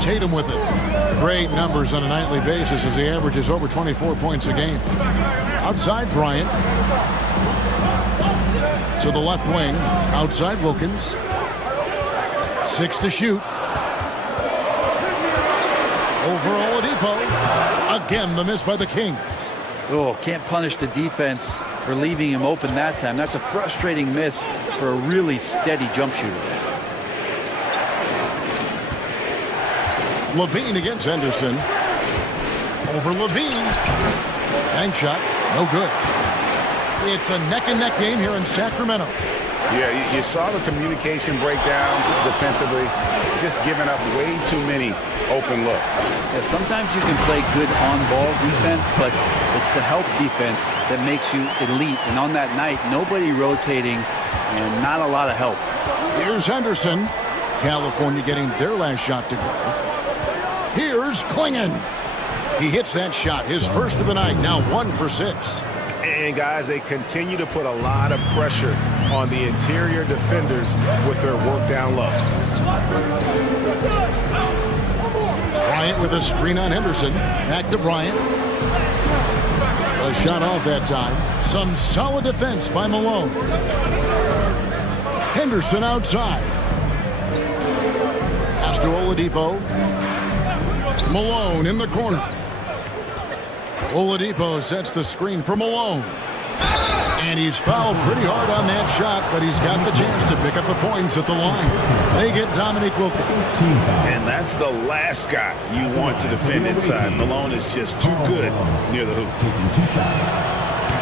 Tatum with it. Great numbers on a nightly basis as he averages over 24 points a game. Outside Bryant. To the left wing. Outside Wilkins. 6 to shoot. Over Oladipo. Again, the miss by the Kings. Oh, can't punish the defense for leaving him open that time. That's a frustrating miss for a really steady jump shooter. Levine against Henderson. Over Levine. Bank shot. No good. It's a neck-and-neck game here in Sacramento. Yeah, you saw the communication breakdowns defensively, just giving up way too many open looks. Yeah, sometimes you can play good on-ball defense, but it's the help defense that makes you elite. And on that night, nobody rotating and not a lot of help. Here's Henderson. California getting their last shot to go. Here's Klingon. He hits that shot, his first of the night, now 1 for 6. And guys, they continue to put a lot of pressure on the interior defenders with their work down low. Bryant with a screen on Henderson. Back to Bryant. A shot off that time. Some solid defense by Malone. Henderson outside. Pass to Oladipo. Malone in the corner. Oladipo sets the screen for Malone. And he's fouled pretty hard on that shot, but he's got the chance to pick up the points at the line. They get Dominique Wilkins. And that's the last guy you want to defend inside. Malone is just too good near the hoop.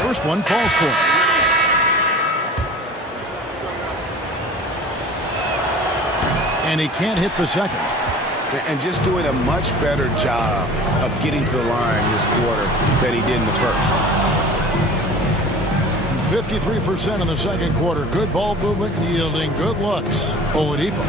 First one falls for him. And he can't hit the second. And just doing a much better job of getting to the line this quarter than he did in the first. 53% in the second quarter. Good ball movement, yielding good looks. Oladipo.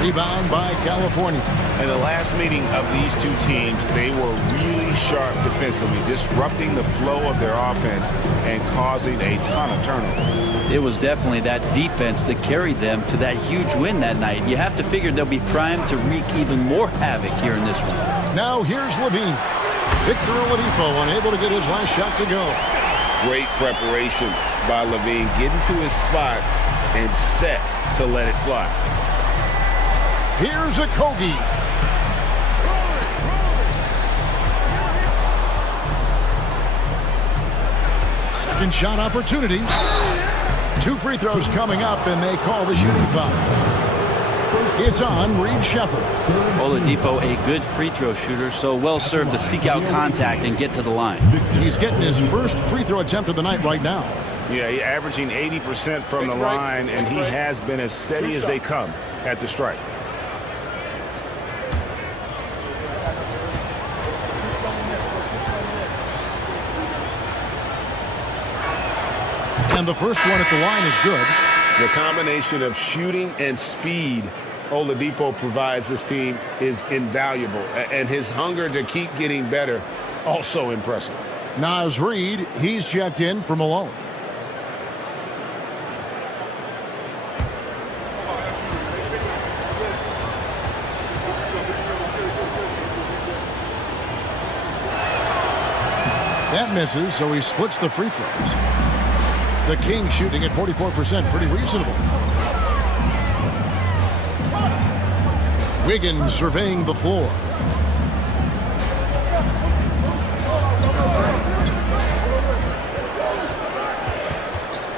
Rebound by California. In the last meeting of these two teams, they were really sharp defensively, disrupting the flow of their offense and causing a ton of turnovers. It was definitely that defense that carried them to that huge win that night. You have to figure they'll be primed to wreak even more havoc here in this one. Now here's Levine. Victor Oladipo unable to get his last shot to go. Great preparation by Levine, getting to his spot and set to let it fly. Here's a Kogi. Second shot opportunity. 2 free throws coming up, and they call the shooting foul. It's on Reed Shepherd. Oladipo, a good free throw shooter, so well served to seek out contact and get to the line. He's getting his first free throw attempt of the night right now. Yeah, he's averaging 80% from the line, and he has been as steady as they come at the strike. And the first one at the line is good. The combination of shooting and speed Oladipo provides this team is invaluable. And his hunger to keep getting better, also impressive. Naz Reid, he's checked in for Malone. That misses, so he splits the free throws. The Kings shooting at 44%, pretty reasonable. Wiggins surveying the floor.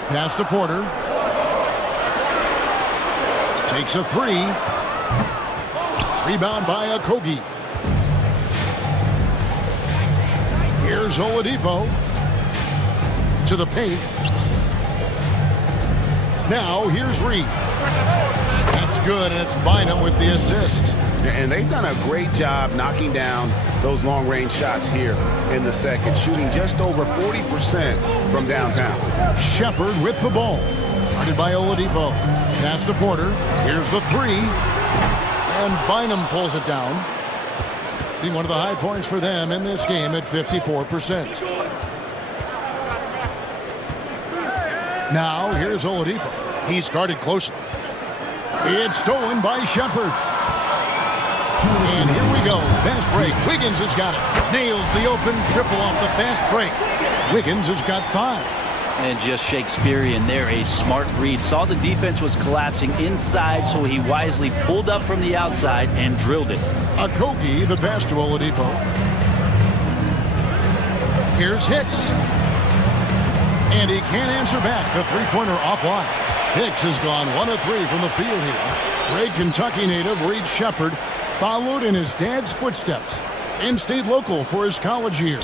Pass to Porter. Takes a 3. Rebound by Okogie. Here's Oladipo. To the paint. Now here's Reed. That's good, and it's Bynum with the assist. And they've done a great job knocking down those long-range shots here in the second, shooting just over 40% from downtown. Shepherd with the ball. Guarded by Oladipo. Pass to Porter. Here's the 3. And Bynum pulls it down. Being one of the high points for them in this game at 54%. Now here's Oladipo. He's guarded closely. It's stolen by Shepherd. And here we go. Fast break. Wiggins has got it. Nails the open triple off the fast break. Wiggins has got 5. And just Shakespearean there, a smart read. Saw the defense was collapsing inside, so he wisely pulled up from the outside and drilled it. Okogie, the pass to Oladipo. Here's Hicks. And he can't answer back. The three-pointer offline. Hicks has gone 1 of 3 from the field here. Great Kentucky native Reed Shepherd followed in his dad's footsteps and stayed local for his college years.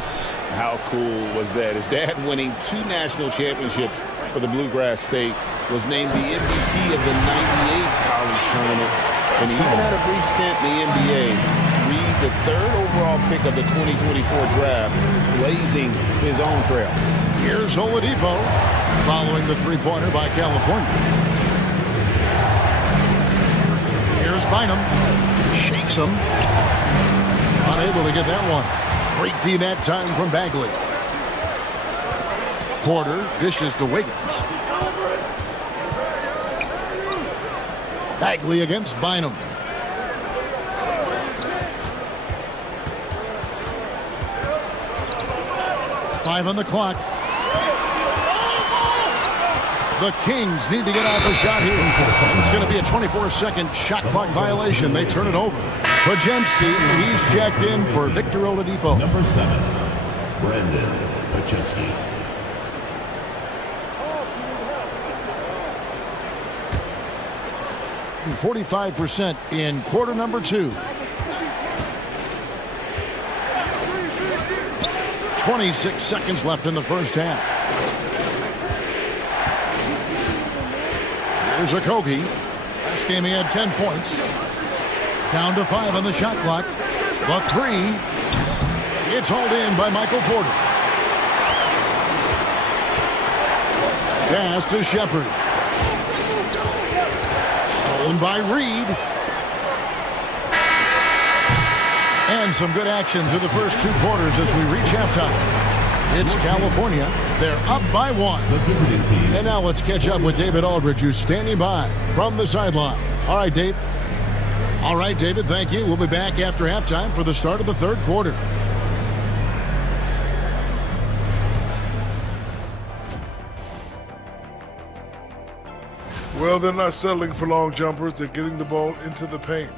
How cool was that? His dad, winning 2 national championships for the Bluegrass State, was named the MVP of the '98 college tournament, and he even had a brief stint in the NBA. Reed, the 3rd overall pick of the 2024 draft, blazing his own trail. Here's Oladipo following the three-pointer by California. Here's Bynum. Shakes him. Unable to get that one. Great D that time from Bagley. Porter dishes to Wiggins. Bagley against Bynum. Five on the clock. The Kings need to get out the shot here. It's going to be a 24-second shot clock violation. They turn it over. Pajemski, he's checked in for Victor Oladipo. Number 7, Brandon Pajemski. And 45% in quarter number 2. 26 seconds left in the first half. Here's Okogie. Last game he had 10 points. Down to 5 on the shot clock. The 3. It's hauled in by Michael Porter. Pass to Shepherd. Stolen by Reed. And some good action through the first 2 quarters as we reach halftime. It's California. They're up by 1. The visiting team. And now let's catch up with David Aldridge, who's standing by from the sideline. All right, Dave. All right, David, thank you. We'll be back after halftime for the start of the 3rd quarter. Well, they're not settling for long jumpers. They're getting the ball into the paint.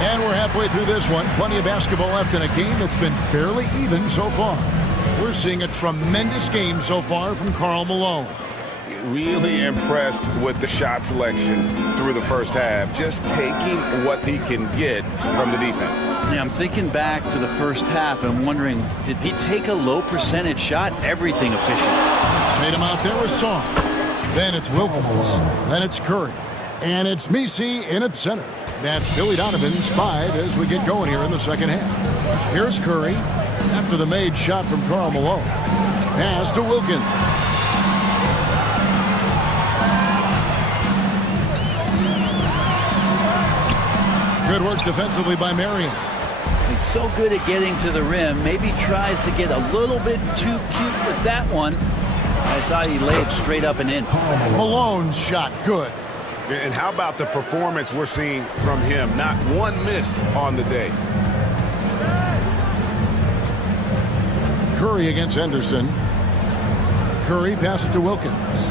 And we're halfway through this one. Plenty of basketball left in a game that's been fairly even so far. We're seeing a tremendous game so far from Karl Malone. Really impressed with the shot selection through the first half, just taking what he can get from the defense. Yeah, I'm thinking back to the first half and wondering, did he take a low percentage shot? Everything efficient. Tatum out there with Song. Then it's Wilkins. Then it's Curry. And it's Messi in at center. That's Billy Donovan's 5 as we get going here in the second half. Here's Curry after the made shot from Karl Malone. Pass to Wilkins. Good work defensively by Marion. He's so good at getting to the rim. Maybe tries to get a little bit too cute with that one. I thought he laid straight up and in. Malone's shot good. And how about the performance we're seeing from him? Not one miss on the day. Curry against Henderson. Curry passes to Wilkins.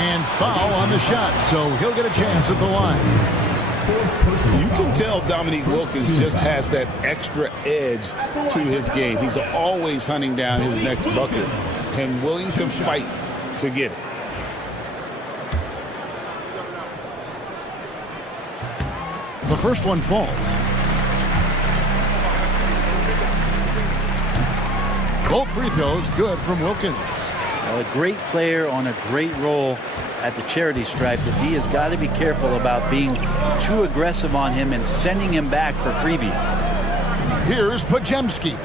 And foul on the shot, so he'll get a chance at the line. You can tell Dominique Wilkins just has that extra edge to his game. He's always hunting down his next bucket and willing to fight to get it. The first one falls. Both free throws good from Wilkins. A great player on a great role at the charity stripe. The D has got to be careful about being too aggressive on him and sending him back for freebies. Here's Pajemski.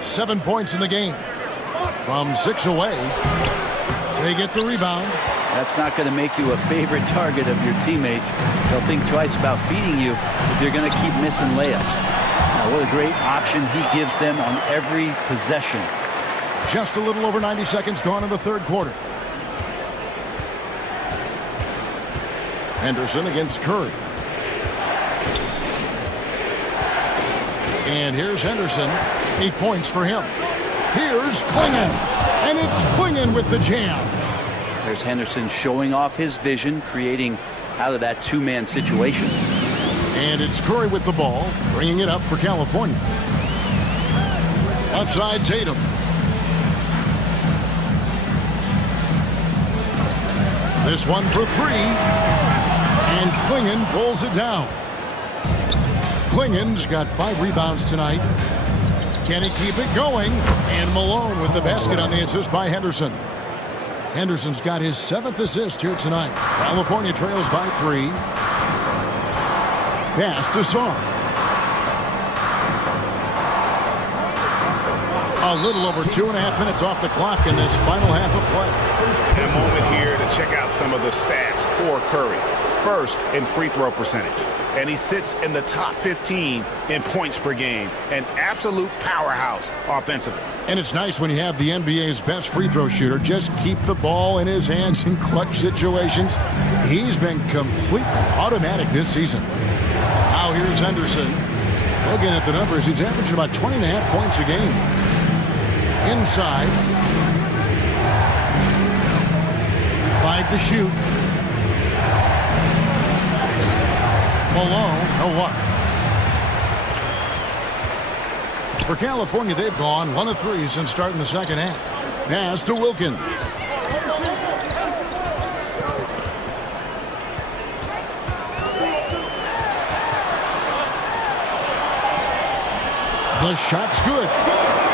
7 points in the game. From 6 away, they get the rebound. That's not going to make you a favorite target of your teammates. They'll think twice about feeding you if you're going to keep missing layups. What a great option he gives them on every possession. Just a little over 90 seconds gone in the third quarter. Henderson against Curry. And here's Henderson. 8 points for him. Here's Klingon. And it's Klingon with the jam. There's Henderson showing off his vision, creating out of that two-man situation. And it's Curry with the ball, bringing it up for California. Left side, Tatum. This one for three. And Klingon pulls it down. Klingon's got 5 rebounds tonight. Can he keep it going? And Malone with the basket on the assist by Henderson. Henderson's got his 7th assist here tonight. California trails by 3. Pass to Sarr. A little over 2.5 minutes off the clock in this final half of play. A moment here to check out some of the stats for Curry. First in free throw percentage. And he sits in the top 15 in points per game. An absolute powerhouse offensively. And it's nice when you have the NBA's best free throw shooter just keep the ball in his hands in clutch situations. He's been completely automatic this season. Now here's Henderson. Looking at the numbers, he's averaging about 20.5 points a game. Inside. 5 to shoot. Malone, no luck. For California, they've gone 1 of 3 since starting the second half. Pass to Wilkins. The shot's good.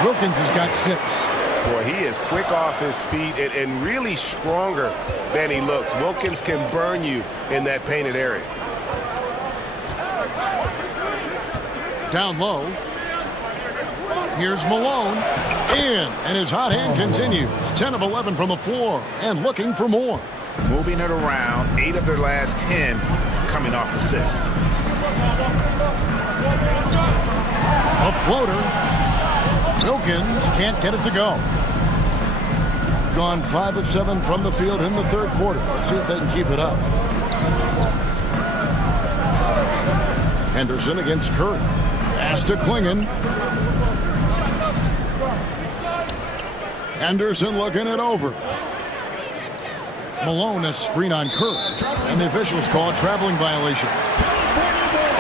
Wilkins has got 6. Boy, he is quick off his feet and really stronger than he looks. Wilkins can burn you in that painted area. Down low. Here's Malone. In. And his hot hand continues. 10 of 11 from the floor. And looking for more. Moving it around. 8 of their last 10 coming off assists. A floater. Wilkins can't get it to go. Gone 5 of 7 from the field in the third quarter. Let's see if they can keep it up. Henderson against Curry. Pass to Klingon. Henderson looking it over. Malone a screen on Curry. And the officials call a traveling violation.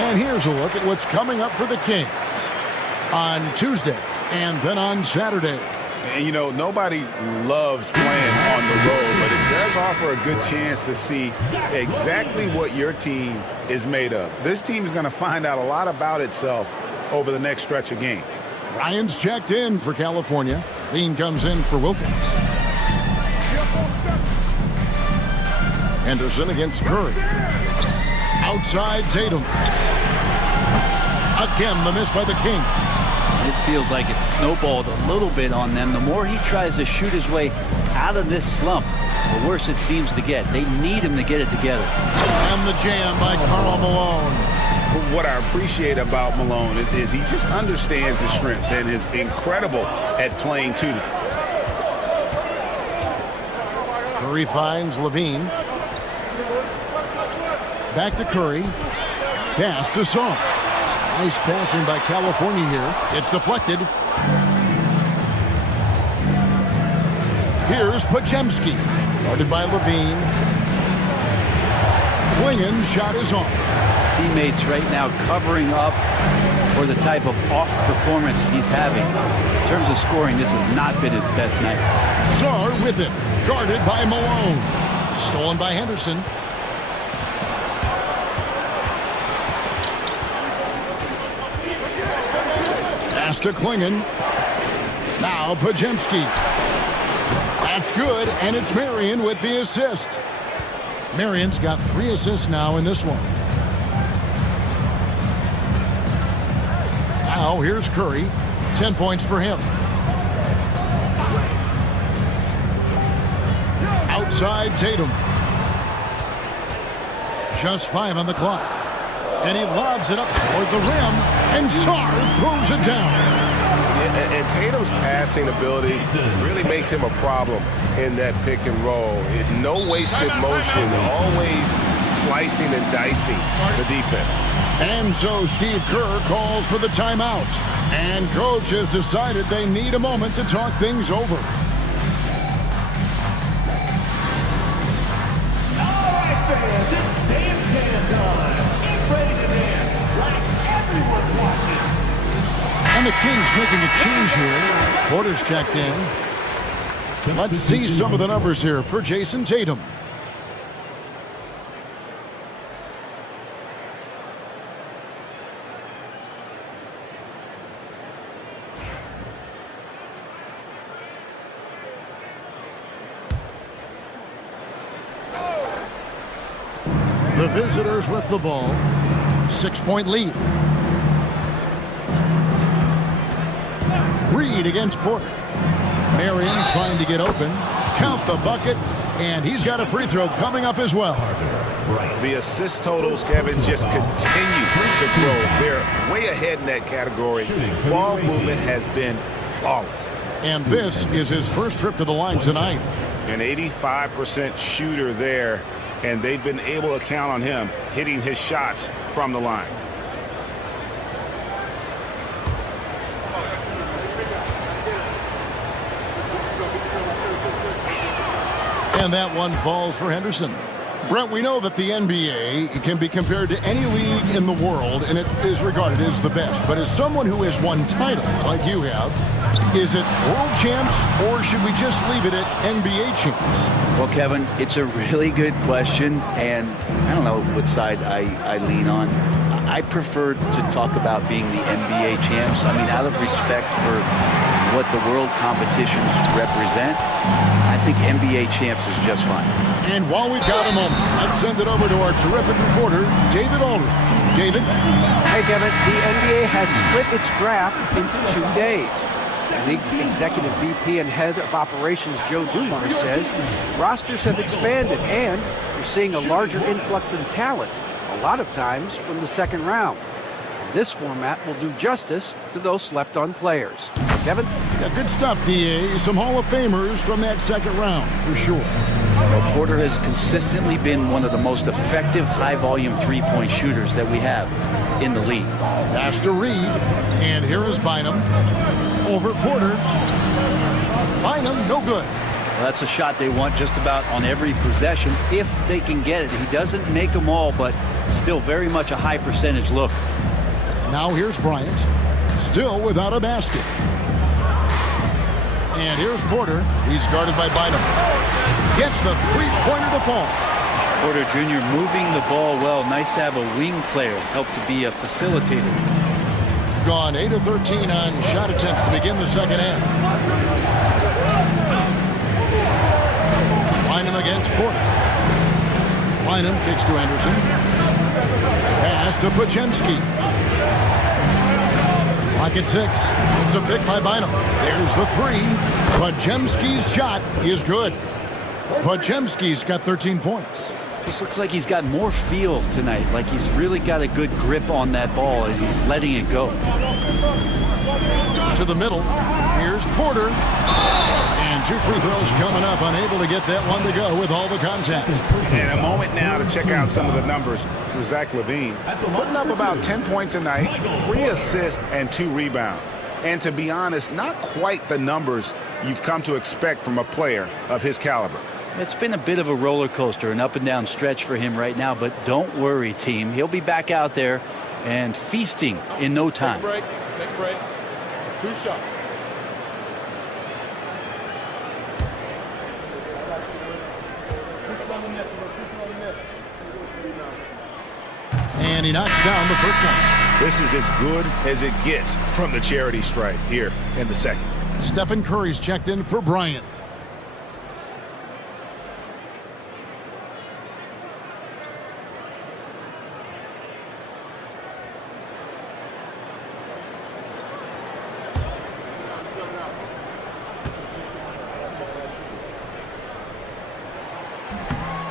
And here's a look at what's coming up for the Kings on Tuesday and then on Saturday. And, you know, nobody loves playing on the road, but it does offer a good chance to see exactly what your team is made of. This team is going to find out a lot about itself over the next stretch of games. Ryan's checked in for California. Lean comes in for Wilkins. Henderson against Curry. Outside Tatum. Again, the miss by the King. This feels like it's snowballed a little bit on them. The more he tries to shoot his way out of this slump, the worse it seems to get. They need him to get it together. And the jam by Karl Malone. What I appreciate about Malone is he just understands his strengths and is incredible at playing to them. Curry finds Levine. Back to Curry. Pass to Sarr. Nice passing by California here. It's deflected. Here's Pajemski. Guarded by Levine. Klingon's shot is off. Teammates right now covering up for the type of off performance he's having. In terms of scoring, this has not been his best night. Sarr with it. Guarded by Malone. Stolen by Henderson. Pass to Klingon. Now Pajemski. That's good, and it's Marion with the assist. Marion's got 3 assists now in this one. Now here's Curry. 10 points for him. Outside Tatum. Just 5 on the clock. And he lobs it up toward the rim, and Sarr throws it down. And Tatum's passing ability really makes him a problem in that pick and roll. No wasted motion, always slicing and dicing the defense. And so Steve Kerr calls for the timeout. And coach has decided they need a moment to talk things over. All right, fans, it's dance can time. Get ready to dance like everyone's watching. And the Kings making a change here. Porter's checked in. Let's see some of the numbers here for Jason Tatum. The visitors with the ball. 6-point lead. Reed against Porter. Marion trying to get open. Count the bucket. And he's got a free throw coming up as well. The assist totals, Kevin, just continue to grow. They're way ahead in that category. Ball movement has been flawless. And this is his first trip to the line tonight. An 85% shooter there, and they've been able to count on him hitting his shots from the line. And that one falls for Henderson. Brent, we know that the NBA can be compared to any league in the world, and it is regarded as the best. But as someone who has won titles like you have, is it world champs, or should we just leave it at NBA champs? Well, Kevin, it's a really good question, and I don't know what side I lean on. I prefer to talk about being the NBA champs. I mean, out of respect for what the world competitions represent, I think NBA champs is just fine. And while we've got a moment, let's send it over to our terrific reporter, David Aldridge. David? Hey, Kevin. The NBA has split its draft into 2 days. The league's executive VP and head of operations, Joe Dumars, says rosters have expanded and you're seeing a larger influx in talent, a lot of times from the second round. And this format will do justice to those slept-on players. Kevin? Yeah, good stuff, DA. Some Hall of Famers from that second round, for sure. Well, Porter has consistently been one of the most effective high-volume three-point shooters that we have in the league. Pass to Reed, and here is Bynum. Over Porter. Bynum, no good. Well, that's a shot they want just about on every possession if they can get it. He doesn't make them all, but still very much a high percentage look. Now here's Bryant, still without a basket. And here's Porter. He's guarded by Bynum. Gets the three-pointer to fall. Porter Jr. moving the ball well. Nice to have a wing player help to be a facilitator. Gone 8 of 13 on shot attempts to begin the second half. Bynum against Porter. Bynum kicks to Anderson. Pass to Podziemski. Clock at 6. It's a pick by Bynum. There's the three. Podziemski's shot is good. Podziemski's got 13 points. Just looks like he's got more feel tonight, like he's really got a good grip on that ball as he's letting it go. To the middle. Here's Porter. And 2 free throws coming up. Unable to get that one to go with all the contact. And a moment now to check out some of the numbers for Zach LaVine. Putting up about 10 points a night, 3 assists, and 2 rebounds. And to be honest, not quite the numbers you've come to expect from a player of his caliber. It's been a bit of a roller coaster, an up and down stretch for him right now, but don't worry, team. He'll be back out there and feasting in no time. Take a break. 2 shots. And he knocks down the first one. This is as good as it gets from the charity stripe here in the second. Stephen Curry's checked in for Bryant.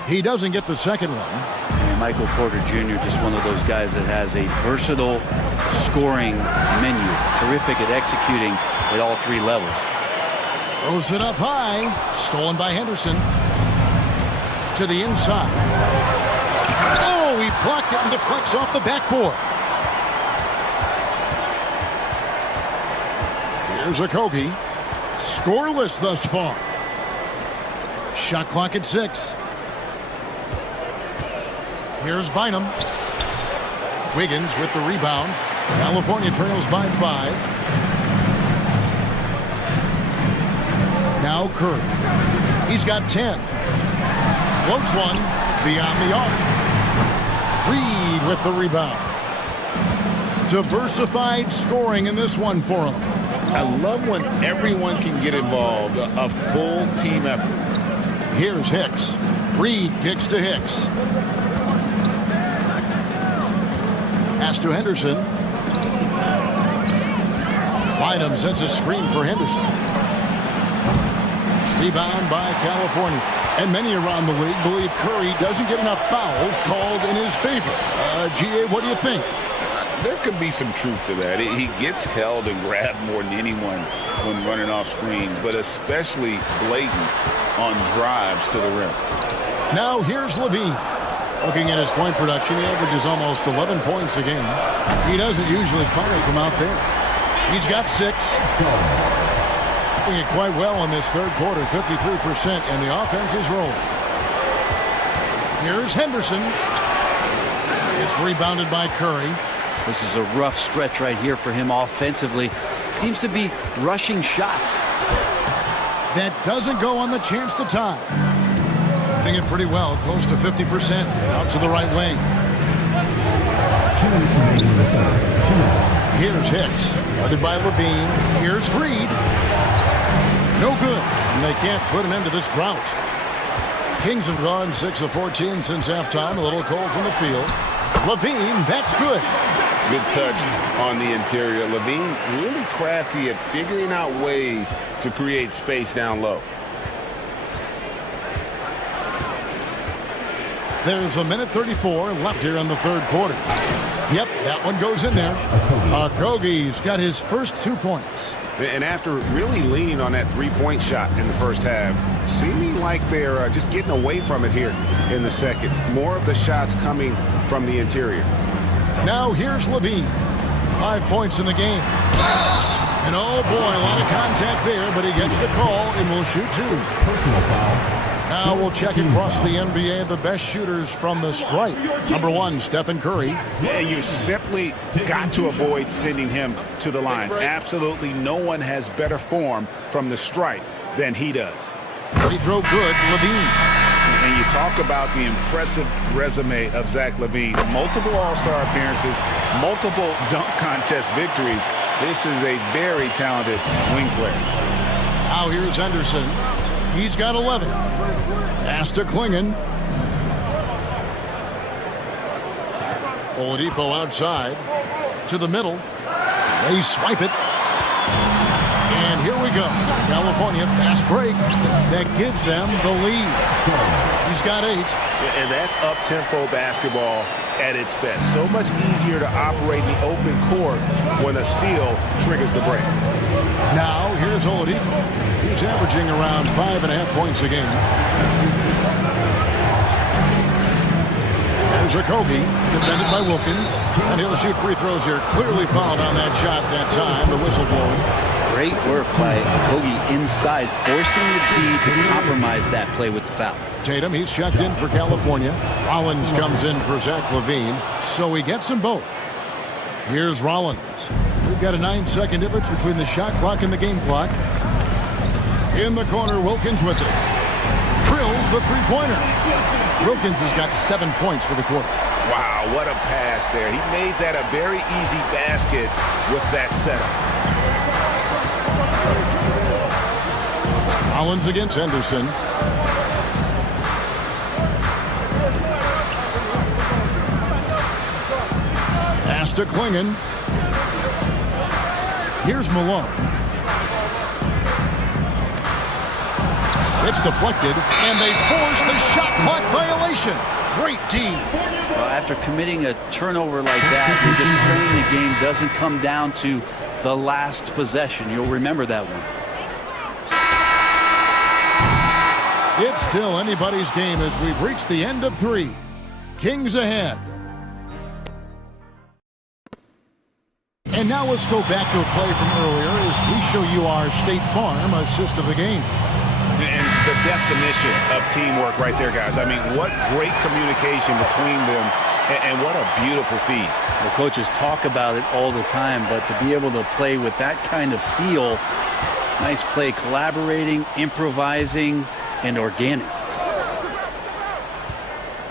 He doesn't get the second one. Michael Porter Jr., just one of those guys that has a versatile scoring menu. Terrific at executing at all three levels. Throws it up high. Stolen by Henderson. To the inside. Oh, he blocked it and deflects off the backboard. Here's Okogie. Scoreless thus far. Shot clock at 6. Here's Bynum. Wiggins with the rebound. California trails by 5. Now Curry. He's got 10. Floats one beyond the arc. Reed with the rebound. Diversified scoring in this one for him. I love when everyone can get involved, a full team effort. Here's Hicks. Reed kicks to Hicks. Pass to Henderson. Bynum sets a screen for Henderson. Rebound by California. And many around the league believe Curry doesn't get enough fouls called in his favor. G.A., what do you think? There could be some truth to that. He gets held and grabbed more than anyone when running off screens, but especially blatant on drives to the rim. Now here's Levine. Looking at his point production, he averages almost 11 points a game. He doesn't usually fire from out there. He's got 6. Doing it quite well in this third quarter, 53%, and the offense is rolling. Here's Henderson. It's rebounded by Curry. This is a rough stretch right here for him offensively. Seems to be rushing shots. That doesn't go on the chance to tie. Doing it pretty well, close to 50%. Out to the right wing. 2 minutes remaining in the third. 2 minutes. Here's Hicks. Guarded by Levine. Here's Reed. No good. And they can't put an end to this drought. Kings have gone 6 of 14 since halftime. A little cold from the field. Levine, that's good. Good touch on the interior. Levine really crafty at figuring out ways to create space down low. There's a minute 34 left here in the third quarter. Yep, that one goes in there. Okogie's got his first 2 points. And after really leaning on that three-point shot in the first half, seeming like they're just getting away from it here in the second. More of the shots coming from the interior. Now here's Levine. 5 points in the game. And oh boy, a lot of contact there, but he gets the call and will shoot 2. Personal foul. Now we'll check across the NBA the best shooters from the stripe. Number 1, Stephen Curry. And you simply got to avoid sending him to the line. Absolutely no one has better form from the stripe than he does. Free throw good, Levine. And you talk about the impressive resume of Zach LaVine. Multiple All-Star appearances, multiple dunk contest victories. This is a very talented wing player. Now here's Henderson. He's got 11. Pass to Klingon. Oladipo outside. To the middle. They swipe it. And here we go. California fast break. That gives them the lead. He's got 8. And that's up-tempo basketball at its best. So much easier to operate in the open court when a steal triggers the break. Now here's Oladipo. He's averaging around 5.5 points a game. There's Okogie, defended by Wilkins. And he'll shoot free throws here. Clearly fouled on that shot that time. The whistle blowing. Great work by Okogie inside, forcing the D to compromise that play with the foul. Tatum, he's checked in for California. Rollins comes in for Zach LaVine. So he gets them both. Here's Rollins. We've got a 9-second difference between the shot clock and the game clock. In the corner, Wilkins with it. Drills the three-pointer. Wilkins has got 7 points for the quarter. Wow, what a pass there. He made that a very easy basket with that setup. Rollins against Henderson. Pass to Klingon. Here's Malone. It's deflected, and they force the shot clock violation. Great D. Well, after committing a turnover like that, you're just praying the game doesn't come down to the last possession. You'll remember that one. It's still anybody's game as we've reached the end of 3. Kings ahead. And now let's go back to a play from earlier as we show you our State Farm assist of the game. And the definition of teamwork right there, guys. I mean, what great communication between them, and what a beautiful feed. The coaches talk about it all the time, but to be able to play with that kind of feel, nice play, collaborating, improvising, and organic.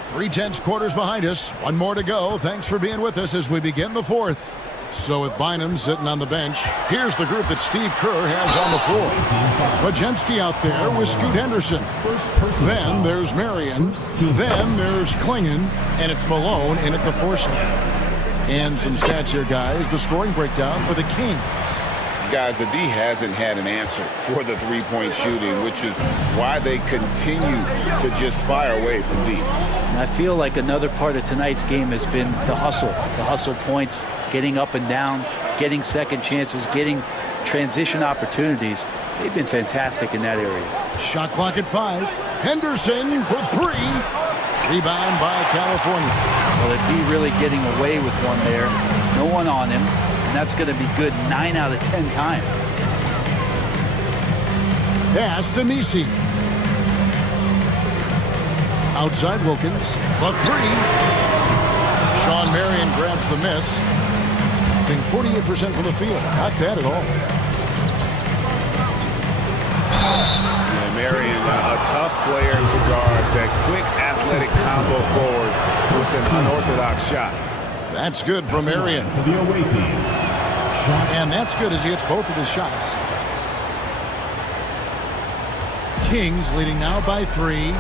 3 tenths quarters behind us. 1 more to go. Thanks for being with us as we begin the 4th. So with Bynum sitting on the bench, here's the group that Steve Kerr has on the floor. Pajemski out there with Scoot Henderson. Then there's Marion. Then there's Klingon. And it's Malone in at the 4 slot. And some stats here, guys. The scoring breakdown for the Kings. Guys, the D hasn't had an answer for the three-point shooting, which is why they continue to just fire away from deep. And I feel like another part of tonight's game has been the hustle points, getting up and down, getting second chances, getting transition opportunities. They've been fantastic in that area. Shot clock at 5. Henderson for 3. Rebound by California. Well, the D really getting away with one there. No one on him. And that's going to be good 9 out of 10 times. Pass to Nisi. Outside Wilkins. The 3. Sean Marion grabs the miss. Being 48% from the field. Not bad at all. Yeah, Marion, a tough player to guard. That quick athletic combo forward with an unorthodox shot. That's good from Marion. For the away team. And that's good as he hits both of his shots. Kings leading now by 3.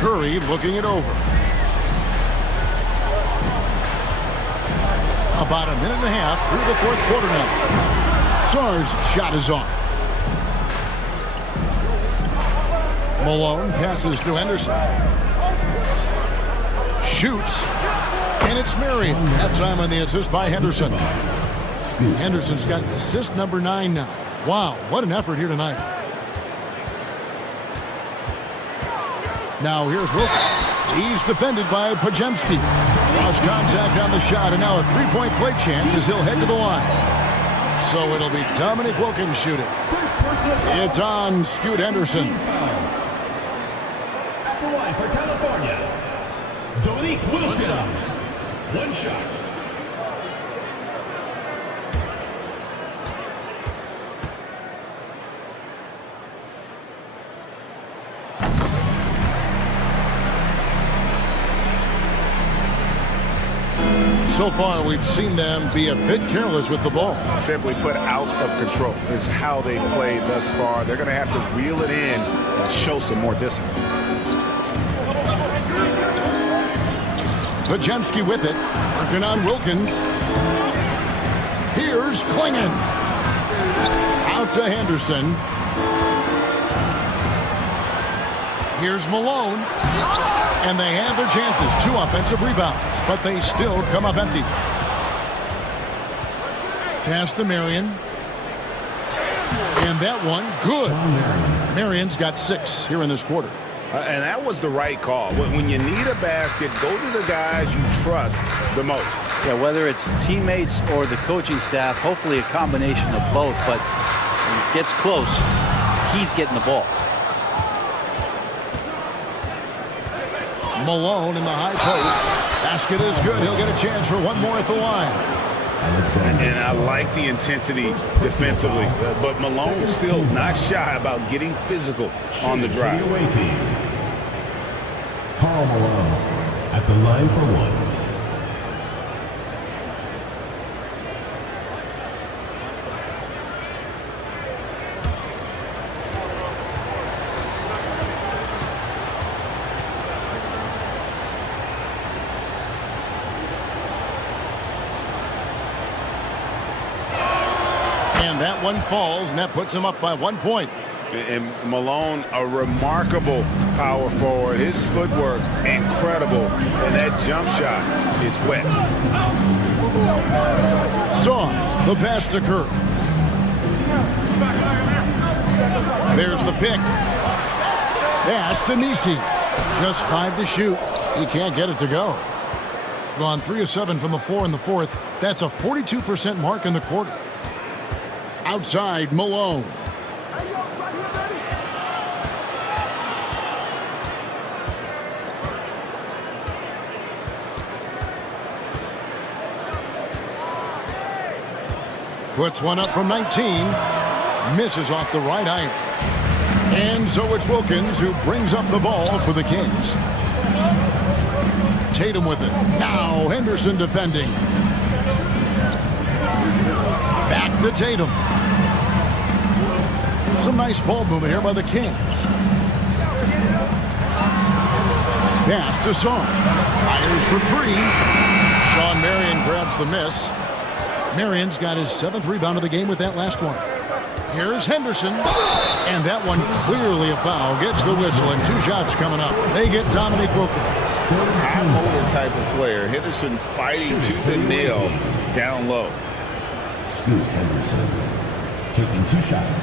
Curry looking it over. About a minute and a half through the 4th quarter now. Sarr's shot is off. Malone passes to Henderson. Shoots. And it's Marion. That time on the assist by Henderson. Henderson's got assist number 9 now. Wow, what an effort here tonight. Now here's Wilkins. He's defended by Pajemski. Lost contact on the shot, and now a 3-point play chance as he'll head to the line. So it'll be Dominic Wilkins shooting. It's on Scoot Henderson. At the line for California, Dominic Wilkins. 1 shot. So far, we've seen them be a bit careless with the ball. Simply put, out of control is how they played thus far. They're going to have to reel it in and show some more discipline. Pajemski with it. Working on Wilkins. Here's Klingon. Out to Henderson. Here's Malone. And they have their chances. 2 offensive rebounds, but they still come up empty. Pass to Marion. And that one, good. Marion's got 6 here in this quarter. And that was the right call. When you need a basket, go to the guys you trust the most. Yeah, whether it's teammates or the coaching staff, hopefully a combination of both, but when it gets close, he's getting the ball. Malone in the high post. Basket is good. He'll get a chance for 1 more at the line. And I like the intensity defensively, but Malone still not shy about getting physical on the drive. For the away team. Karl Malone at the line for 1. And that one falls, and that puts him up by 1 point. And Malone, a remarkable power forward. His footwork, incredible. And that jump shot is wet. Saw the pass to Kerr. There's the pick. Pass to Nisi. Just 5 to shoot. He can't get it to go. Gone 3 of 7 from the floor in the fourth. That's a 42% mark in the quarter. Outside, Malone. Puts one up from 19. Misses off the right eye. And so it's Wilkins who brings up the ball for the Kings. Tatum with it. Now Henderson defending. Back to Tatum. Some nice ball movement here by the Kings. Pass to Song. Fires for 3. Sean Marion grabs the miss. Marion's got his 7th rebound of the game with that last one. Here's Henderson. And that one clearly a foul. Gets the whistle and 2 shots coming up. They get Dominique Wilkins. High motor type of player. Henderson fighting tooth and nail down low. Scoot Henderson taking 2 shots.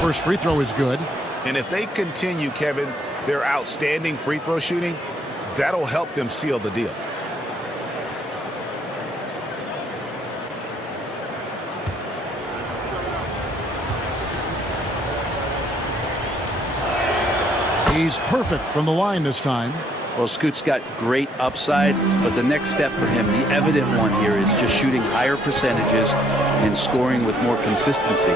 First free throw is good. And if they continue, Kevin, their outstanding free throw shooting, that'll help them seal the deal. He's perfect from the line this time. Well, Scoot's got great upside, but the next step for him, the evident one here, is just shooting higher percentages and scoring with more consistency.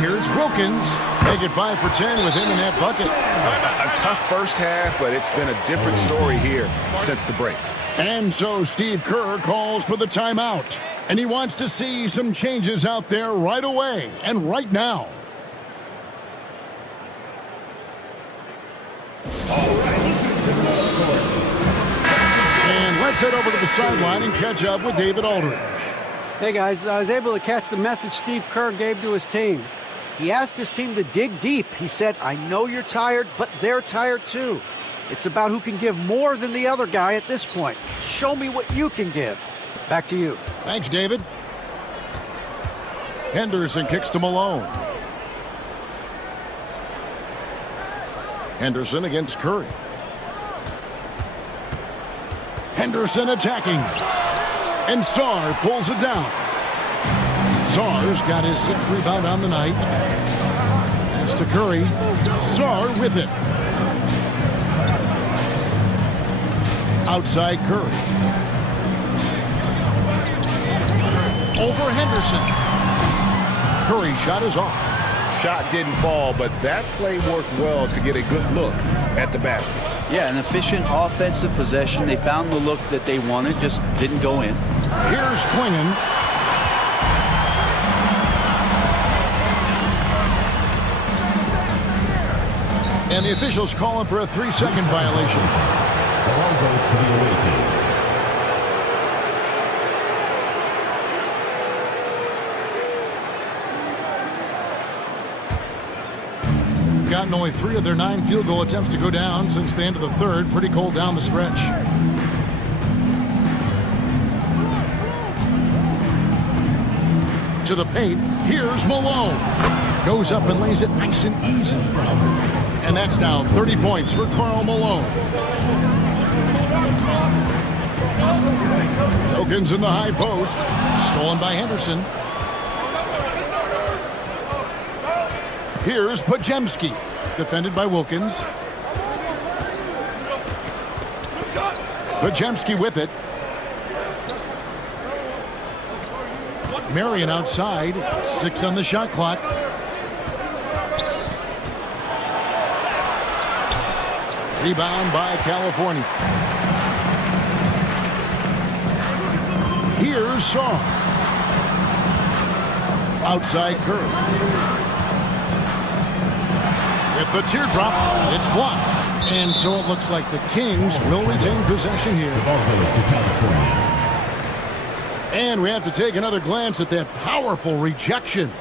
Here's Wilkins. Make it 5 for 10 with him in that bucket. A tough first half, but it's been a different story here since the break. And so Steve Kerr calls for the timeout. And he wants to see some changes out there right away and right now. And let's head over to the sideline and catch up with David Aldridge. Hey guys, I was able to catch the message Steve Kerr gave to his team. He asked his team to dig deep. He said, I know you're tired, but they're tired too. It's about who can give more than the other guy at this point. Show me what you can give. Back to you. Thanks, David. Henderson kicks to Malone. Henderson against Curry. Henderson attacking. And Sarr pulls it down. Sarr's got his 6th rebound on the night. That's to Curry. Sarr with it. Outside Curry. Over Henderson. Curry shot is off. Shot didn't fall, but that play worked well to get a good look at the basket. Yeah, an efficient offensive possession. They found the look that they wanted, just didn't go in. Here's Klingon. And the officials calling for a 3-second violation. Ball goes to the away team. Gotten only 3 of their 9 field goal attempts to go down since the end of the third. Pretty cold down the stretch. To the paint. Here's Malone. Goes up and lays it nice and easy. And that's now 30 points for Karl Malone. Wilkins in the high post. Stolen by Henderson. Here's Podziemski. Defended by Wilkins. Podziemski with it. Marion outside. 6 on the shot clock. Rebound by California. Here's Shaw. Outside Curry. with the teardrop. It's blocked. And so it looks like the Kings will retain possession here. The ball goes to California. And we have to take another glance at that powerful rejection.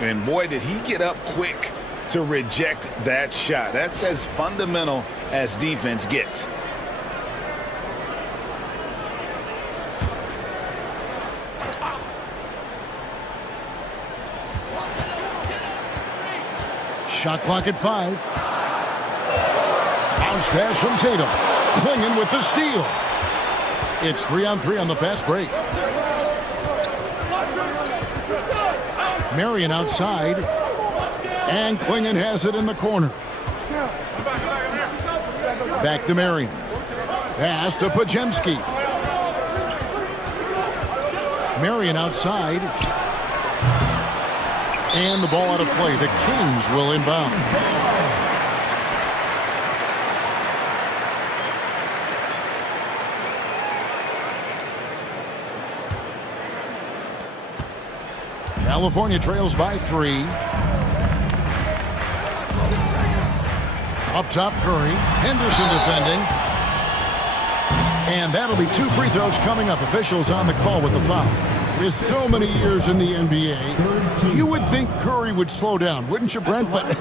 And boy, did he get up quick to reject that shot. That's as fundamental as defense gets. Shot clock at 5. Bounce pass from Tatum. Clinging with the steal. It's 3-on-3 on the fast break. Marion outside. And Klingon has it in the corner. Back to Marion. Pass to Pajemski. Marion outside. And the ball out of play. The Kings will inbound. California trails by 3. Up top, Curry. Henderson defending. And that'll be 2 free throws coming up. Officials on the call with the foul. With so many years in the NBA, you would think Curry would slow down, wouldn't you, Brent? But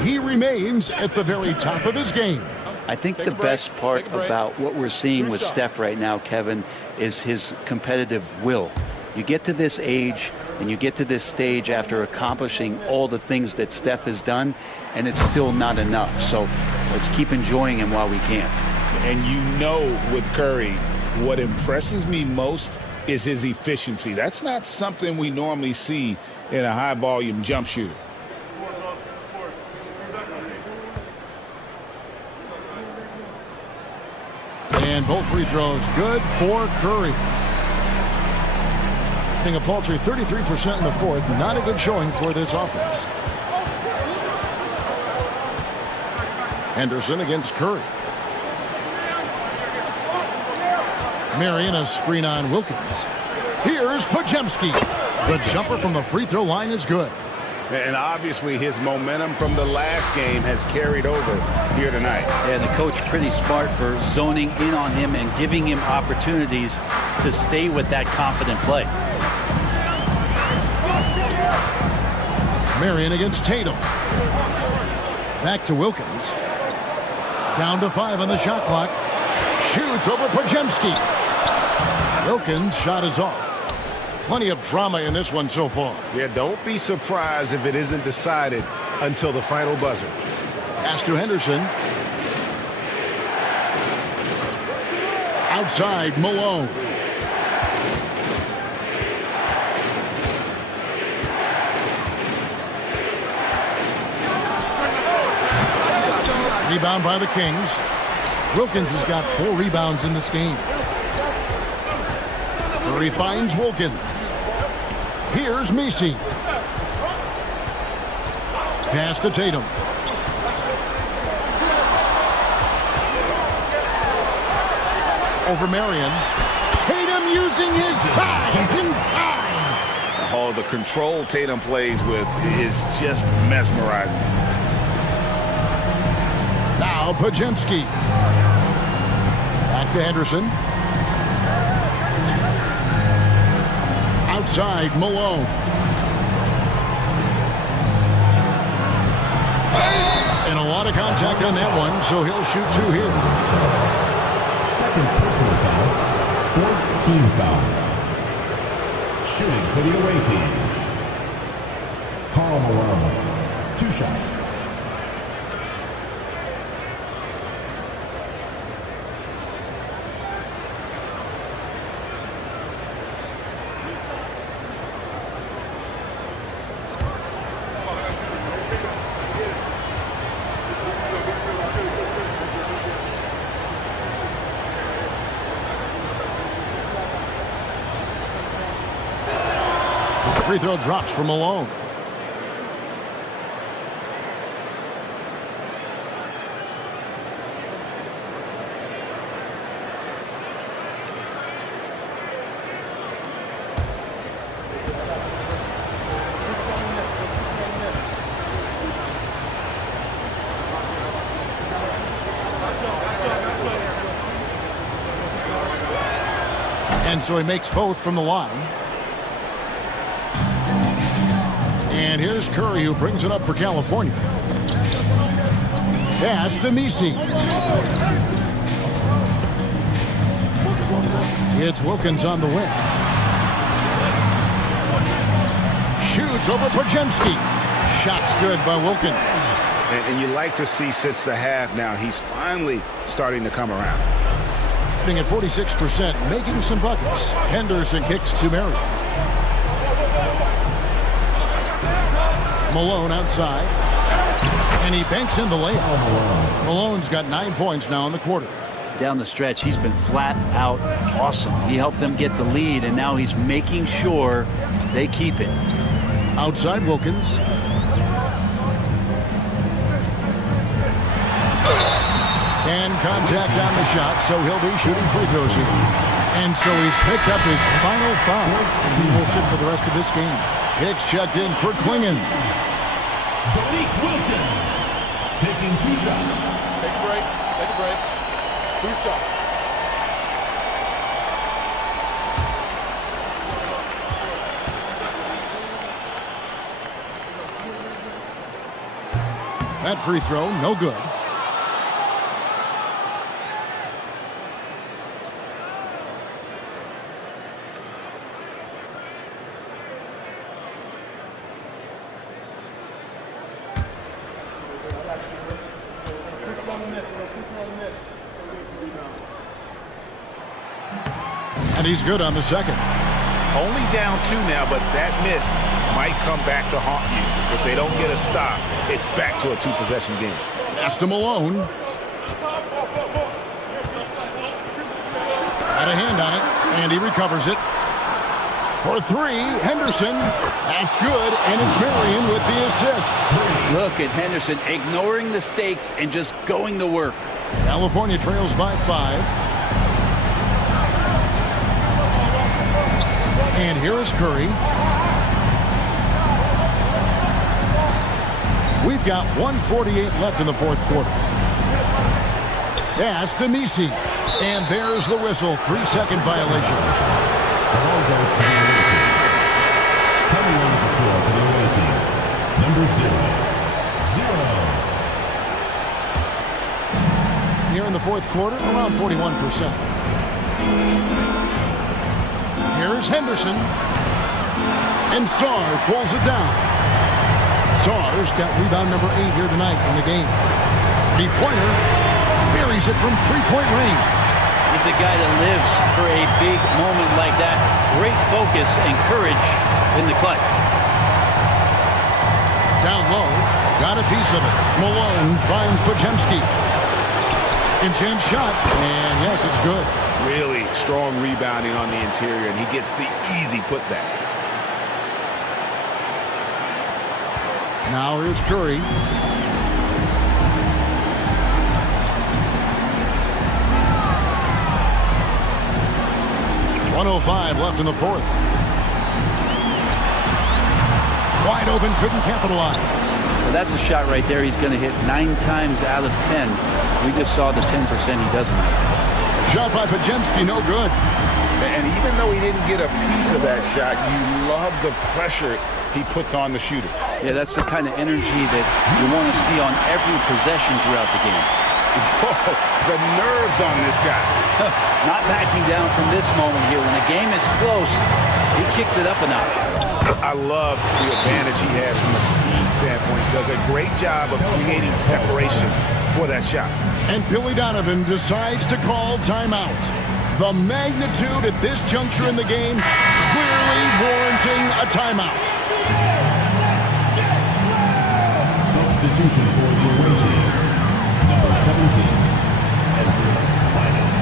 he remains at the very top of his game. I think the best part about what we're seeing with Steph right now, Kevin, is his competitive will. You get to this age and you get to this stage after accomplishing all the things that Steph has done, and it's still not enough. So let's keep enjoying him while we can. And you know, with Curry, what impresses me most is his efficiency. That's not something we normally see in a high-volume jump shooter. And both free throws good for Curry. Hitting a paltry 33% in the fourth. Not a good showing for this offense. Henderson against Curry. Marion, a screen on Wilkins. Here's Pajemski. The jumper from the free throw line is good. And obviously his momentum from the last game has carried over here tonight. Yeah, the coach pretty smart for zoning in on him and giving him opportunities to stay with that confident play. Marion against Tatum. Back to Wilkins. Down to 5 on the shot clock. Shoots over Pajemski. Wilkins' shot is off. Plenty of drama in this one so far. Yeah, don't be surprised if it isn't decided until the final buzzer. Pass to Henderson. Outside, Malone. Rebound by the Kings. Wilkins has got 4 rebounds in this game. Curry finds Wilkins. Here's Messi. Pass to Tatum. Over Marion. Tatum using his size inside. Oh, the control Tatum plays with is just mesmerizing. Now Pajemski. Back to Henderson. Outside, Malone. And a lot of contact on that one, so he'll shoot 2 here. Second personal foul. 4th team foul. Shooting for the away team. Karl Malone. 2 shots. Free throw drops for Malone. And so he makes both from the line. And here's Curry, who brings it up for California. Pass to Messi. It's Wilkins on the wing. Shoots over Pajemski. Shot's good by Wilkins. And you like to see since the half now, he's finally starting to come around. Hitting at 46%, making some buckets. Henderson kicks to Murray. Malone outside. And he banks in the layup. Malone's got 9 points now in the quarter. Down the stretch, he's been flat out awesome. He helped them get the lead, and now he's making sure they keep it. Outside Wilkins. And contact on the shot, so he'll be shooting free throws here. And so he's picked up his final foul. He will sit for the rest of this game. Hicks checked in for Klingon. Malik Wilkins taking 2 shots. Take a break. Take a break. 2 shots. That free throw, no good. And he's good on the second. Only down 2 now, but that miss might come back to haunt you. If they don't get a stop, it's back to a 2-possession game. Pass to Malone. Had a hand on it, and he recovers it. For 3, Henderson. That's good, and it's Marion with the assist. Look at Henderson ignoring the stakes and just going to work. California trails by 5. And here is Curry. We've got 1:48 left in the fourth quarter. Pass to Messi. And there's the whistle. 3-second violation. The ball goes to the away team. Coming on the floor for the away team, number 0. Here in the fourth quarter, around 41%. Here's Henderson. And Sarr pulls it down. Sarr's got rebound number 8 here tonight in the game. Three-pointer. Buries it from three-point range. He's a guy that lives for a big moment like that. Great focus and courage in the clutch. Down low. Got a piece of it. Malone finds Pajemski. Second chance shot. And yes, it's good. Really strong rebounding on the interior, and he gets the easy putback. Now here's Curry. .105 left in the fourth. Wide open, couldn't capitalize. Well, that's a shot right there he's going to hit 9 times out of 10. We just saw the 10% he doesn't make. Shot by Pajemski, no good. And even though he didn't get a piece of that shot, you love the pressure he puts on the shooter. Yeah, that's the kind of energy that you want to see on every possession throughout the game. Whoa, the nerves on this guy. Not backing down from this moment here. When the game is close, he kicks it up a notch. I love the advantage he has from a speed standpoint. Does a great job of creating separation for that shot. And Billy Donovan decides to call timeout. The magnitude at this juncture in the game clearly warranting a timeout. Substitution for the away team, number 17, entering lineup.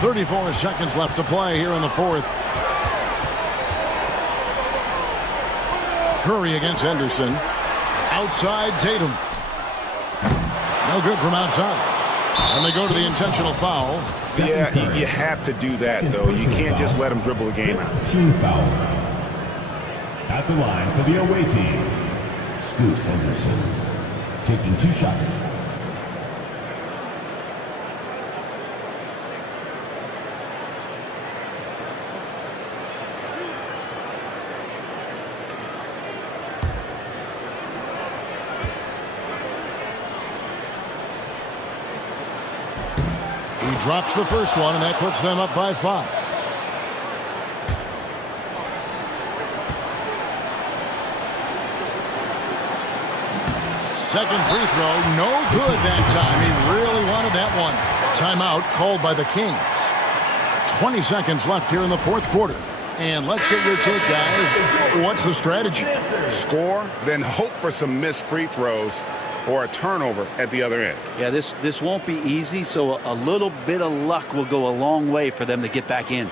34 seconds left to play here in the fourth. Curry against Henderson. Outside Tatum. No good from outside. And they go to the intentional foul. Yeah, you have to do that, though. You can't just let him dribble the game out. Team foul. At the line for the away team, Scoot Henderson, taking 2 shots. drops the first one, and that puts them up by 5. Second free throw, no good that time. He really wanted that one. Timeout called by the Kings. 20 seconds left here in the fourth quarter. And let's get your take, guys. What's the strategy? Score, then hope for some missed free throws or a turnover at the other end. Yeah, this won't be easy, so a little bit of luck will go a long way for them to get back in.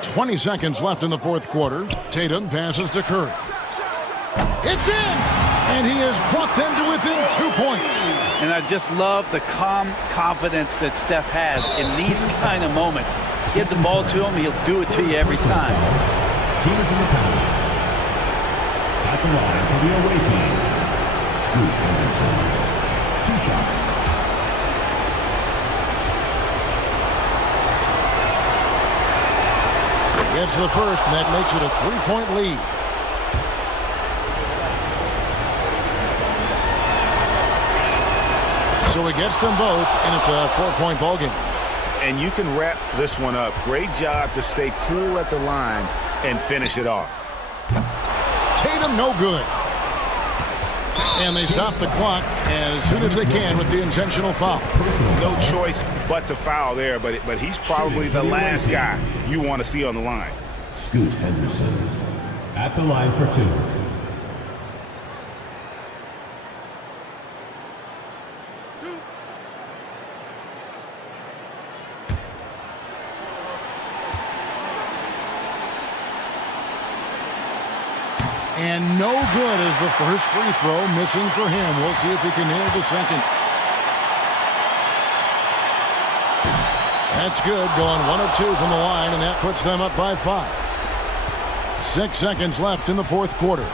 .20 seconds left in the fourth quarter. Tatum passes to Curry. It's in! And he has brought them to within 2 points. And I just love the calm confidence that Steph has in these kind of moments. Give the ball to him, he'll do it to you every time. Teams in the penalty. At the line for the away team, Scoot Henderson. 2 shots. Gets the first, and that makes it a 3-point lead. So he gets them both, and it's a 4-point ball game. And you can wrap this one up. Great job to stay cool at the line and finish it off. Tatum, no good. And they stop the clock as soon as they can with the intentional foul. No choice but to foul there, but he's probably the last guy you want to see on the line. Scoot Henderson at the line for 2. And no good as the first free throw missing for him. We'll see if he can nail the second. That's good, going 1 of 2 from the line, and that puts them up by 5. 6 seconds left in the fourth quarter.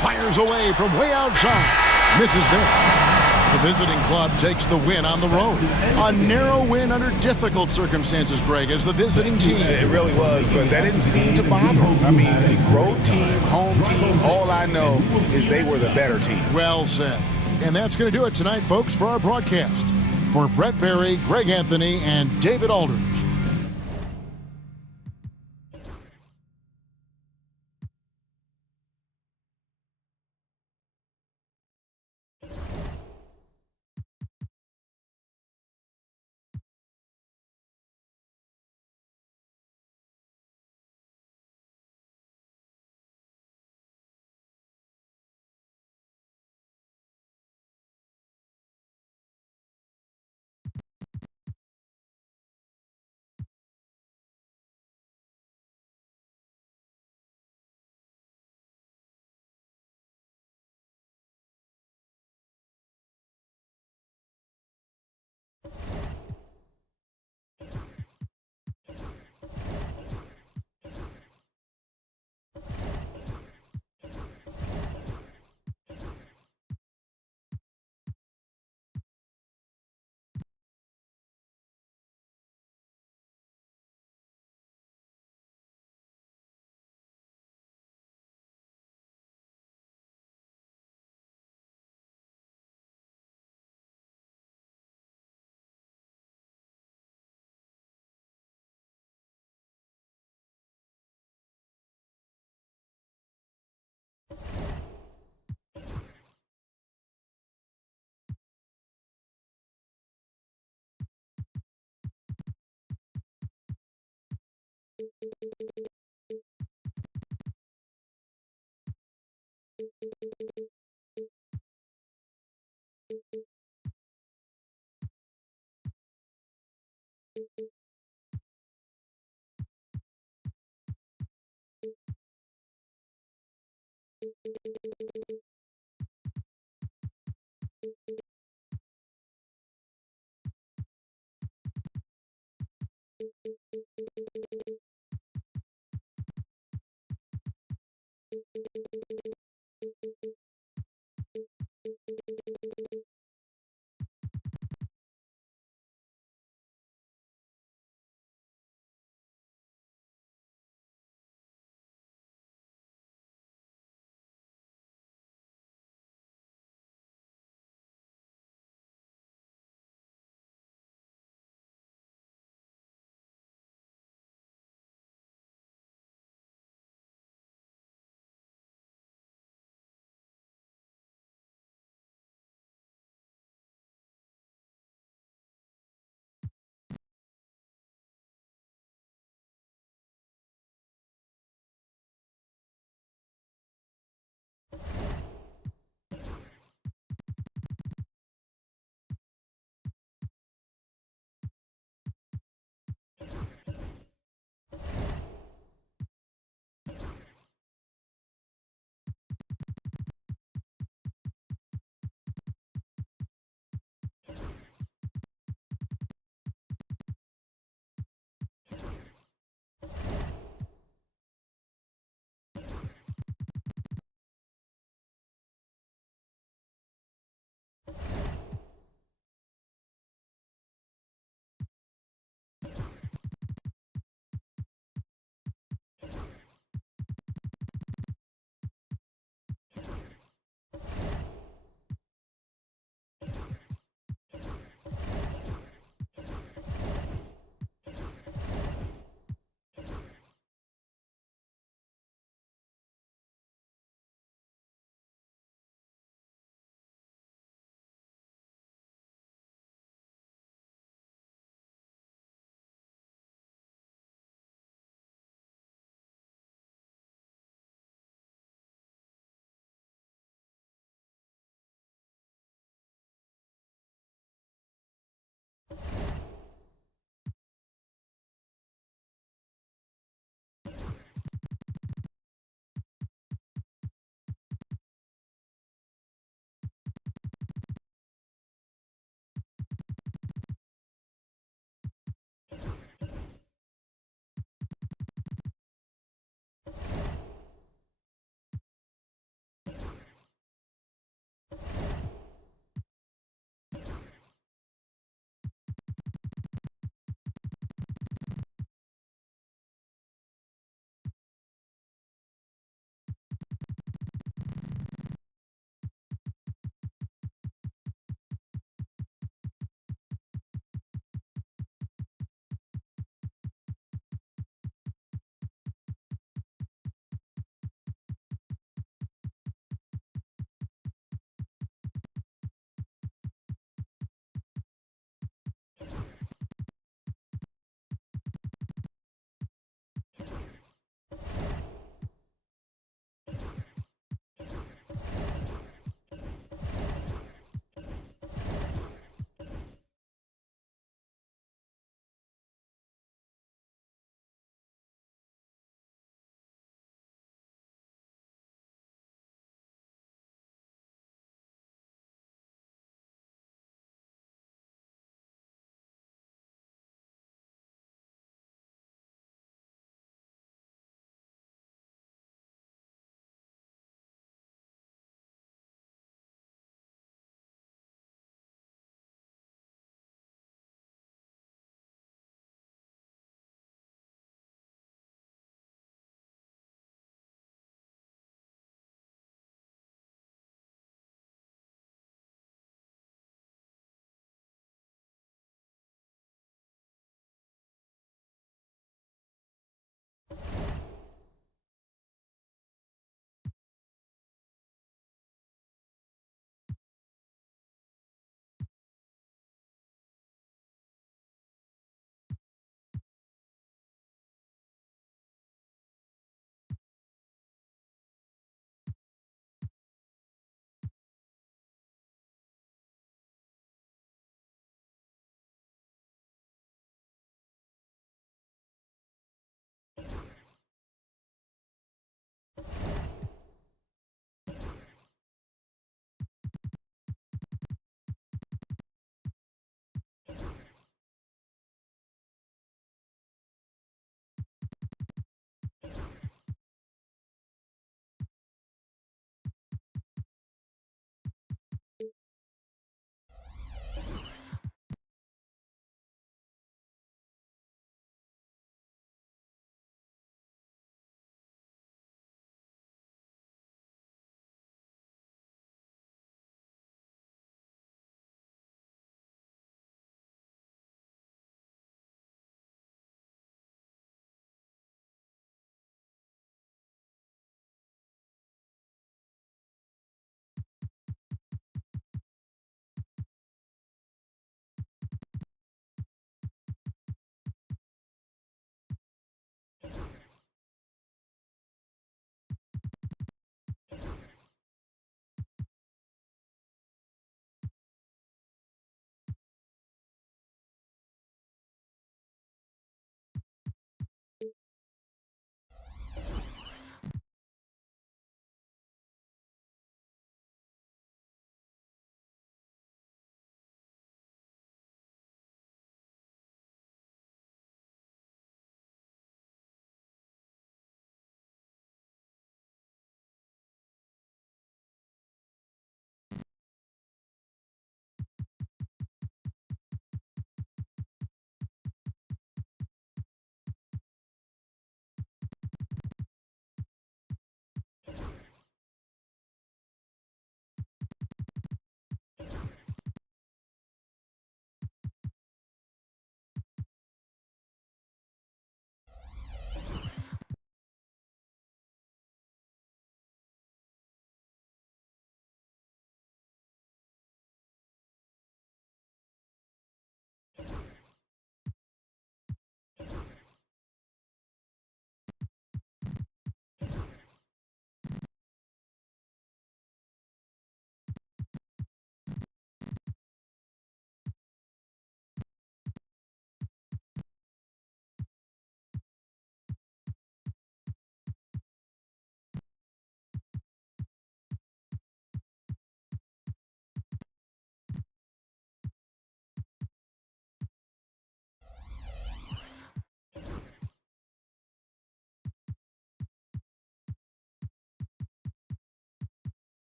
Fires away from way outside. Misses there. The visiting club takes the win on the road. A narrow win under difficult circumstances, Greg, as the visiting team. It really was, but that didn't seem to bother them. I mean, road team, home team, all I know is they were the better team. Well said. And that's going to do it tonight, folks, for our broadcast. For Brett Berry, Greg Anthony, and David Aldridge.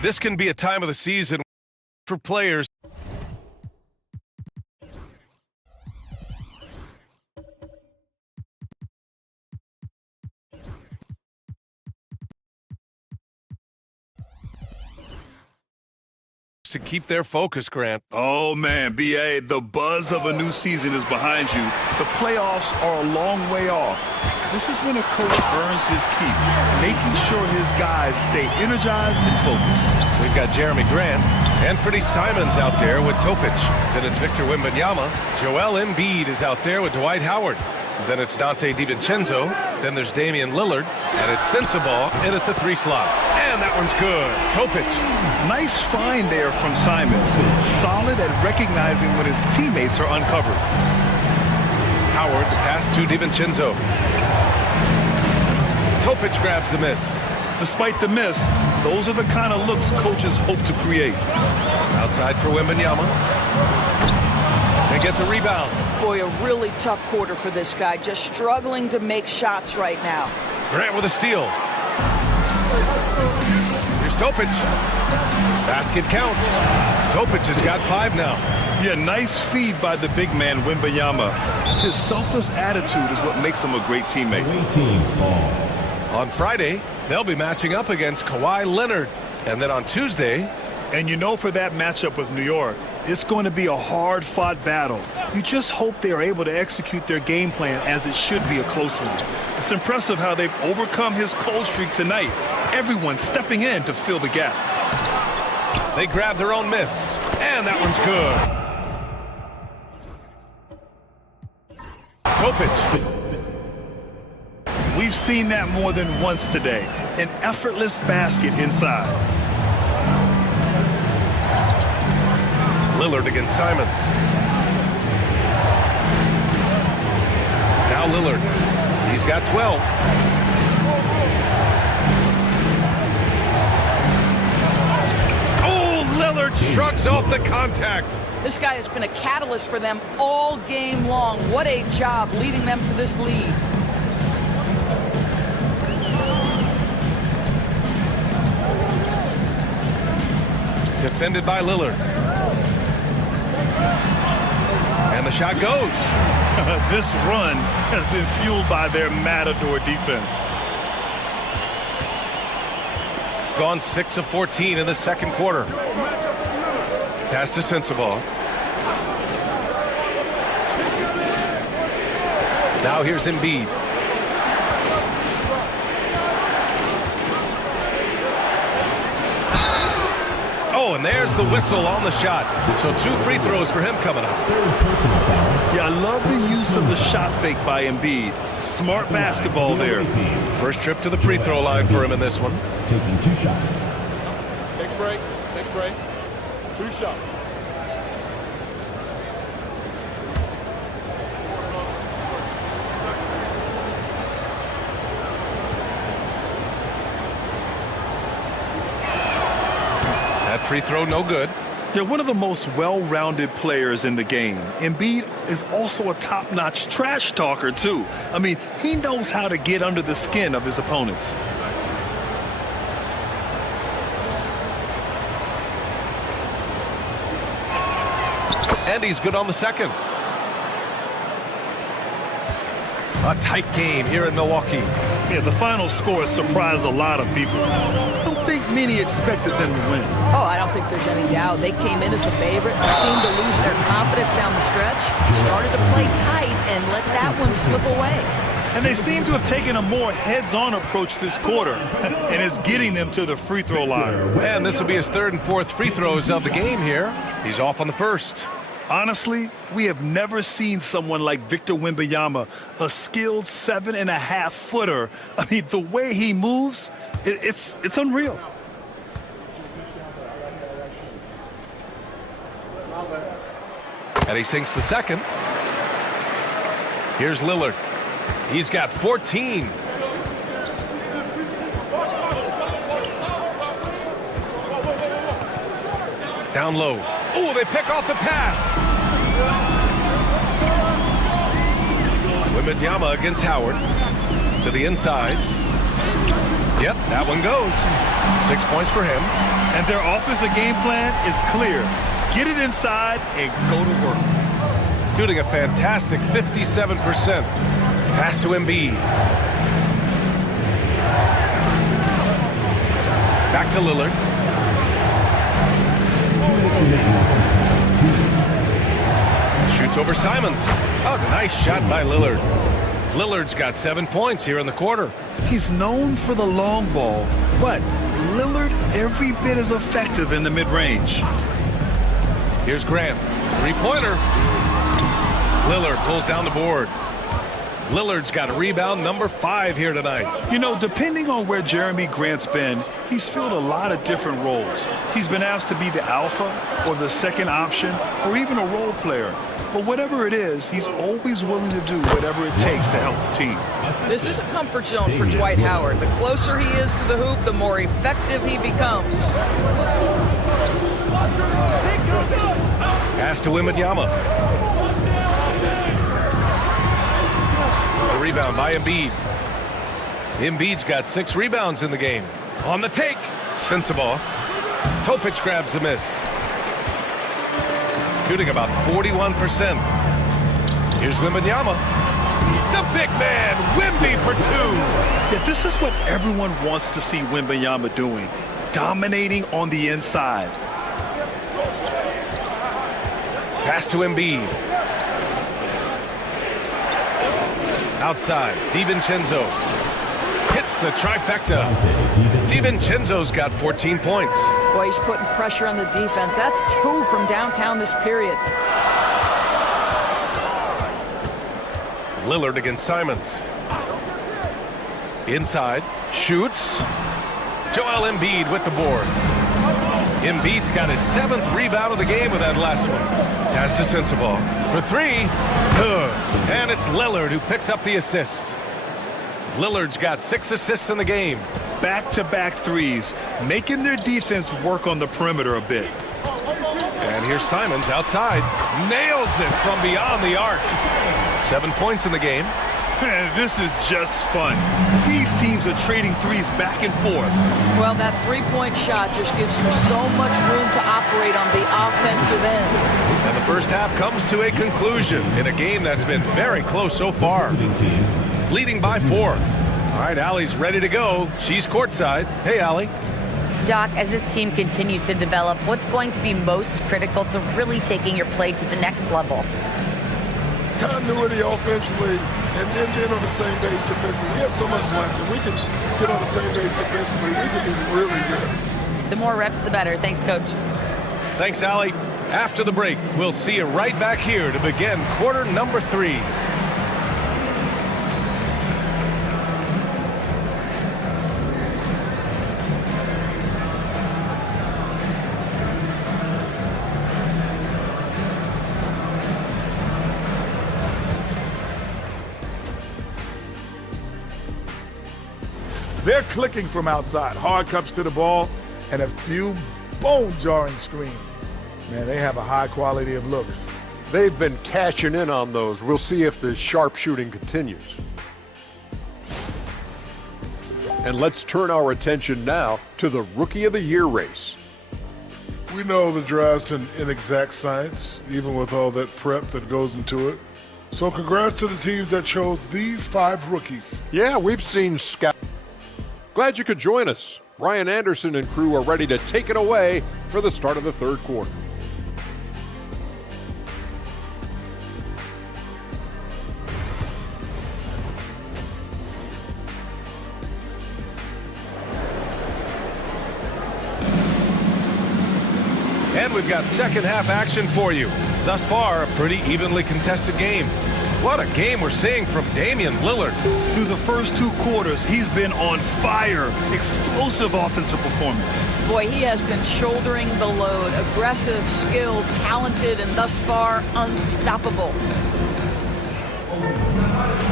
This can be a time of the season for players to keep their focus, Grant. Oh, man, B.A., the buzz of a new season is behind you. The playoffs are a long way off. This is when a coach earns his keep, making sure his guys stay energized and focused. We've got Jeremy Grant and Freddie Simons out there with Topic. Then it's Victor Wembanyama. Joel Embiid is out there with Dwight Howard. Then it's Dante DiVincenzo. Then there's Damian Lillard. And it's Sensabaugh in at the 3 slot. And that one's good. Topic. Nice find there from Simons. Solid at recognizing when his teammates are uncovered. Howard, the pass to DiVincenzo. Topic grabs the miss. Despite the miss, those are the kind of looks coaches hope to create. Outside for Wembanyama. They get the rebound. Boy, a really tough quarter for this guy. Just struggling to make shots right now. Grant with a steal. Here's Topic. Basket counts. Topic has got 5 now. Yeah, nice feed by the big man, Wembanyama. His selfless attitude is what makes him a great teammate. On Friday, they'll be matching up against Kawhi Leonard. And then on Tuesday... And you know, for that matchup with New York, it's going to be a hard-fought battle. You just hope they are able to execute their game plan, as it should be a close one. It's impressive how they've overcome his cold streak tonight. Everyone stepping in to fill the gap. They grab their own miss. And that one's good. Topic. We've seen that more than once today. An effortless basket inside. Lillard against Simons. Now Lillard. He's got 12. Oh, Lillard shrugs off the contact. This guy has been a catalyst for them all game long. What a job leading them to this lead. Defended by Lillard. And the shot goes. This run has been fueled by their Matador defense. Gone 6 of 14 in the second quarter. Pass to Sensabaugh. Now here's Embiid. Oh, and there's the whistle on the shot. So 2 free throws for him coming up. Yeah, I love the use of the shot fake by Embiid. Smart basketball there. First trip to the free throw line for him in this one. Taking 2 shots. Take a break. Take a break. 2 shots. That free throw no good. They're one of the most well-rounded players in the game. Embiid is also a top-notch trash talker, too. I mean, he knows how to get under the skin of his opponents. And he's good on the second. A tight game here in Milwaukee. Yeah, the final score surprised a lot of people. I don't think many expected them to win. Oh, I don't think there's any doubt. They came in as a favorite, seemed to lose their confidence down the stretch, started to play tight, and let that one slip away. And they seem to have taken a more heads-on approach this quarter, and it's getting them to the free throw line. And this will be his 3rd and 4th free throws of the game here. He's off on the first. Honestly, we have never seen someone like Victor Wembanyama, a skilled 7.5-footer. I mean, the way he moves, it's unreal. And he sinks the second. Here's Lillard. He's got 14. Down low. Oh, they pick off the pass. Wembanyama against Howard. To the inside. Yep, that one goes. 6 points for him. And their offensive game plan is clear. Get it inside and go to work. Shooting a fantastic 57%. Pass to Embiid. Back to Lillard. 2 minutes remaining in the first half. 2 minutes. Shoots over Simons. Oh, nice shot by Lillard. Lillard's got 7 points here in the quarter. He's known for the long ball, but Lillard every bit as effective in the mid-range. Here's Grant. Three-pointer. Lillard pulls down the board. Lillard's got rebound number 5 here tonight. You know, depending on where Jeremy Grant's been, he's filled a lot of different roles. He's been asked to be the alpha or the second option or even a role player. But whatever it is, he's always willing to do whatever it takes to help the team. This is a comfort zone for Dwight Howard. The closer he is to the hoop, the more effective he becomes. Pass to Wembanyama. The rebound by Embiid. Embiid's got 6 rebounds in the game. On the take. Sensabaugh. Topic grabs the miss. Shooting about 41%. Here's Wembanyama. The big man, Wemby for 2. Yeah, this is what everyone wants to see Wembanyama doing. Dominating on the inside. Pass to Embiid. Outside, DiVincenzo. Hits the trifecta. DiVincenzo's got 14 points. Boy, he's putting pressure on the defense. That's 2 from downtown this period. Lillard against Simons. Inside, shoots. Joel Embiid with the board. Embiid's got his 7th rebound of the game with that last one. Pass to Sensabaugh for 3. Good. And it's Lillard who picks up the assist. Lillard's got 6 assists in the game. Back-to-back threes, making their defense work on the perimeter a bit. And here's Simons outside. Nails it from beyond the arc. 7 points in the game. And this is just fun. These teams are trading threes back and forth. Well, that three-point shot just gives you so much room to operate on the offensive end. And the first half comes to a conclusion in a game that's been very close so far. Leading by 4. All right, Allie's ready to go. She's courtside. Hey, Allie. Doc, as this team continues to develop, what's going to be most critical to really taking your play to the next level? Continuity offensively and then being on the same page defensively. We have so much left, and we can get on the same page defensively. We can be really good. The more reps, the better. Thanks, Coach. Thanks, Allie. After the break, we'll see you right back here to begin quarter number 3. They're clicking from outside. Hard cuts to the ball and a few bone-jarring screens. Man, they have a high quality of looks. They've been cashing in on those. We'll see if the sharp shooting continues. And let's turn our attention now to the Rookie of the Year race. We know the draft's an inexact science, even with all that prep that goes into it. So congrats to the teams that chose these 5 rookies. Yeah, we've seen scouts. Glad you could join us. Brian Anderson and crew are ready to take it away for the start of the third quarter. And we've got second half action for you. Thus far, a pretty evenly contested game. What a game we're seeing from Damian Lillard. Through the first 2 quarters, he's been on fire. Explosive offensive performance. Boy, he has been shouldering the load. Aggressive, skilled, talented, and thus far, unstoppable.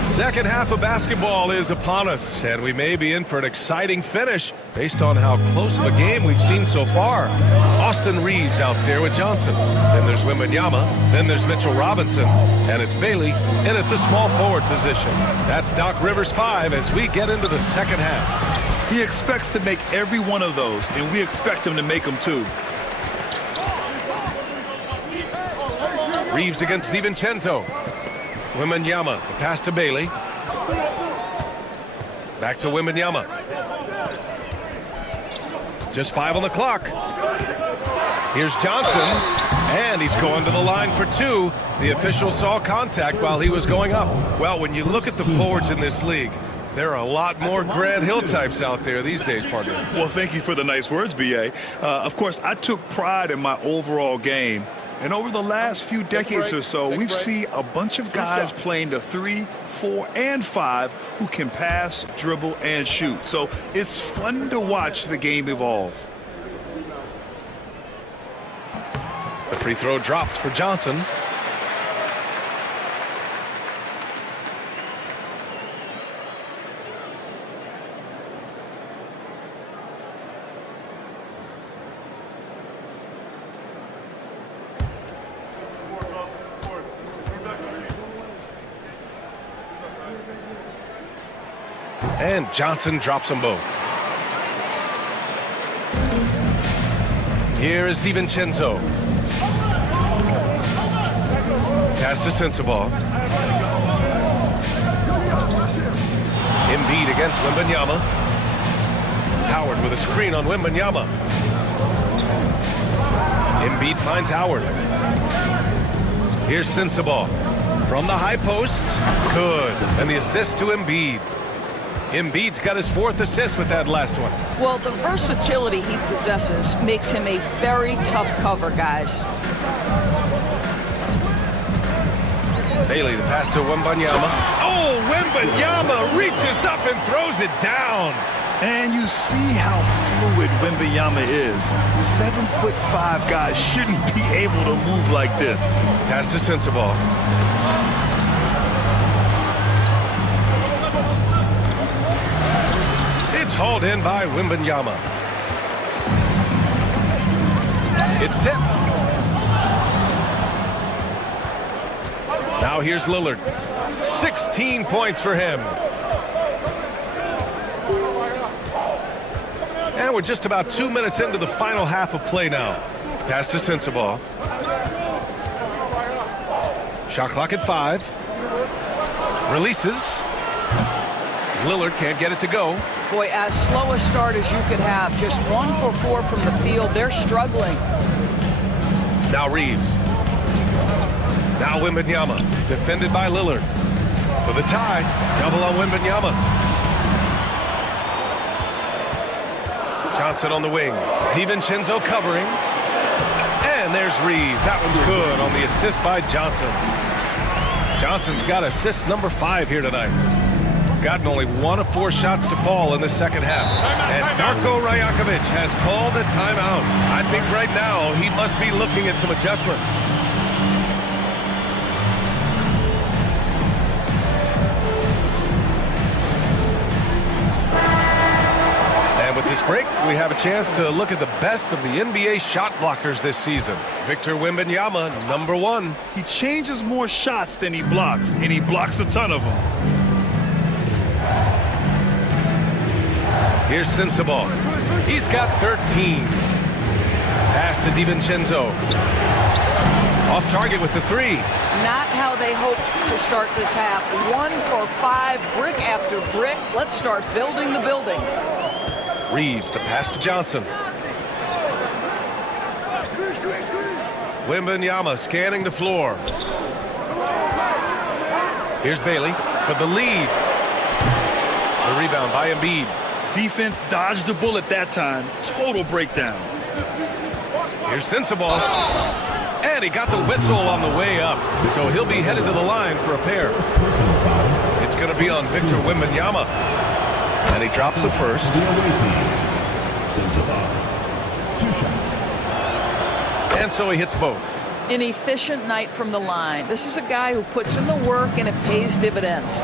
Second half of basketball is upon us, and we may be in for an exciting finish based on how close of a game we've seen so far. Austin Reeves out there with Johnson. Then there's Wembanyama. Then there's Mitchell Robinson. And it's Bailey in at the small forward position. That's Doc Rivers 5 as we get into the second half. He expects to make every one of those, and we expect him to make them too. Reeves against DiVincenzo. Wembanyama, the pass to Bailey. Back to Wembanyama. Just 5 on the clock. Here's Johnson, and he's going to the line for 2. The official saw contact while he was going up. Well, when you look at the forwards in this league, there are a lot more Grant Hill types out there these days, partner. Well, thank you for the nice words, B.A. Of course, I took pride in my overall game. And over the last few decades or so, we've seen a bunch of guys playing the 3, 4, and 5 who can pass, dribble, and shoot. So it's fun to watch the game evolve. The free throw dropped for Johnson. And Johnson drops them both. Here is DiVincenzo. Pass to Sensabaugh. Embiid against Wembanyama. Howard with a screen on Wembanyama. Embiid finds Howard. Here's Sensabaugh. From the high post. Good. And the assist to Embiid. Embiid's got his 4th assist with that last one. Well, the versatility he possesses makes him a very tough cover, guys. Bailey, the pass to Wembanyama. Oh, Wembanyama reaches up and throws it down. And you see how fluid Wembanyama is. 7'5" guys shouldn't be able to move like this. Pass to Sensabaugh. It's hauled in by Wembanyama. It's tipped. Now here's Lillard. 16 points for him. And we're just about 2 minutes into the final half of play now. Pass to Sensabaugh. Shot clock at 5. Releases. Lillard can't get it to go. Boy, as slow a start as you could have. Just 1 for 4 from the field. They're struggling. Now Reeves. Now Wembanyama. Defended by Lillard. For the tie. Double on Wembanyama. Johnson on the wing. DiVincenzo covering. And there's Reeves. That one's good on the assist by Johnson. Johnson's got assist number 5 here tonight. Gotten only 1 of 4 shots to fall in the second half. And Darko Rajakovic has called a timeout. I think right now he must be looking at some adjustments. And with this break, we have a chance to look at the best of the NBA shot blockers this season. Victor Wembanyama, number 1. He changes more shots than he blocks, and he blocks a ton of them. Here's Sensabaugh. He's got 13. Pass to DiVincenzo. Off target with the 3. Not how they hoped to start this half. 1 for 5, brick after brick. Let's start building the building. Reeves, the pass to Johnson. Wembanyama scanning the floor. Here's Bailey for the lead. The rebound by Embiid. Defense dodged a bullet that time. Total breakdown. Here's Sensabaugh. And he got the whistle on the way up. So he'll be headed to the line for a pair. It's going to be on Victor Wembanyama. And he drops the first. And so he hits both. An efficient night from the line. This is a guy who puts in the work and it pays dividends.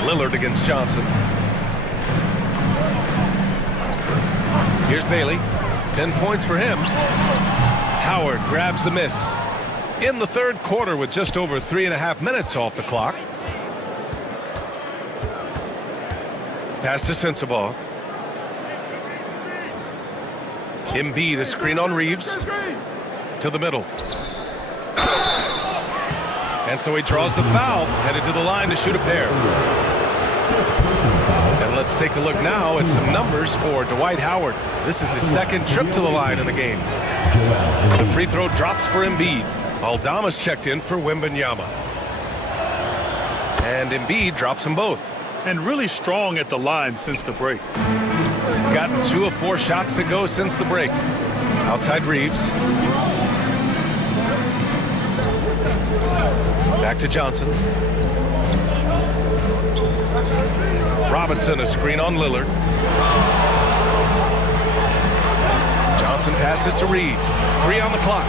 Lillard against Johnson. Here's Bailey. 10 points for him. Howard grabs the miss. In the third quarter with just over 3.5 minutes off the clock. Pass to Sensabaugh. Embiid, a screen on Reeves. To the middle. And so he draws the foul, headed to the line to shoot a pair. And let's take a look now at some numbers for Dwight Howard. This is his second trip to the line in the game. The free throw drops for Embiid. Aldama's checked in for Wembanyama. And Embiid drops them both. And really strong at the line since the break. Gotten 2 of 4 shots to go since the break. Outside Reeves. Back to Johnson. Robinson, a screen on Lillard. Johnson passes to Reeves. 3 on the clock.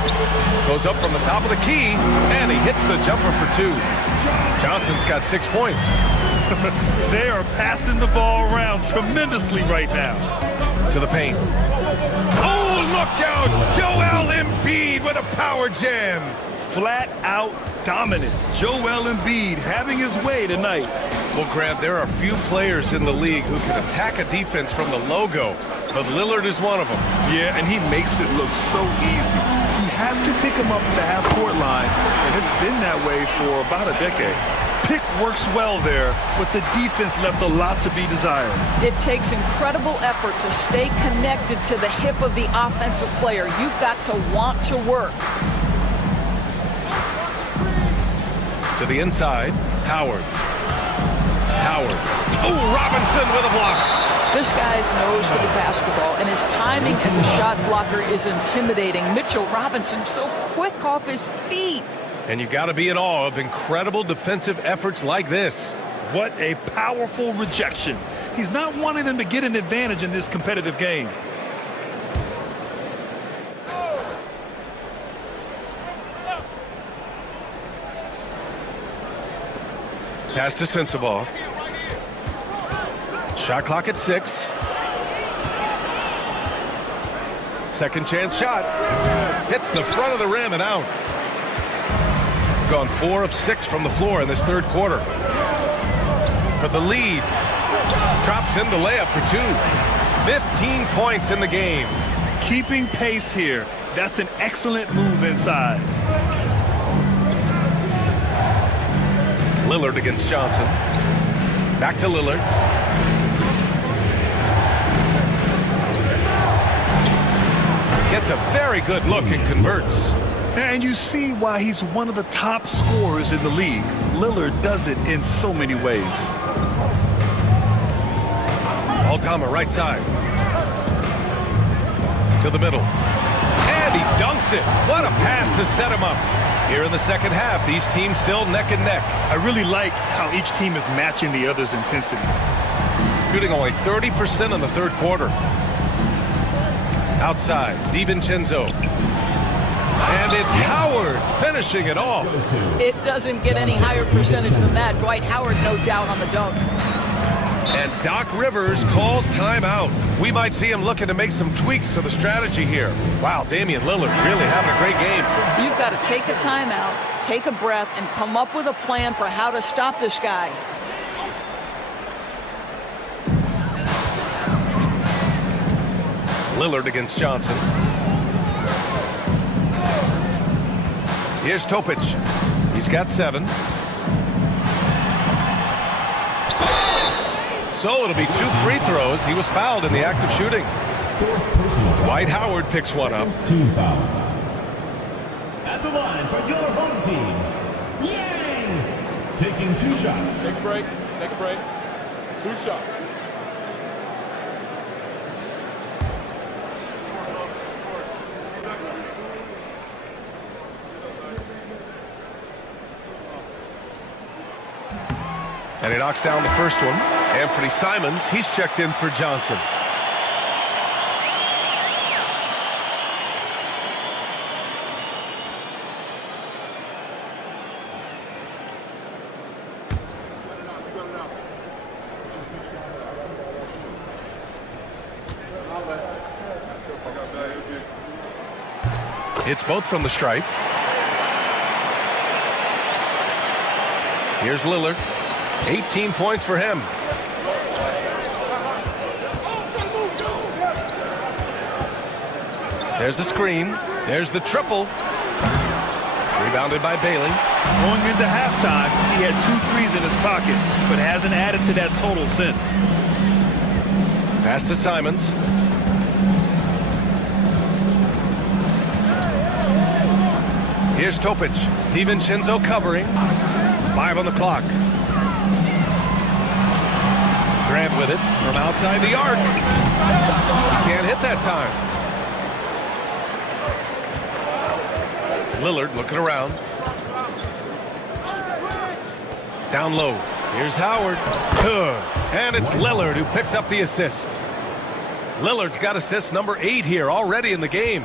Goes up from the top of the key, and he hits the jumper for 2. Johnson's got 6 points. They are passing the ball around tremendously right now. To the paint. Oh, look out! Joel Embiid with a power jam. Flat out dominant. Joel Embiid having his way tonight. Well, Grant, there are few players in the league who can attack a defense from the logo, but Lillard is one of them. Yeah, and he makes it look so easy. You have to pick him up at the half-court line, and it's been that way for about a decade. Pick works well there, but the defense left a lot to be desired. It takes incredible effort to stay connected to the hip of the offensive player. You've got to want to work. To the inside, Howard. Oh, Robinson with a block. This guy's nose for the basketball, and his timing as a shot blocker is intimidating. Mitchell Robinson so quick off his feet. And you got to be in awe of incredible defensive efforts like this. What a powerful rejection. He's not wanting them to get an advantage in this competitive game. Pass to Sensabaugh. Shot clock at 6. Second chance shot. Hits the front of the rim and out. Gone 4 of 6 from the floor in this third quarter. For the lead. Drops in the layup for 2. 15 points in the game. Keeping pace here. That's an excellent move inside. Lillard against Johnson. Back to Lillard. Gets a very good look and converts. And you see why he's one of the top scorers in the league. Lillard does it in so many ways. Aldama right side. To the middle. And he dunks it. What a pass to set him up. Here in the second half, these teams still neck and neck. I really like how each team is matching the other's intensity. Shooting only 30% in the third quarter. Outside, DiVincenzo. And it's Howard finishing it off. It doesn't get any higher percentage than that. Dwight Howard, no doubt, on the dunk. And Doc Rivers calls timeout. We might see him looking to make some tweaks to the strategy here. Wow, Damian Lillard really having a great game. You've got to take a timeout, take a breath, and come up with a plan for how to stop this guy. Lillard against Johnson. Here's Topic. He's got 7. So it'll be 2 free throws. He was fouled in the act of shooting. Dwight Howard picks one up. Team foul. At the line for your home team, Yang. Taking 2 shots. Take a break. Take a break. 2 shots. And he knocks down the first one. Anthony Simons, he's checked in for Johnson. It's both from the stripe. Here's Lillard. 18 points for him. There's the screen. There's the triple. Rebounded by Bailey. Going into halftime, he had 2 threes in his pocket, but hasn't added to that total since. Pass to Simons. Here's Topic. DiVincenzo covering. 5 on the clock. Grant with it from outside the arc. Can't hit that time. Lillard looking around. Down low. Here's Howard. Good. And it's Lillard who picks up the assist. Lillard's got assist number 8 here already in the game.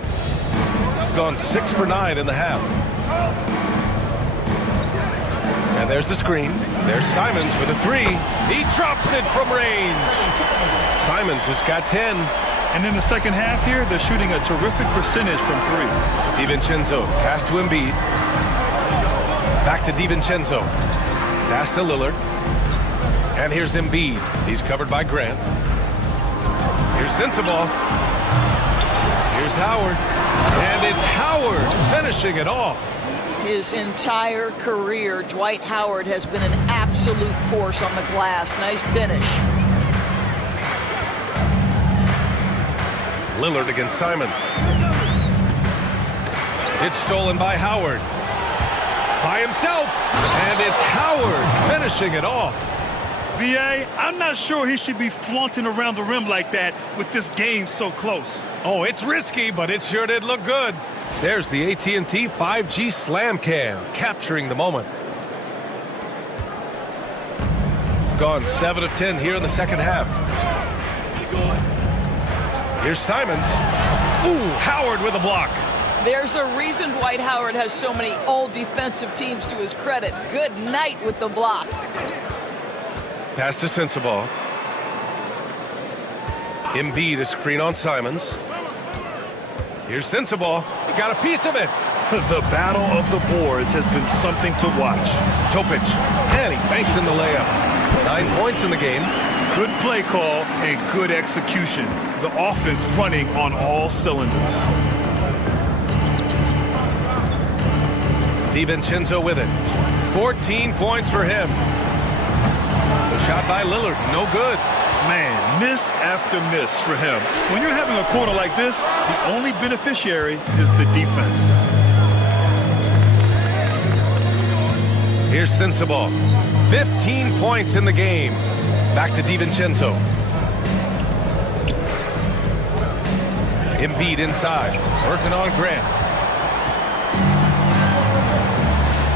Gone 6 for 9 in the half. And there's the screen. There's Simons with a 3. He drops it from range. Simons has got 10. And in the second half here, they're shooting a terrific percentage from 3. DiVincenzo, pass to Embiid. Back to DiVincenzo. Pass to Lillard. And here's Embiid. He's covered by Grant. Here's Sensabaugh. Here's Howard. And it's Howard finishing it off. His entire career, Dwight Howard has been an absolute force on the glass. Nice finish. Lillard against Simons. It's stolen by Howard. By himself. And it's Howard finishing it off. B.A., I'm not sure he should be flaunting around the rim like that with this game so close. Oh, it's risky, but it sure did look good. There's the AT&T 5G Slam Cam, capturing the moment. Gone 7 of 10 here in the second half. Here's Simons. Ooh, Howard with a block. There's a reason Dwight Howard has so many all-defensive teams to his credit. Good night with the block. Pass to Sensabaugh. Embiid, a screen on Simons. Here's Sensabaugh. He got a piece of it. The battle of the boards has been something to watch. Topic. And he banks in the layup. 9 points in the game. Good play call and good execution. The offense running on all cylinders. DiVincenzo with it. 14 points for him. The shot by Lillard, no good. Man, miss after miss for him. When you're having a quarter like this, the only beneficiary is the defense. Here's Sensabaugh. 15 points in the game. Back to DiVincenzo. Embiid inside, working on Grant.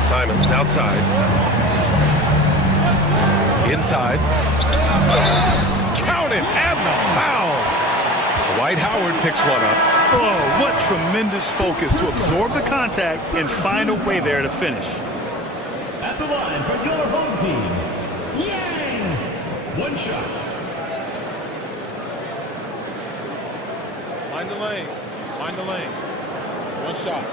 Simons outside. Inside. Count it, and the foul. Dwight Howard picks one up. Oh, what tremendous focus to absorb the contact and find a way there to finish. At the line for your home team, Yang. One shot. Mind the lanes. Mind the lanes. One shot.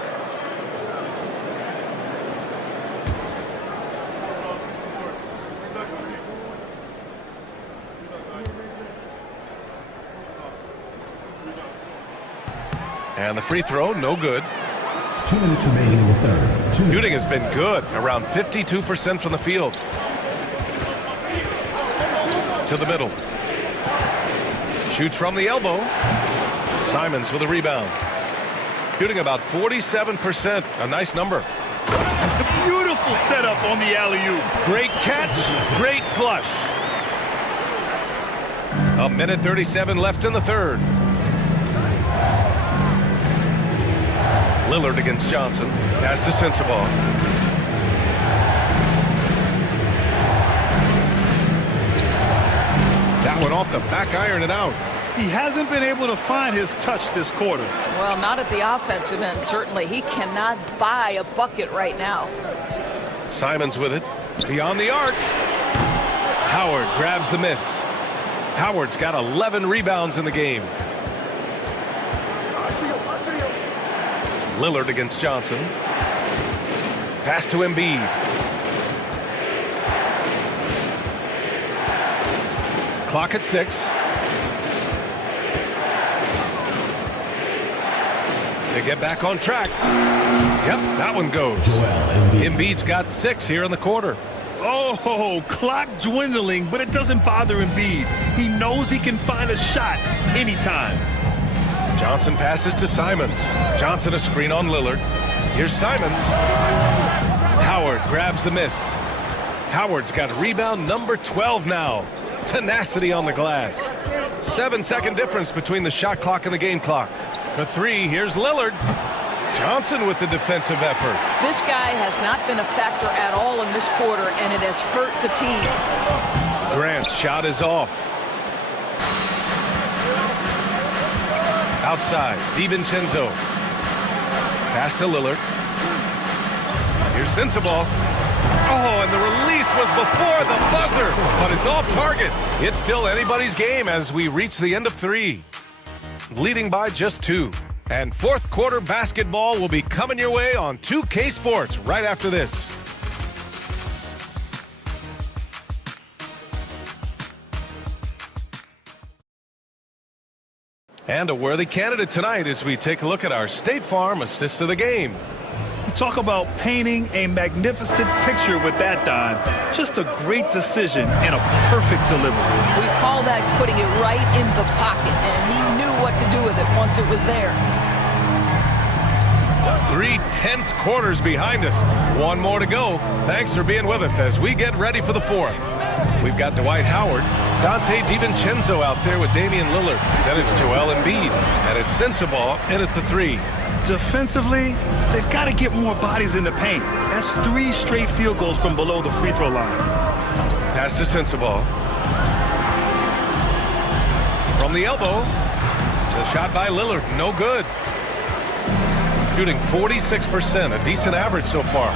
And the free throw, no good. 2 minutes remaining in the third. Shooting has been good, around 52% from the field. To the middle. Shoots from the elbow. Simons with a rebound. Shooting about 47%, a nice number. Beautiful setup on the alley-oop. Great catch, great flush. A minute 37 left in the third. Lillard against Johnson. Pass to Sensabaugh. That one off the back iron and out. He hasn't been able to find his touch this quarter. Well, not at the offensive end, certainly. He cannot buy a bucket right now. Simons with it. Beyond the arc. Howard grabs the miss. Howard's got 11 rebounds in the game. Lillard against Johnson. Pass to Embiid. Clock at 6. to get back on track. Yep, that one goes. Embiid's got 6 here in the quarter. Oh, clock dwindling, but it doesn't bother Embiid. He knows he can find a shot anytime. Johnson passes to Simons. Johnson a screen on Lillard. Here's Simons. Howard grabs the miss. Howard's got rebound number 12 now. Tenacity on the glass. 7-second difference between the shot clock and the game clock. For 3, here's Lillard. Johnson with the defensive effort. This guy has not been a factor at all in this quarter, and it has hurt the team. Grant's shot is off. Outside, DiVincenzo. Pass to Lillard. Here's Sensabaugh. Oh, and the release was before the buzzer, but it's off target. It's still anybody's game as we reach the end of 3. Leading by just 2. And fourth quarter basketball will be coming your way on 2K Sports right after this. And a worthy candidate tonight as we take a look at our State Farm assist of the game. You talk about painting a magnificent picture with that dime. Just a great decision and a perfect delivery. We call that putting it right in the pocket, and he knew what to do with it once it was there. 3 tense quarters behind us. 1 more to go. Thanks for being with us as we get ready for the 4th. We've got Dwight Howard, Dante DiVincenzo out there with Damian Lillard. Then it's Joel Embiid, and it's Sensabaugh in at the 3. Defensively, they've got to get more bodies in the paint. That's 3 straight field goals from below the free throw line. Pass to Sensabaugh. From the elbow, the shot by Lillard, no good. Shooting 46%, a decent average so far.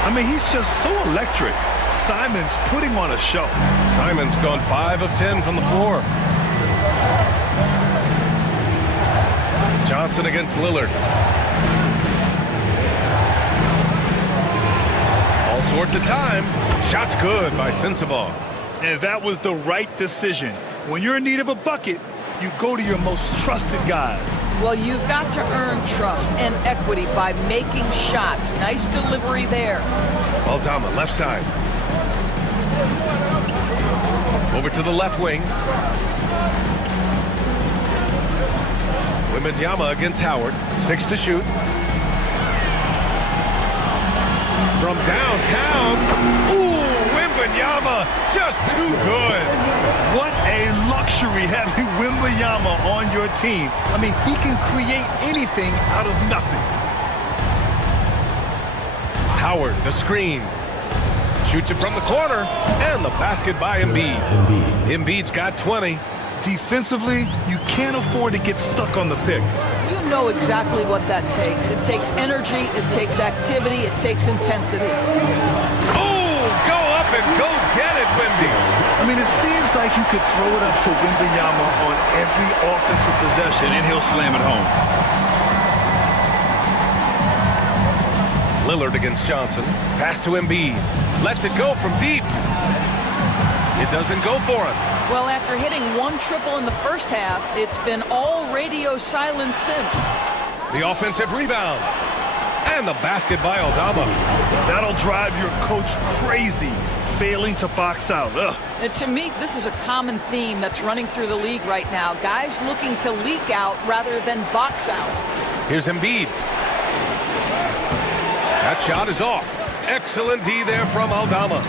I mean, he's just so electric. Simons putting on a show. Simons gone 5 of 10 from the floor. Johnson against Lillard. All sorts of time. Shot's good by Sensabaugh. And that was the right decision. When you're in need of a bucket, you go to your most trusted guys. Well, you've got to earn trust and equity by making shots. Nice delivery there. Aldama, left side. Over to the left wing. Wembanyama against Howard. 6 to shoot. From downtown. Ooh, Wembanyama just too good. What a luxury having Wembanyama on your team. I mean, he can create anything out of nothing. Howard, the screen. Shoots it from the corner, and the basket by Embiid. Embiid's got 20. Defensively, you can't afford to get stuck on the pick. You know exactly what that takes. It takes energy, it takes activity, it takes intensity. Oh, go up and go get it, Wemby. I mean, it seems like you could throw it up to Wembanyama on every offensive possession, and he'll slam it home. Lillard against Johnson. Pass to Embiid. Lets it go from deep. It doesn't go for him. Well, after hitting 1 triple in the first half, it's been all radio silence since. The offensive rebound. And the basket by Aldama. That'll drive your coach crazy, failing to box out. And to me, this is a common theme that's running through the league right now. Guys looking to leak out rather than box out. Here's Embiid. That shot is off. Excellent D there from Aldama.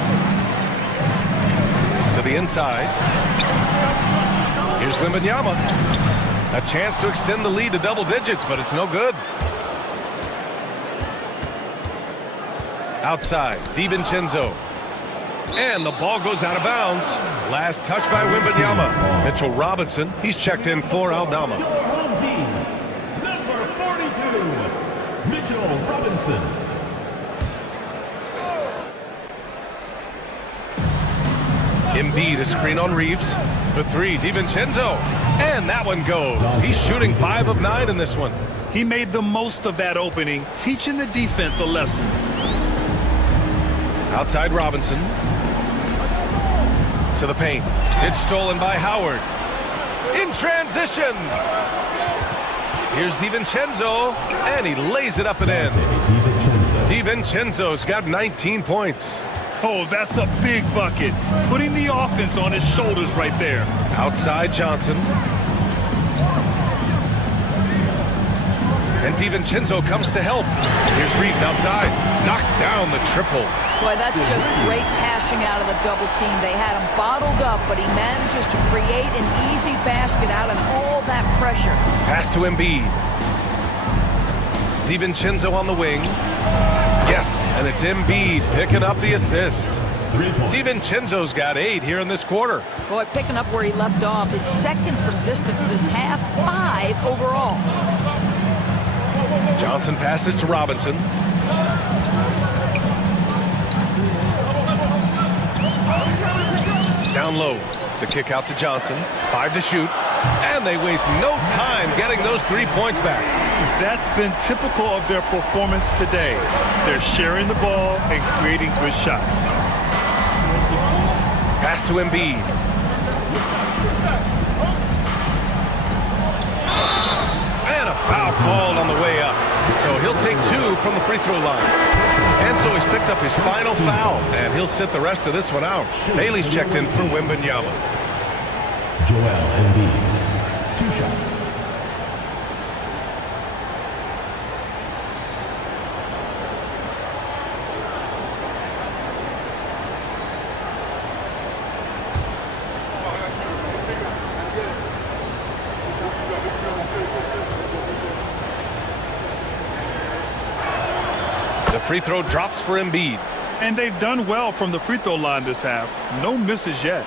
To the inside. Here's Wembanyama. A chance to extend the lead to double digits, but it's no good. Outside, DiVincenzo. And the ball goes out of bounds. Last touch by Wembanyama. Mitchell Robinson, he's checked in for Aldama. Your home team, number 42, Mitchell Robinson. Embiid, a screen on Reeves. For 3, DiVincenzo. And that one goes. He's shooting 5 of 9 in this one. He made the most of that opening, teaching the defense a lesson. Outside Robinson. To the paint. It's stolen by Howard. in transition. Here's DiVincenzo, and he lays it up and in. DiVincenzo's got 19 points. Oh, that's a big bucket. Putting the offense on his shoulders right there. Outside Johnson. And DiVincenzo comes to help. Here's Reeves outside. Knocks down the triple. Boy, that's just great passing out of the double team. They had him bottled up, but he manages to create an easy basket out of all that pressure. Pass to Embiid. DiVincenzo on the wing. Yes, and it's Embiid picking up the assist. DiVincenzo's got 8 here in this quarter. Boy, picking up where he left off. His second from distance this half, 5 overall. Johnson passes to Robinson. Down low. The kick out to Johnson. 5 to shoot. And they waste no time getting those 3 points back. That's been typical of their performance today. They're sharing the ball and creating good shots. Pass to Embiid. And a foul called on the way up. So he'll take 2 from the free throw line. And so he's picked up his final foul, and he'll sit the rest of this one out. Bailey's checked in for Wembanyama. Joel Embiid, 2 shots. The free throw drops for Embiid. And they've done well from the free throw line this half. No misses yet.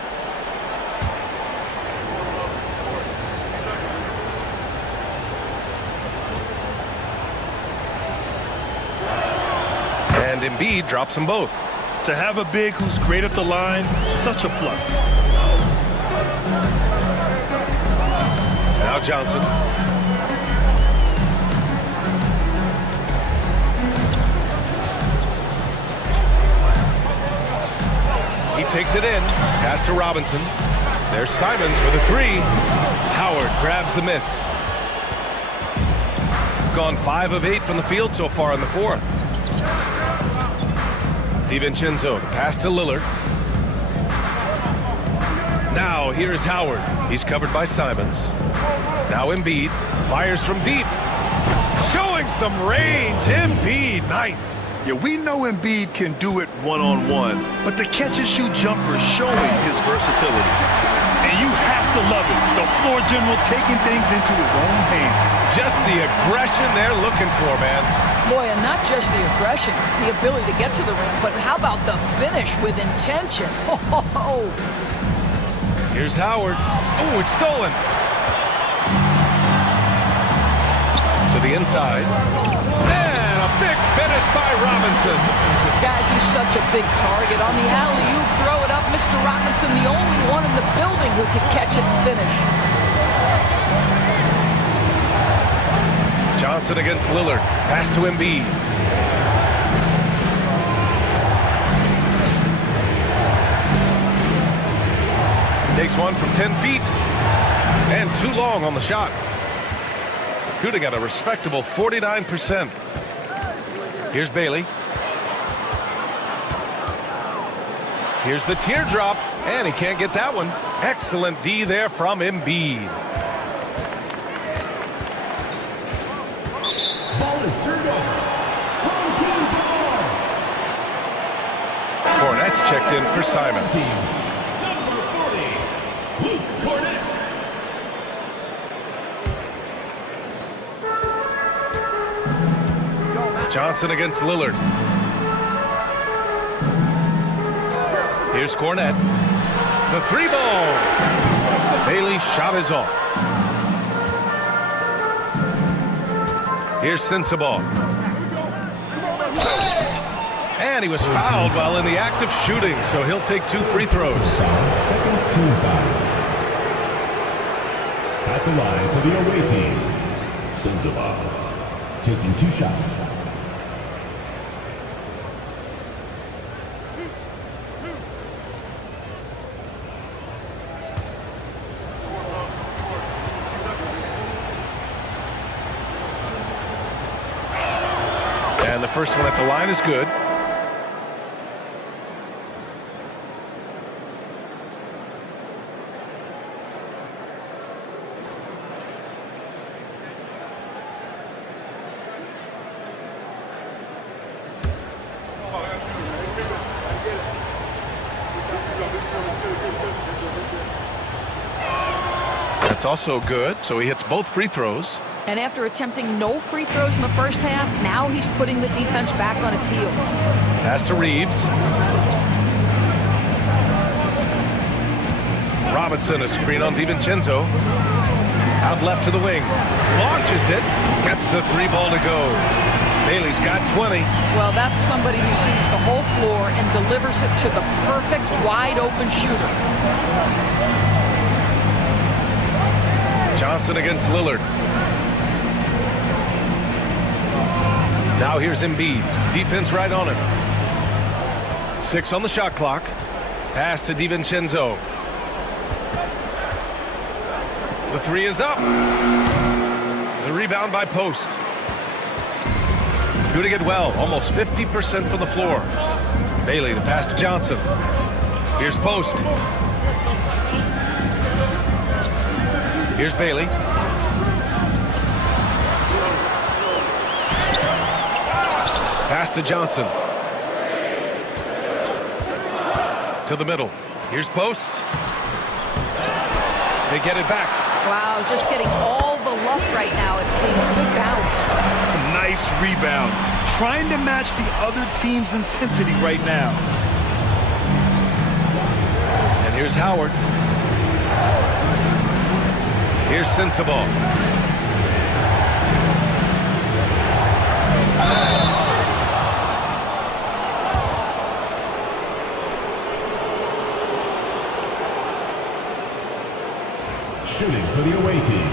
And Embiid drops them both. To have a big who's great at the line, such a plus. Now Johnson. He takes it in. Pass to Robinson. There's Simons with a 3. Howard grabs the miss. Gone 5 of 8 from the field so far in the 4th. DiVincenzo, the pass to Lillard. Now here's Howard. He's covered by Simons. Now Embiid fires from deep. Showing some range. Embiid, nice. Yeah, we know Embiid can do it one-on-one, but the catch-and-shoot jumper is showing his versatility. And you have to love it. The floor general taking things into his own hands. Just the aggression they're looking for, man. Boy, and not just the aggression, the ability to get to the rim, but how about the finish with intention? Oh. Here's Howard. Oh, it's stolen. To the inside. And a big finish by Robinson. Guys, he's such a big target. On the alley-oop, throw it up. Mr. Robinson, the only one in the building who could catch it and finish. Johnson against Lillard. Pass to Embiid. Takes one from 10 feet. And too long on the shot. Shooting at a respectable 49%. Here's Bailey. Here's the teardrop. And he can't get that one. Excellent D there from Embiid. Ball is turned over. Home team ball. Cornette's checked in for Simons. Number 40, Luke Cornette. Johnson against Lillard. Here's Cornette. The 3 ball. Bailey's shot is off. Here's Sensabaugh. And he was fouled while in the act of shooting, so he'll take 2 free throws. Second team foul. At the line for the away team, Sensabaugh taking 2 shots. And the first one at the line is good. That's also good, so he hits both free throws. And after attempting no free throws in the first half, now he's putting the defense back on its heels. Pass to Reeves. Robinson, a screen on DiVincenzo. Out left to the wing. Launches it. Gets the 3 ball to go. Bailey's got 20. Well, that's somebody who sees the whole floor and delivers it to the perfect wide-open shooter. Johnson against Lillard. Now here's Embiid. Defense right on him. 6 on the shot clock. Pass to DiVincenzo. The 3 is up. The rebound by Post. Shooting it well. Almost 50% from the floor. Bailey, the pass to Johnson. Here's Post. Here's Bailey. Pass to Johnson. To the middle. Here's Post. They get it back. Wow, just getting all the luck right now, it seems. Good bounce. Nice rebound. Trying to match the other team's intensity right now. And here's Howard. Here's Sensabaugh. Shooting for the away team.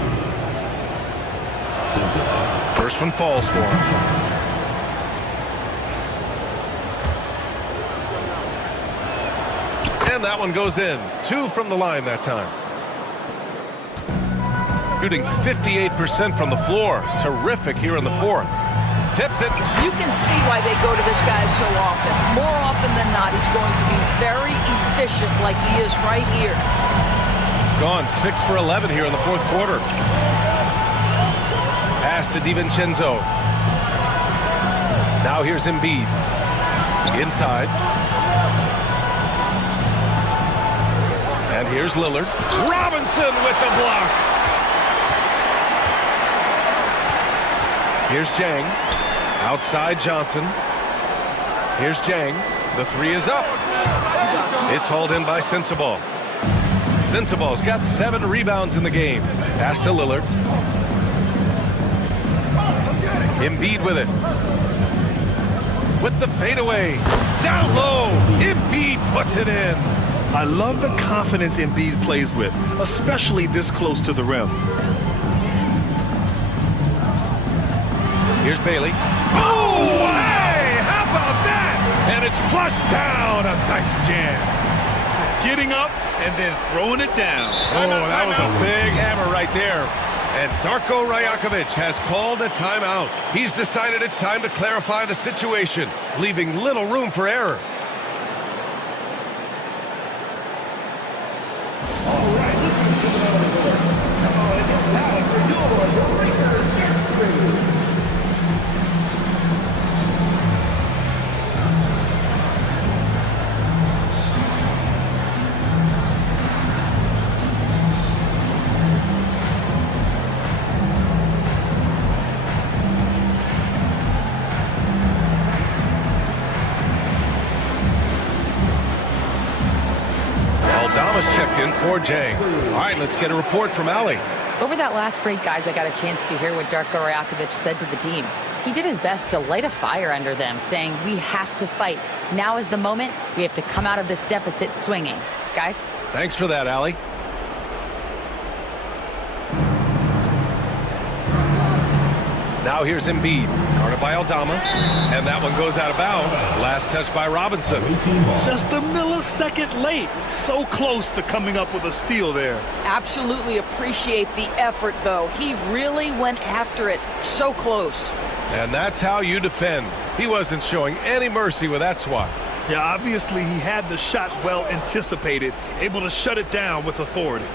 First one falls for him. And that one goes in. 2 from the line that time. Shooting 58% from the floor. Terrific here in the 4th. Tips it. You can see why they go to this guy so often. More often than not, he's going to be very efficient like he is right here. Gone 6 for 11 here in the 4th quarter. Pass to DiVincenzo. Now here's Embiid. Inside. And here's Lillard. Robinson with the block. Here's Jang. Outside Johnson. Here's Jang. The 3 is up. It's hauled in by Sensabaugh. Sensabaugh's got 7 rebounds in the game. Pass to Lillard. Embiid with it. With the fadeaway. Down low. Embiid puts it in. I love the confidence Embiid plays with, especially this close to the rim. Here's Bailey. Oh, hey! How about that? And it's flushed down. A nice jam. Getting up and then throwing it down. Oh, that was a big hammer right there. And Darko Rajakovic has called a timeout. He's decided it's time to clarify the situation, leaving little room for error. Checked in for Jang. All right, let's get a report from Allie. Over that last break, guys, I got a chance to hear what Darko Rajakovic said to the team. He did his best to light a fire under them, saying, we have to fight. Now is the moment. We have to come out of this deficit swinging. Guys? Thanks for that, Allie. Now here's Embiid, guarded by Aldama, and that one goes out of bounds. Last touch by Robinson. Just a millisecond late. So close to coming up with a steal there. Absolutely appreciate the effort, though. He really went after it. So close. And that's how you defend. He wasn't showing any mercy with that swat. Yeah, obviously he had the shot well anticipated, able to shut it down with authority.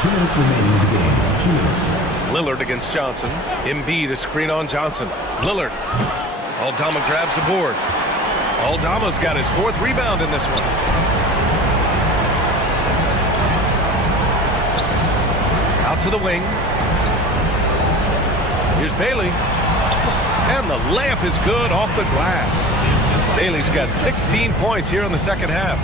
2 minutes remaining in the game. 2 minutes. Lillard against Johnson. Embiid a screen on Johnson. Lillard. Aldama grabs the board. Aldama's got his 4th rebound in this one. Out to the wing. Here's Bailey. And the layup is good off the glass. Bailey's got 16 points here in the second half.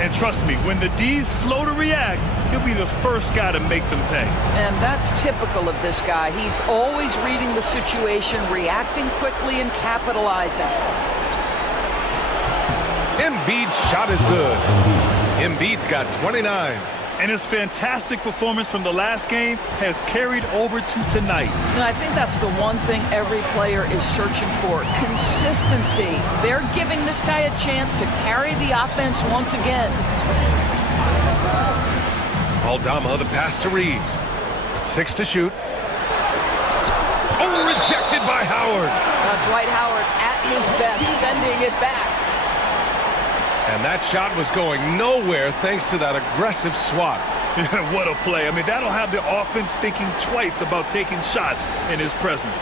And trust me, when the D's slow to react, he'll be the first guy to make them pay. And that's typical of this guy. He's always reading the situation, reacting quickly, and capitalizing. Embiid's shot is good. Embiid's got 29. And his fantastic performance from the last game has carried over to tonight. And I think that's the one thing every player is searching for, consistency. They're giving this guy a chance to carry the offense once again. Aldama, the pass to Reeves. 6 to shoot. Oh, rejected by Howard. Dwight Howard at his best, sending it back. And that shot was going nowhere thanks to that aggressive swat. What a play. I mean, that'll have the offense thinking twice about taking shots in his presence.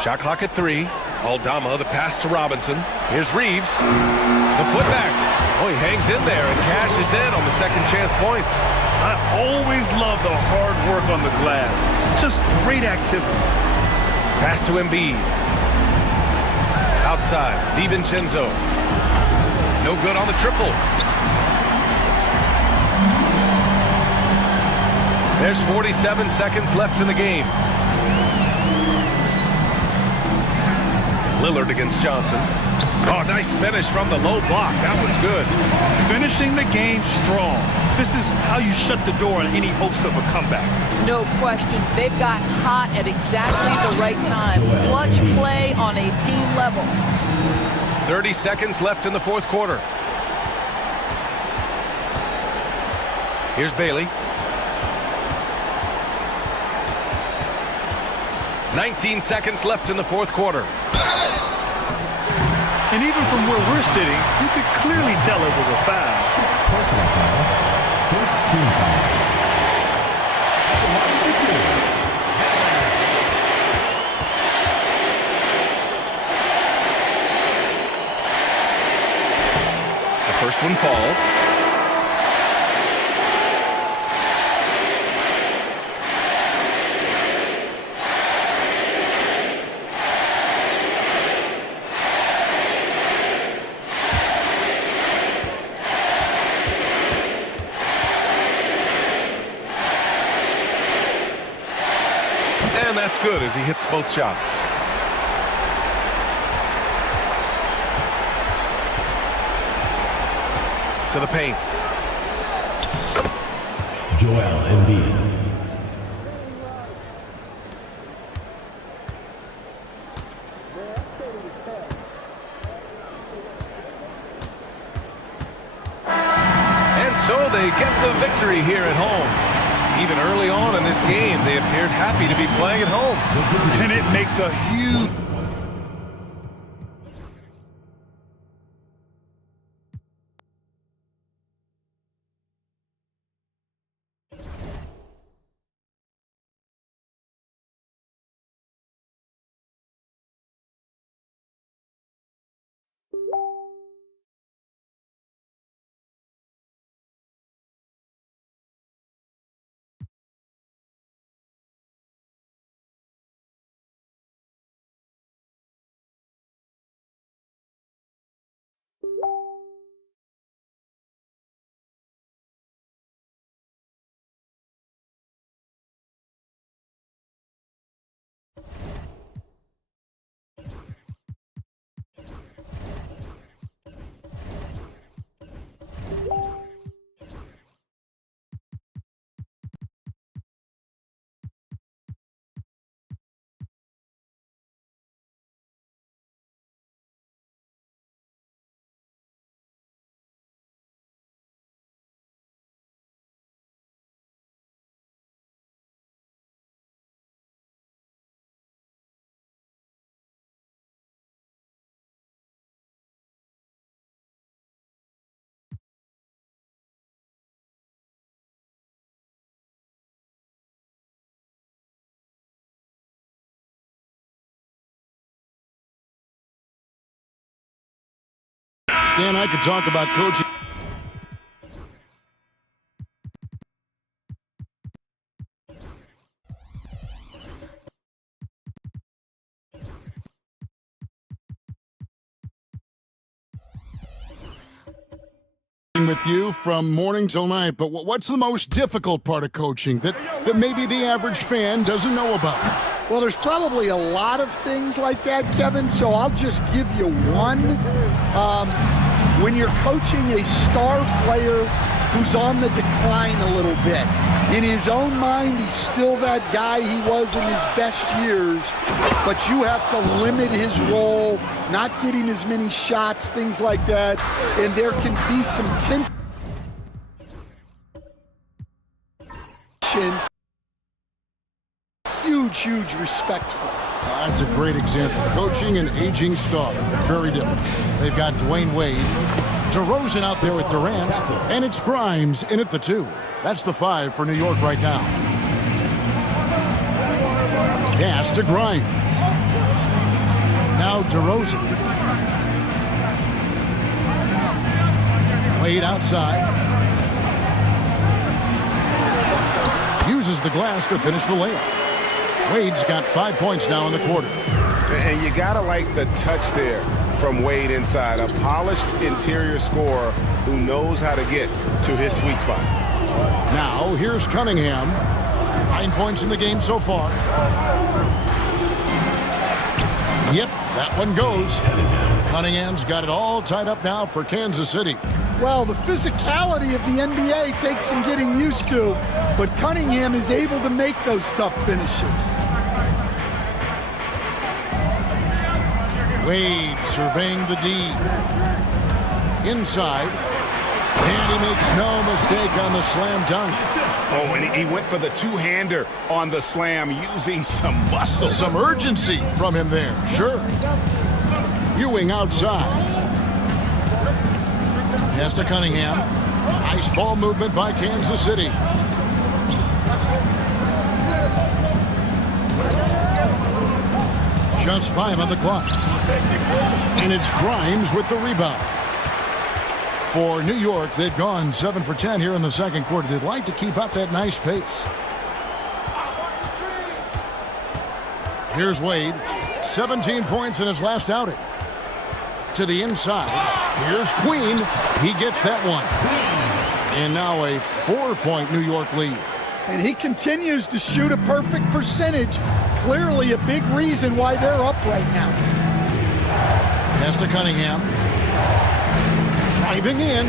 Shot clock at 3. Aldama, the pass to Robinson. Here's Reeves. The putback. Oh, he hangs in there and cashes in on the second chance points. I always love the hard work on the glass. Just great activity. Pass to Embiid. Outside, DiVincenzo. No good on the triple. There's 47 seconds left in the game. Lillard against Johnson. Oh, nice finish from the low block. That was good. Finishing the game strong. This is how you shut the door on any hopes of a comeback. No question. They've got hot at exactly the right time. Clutch play on a team level. 30 seconds left in the 4th quarter. Here's Bailey. 19 seconds left in the 4th quarter. And even from where we're sitting, you could clearly tell it was a foul. Personal foul. First team foul. The first one falls. And that's good as he hits both shots. To the paint. Joel Embiid. And so they get the victory here at home. Even early on in this game, they appeared happy to be playing at home. And it makes a huge Dan, I could talk about coaching. With you from morning till night, but what's the most difficult part of coaching that maybe the average fan doesn't know about? Well, there's probably a lot of things like that, Kevin, so I'll just give you one. When you're coaching a star player who's on the decline a little bit, in his own mind, he's still that guy he was in his best years, but you have to limit his role, not get him as many shots, things like that, and there can be some tension. Huge respect for him. That's a great example. Coaching an aging star, very different. They've got Dwayne Wade, DeRozan out there with Durant, and it's Grimes in at the 2. That's the 5 for New York right now. Pass to Grimes. Now DeRozan. Wade outside. Uses the glass to finish the layup. Wade's got 5 points now in the quarter. And you got to like the touch there from Wade inside. A polished interior scorer who knows how to get to his sweet spot. Now, here's Cunningham. 9 points in the game so far. Yep, that one goes. Cunningham's got it all tied up now for Kansas City. Well, the physicality of the NBA takes some getting used to, but Cunningham is able to make those tough finishes. Wade surveying the D. Inside. And he makes no mistake on the slam dunk. Oh, and he went for the two-hander on the slam using some muscle. Some urgency from him there, sure. Ewing outside. Pass to Cunningham. Nice ball movement by Kansas City. Just 5 on the clock. And it's Grimes with the rebound. For New York, they've gone 7 for 10 here in the second quarter. They'd like to keep up that nice pace. Here's Wade. 17 points in his last outing. To the inside. Here's Queen. He gets that one. And now a 4-point New York lead. And he continues to shoot a perfect percentage. Clearly a big reason why they're up right now. Pass to Cunningham. Driving in.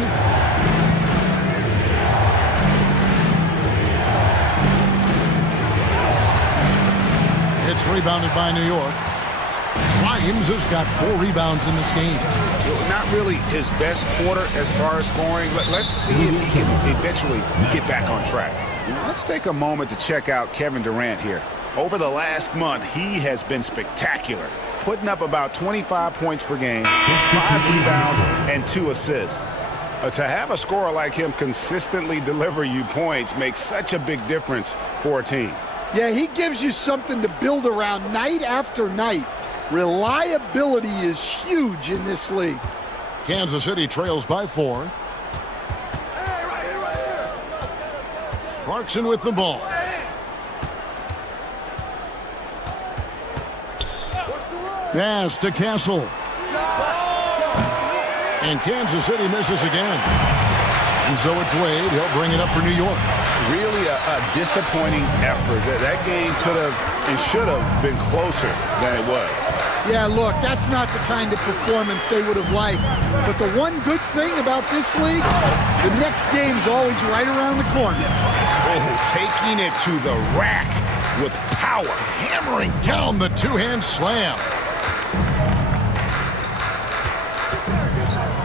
It's rebounded by New York. Grimes has got 4 rebounds in this game. Not really his best quarter as far as scoring. Let's see if he can eventually get back on track. Let's take a moment to check out Kevin Durant here. Over the last month, he has been spectacular, putting up about 25 points per game, 5 rebounds, and 2 assists. To have a scorer like him consistently deliver you points makes such a big difference for a team. Yeah, he gives you something to build around night after night. Reliability is huge in this league. Kansas City trails by 4. Clarkson with the ball. Pass to Castle. And Kansas City misses again. And so it's Wade. He'll bring it up for New York. Really a disappointing effort. That game could have and should have been closer than it was. Yeah, look, that's not the kind of performance they would have liked. But the one good thing about this league, the next game's always right around the corner. Oh, taking it to the rack with power. Hammering down the two-hand slam.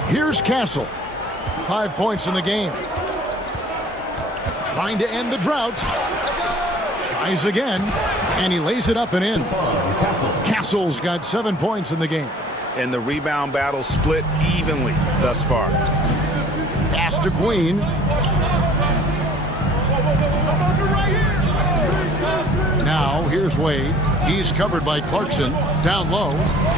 Here's Castle. 5 points in the game. Trying to end the drought. Tries again, and he lays it up and in. Castle's got 7 points in the game. And the rebound battle split evenly thus far. Pass to Queen. Now, here's Wade. He's covered by Clarkson. Down low.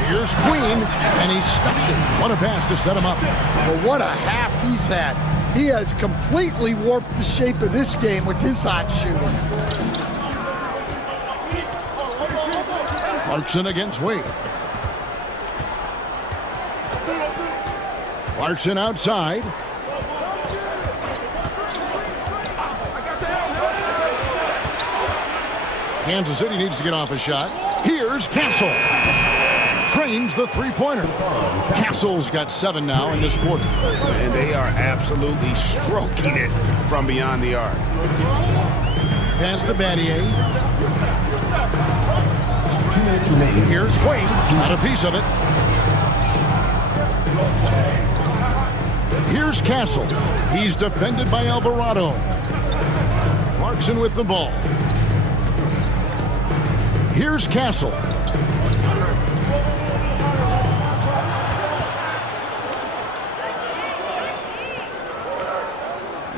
Here's Queen, and he stuffs it. What a pass to set him up. Well, what a half he's had. He has completely warped the shape of this game with his hot shooting. Clarkson against Wade. Clarkson outside. Kansas City needs to get off a shot. Here's Castle. Trains the three-pointer. Castle's got 7 now in this quarter. And they are absolutely stroking it from beyond the arc. Pass to Battier. Here's Quaid. Got a piece of it. Here's Castle. He's defended by Alvarado. Clarkson with the ball. Here's Castle.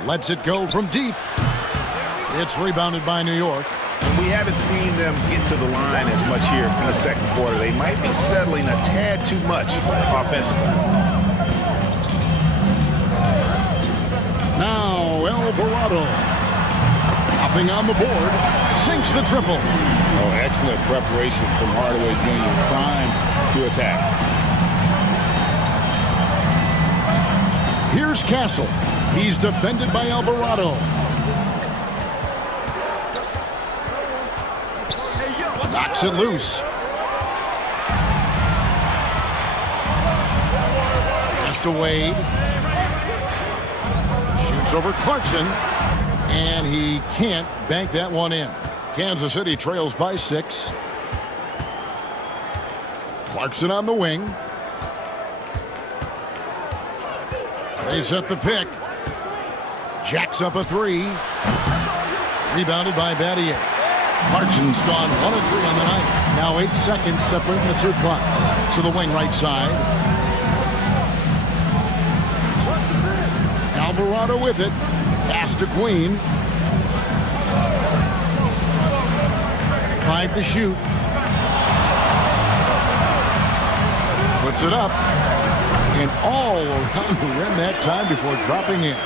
Lets it go from deep. It's rebounded by New York. And we haven't seen them get to the line as much here in the second quarter. They might be settling a tad too much offensively. Now Alvarado. Nothing on the board. Sinks the triple. Oh, excellent preparation from Hardaway Jr. Primed to attack. Here's Castle. He's defended by Alvarado. Knocks it loose. Pass to Wade. Shoots over Clarkson. And he can't bank that one in. Kansas City trails by 6. Clarkson on the wing. They set the pick. Jacks up a 3. Rebounded by Battier. Clarkson's gone 1 of 3 on the night. Now 8 seconds separating the 2 clocks. To the wing right side. Alvarado with it. Pass to Queen. 5 to shoot. Puts it up. And all around the rim that time before dropping in.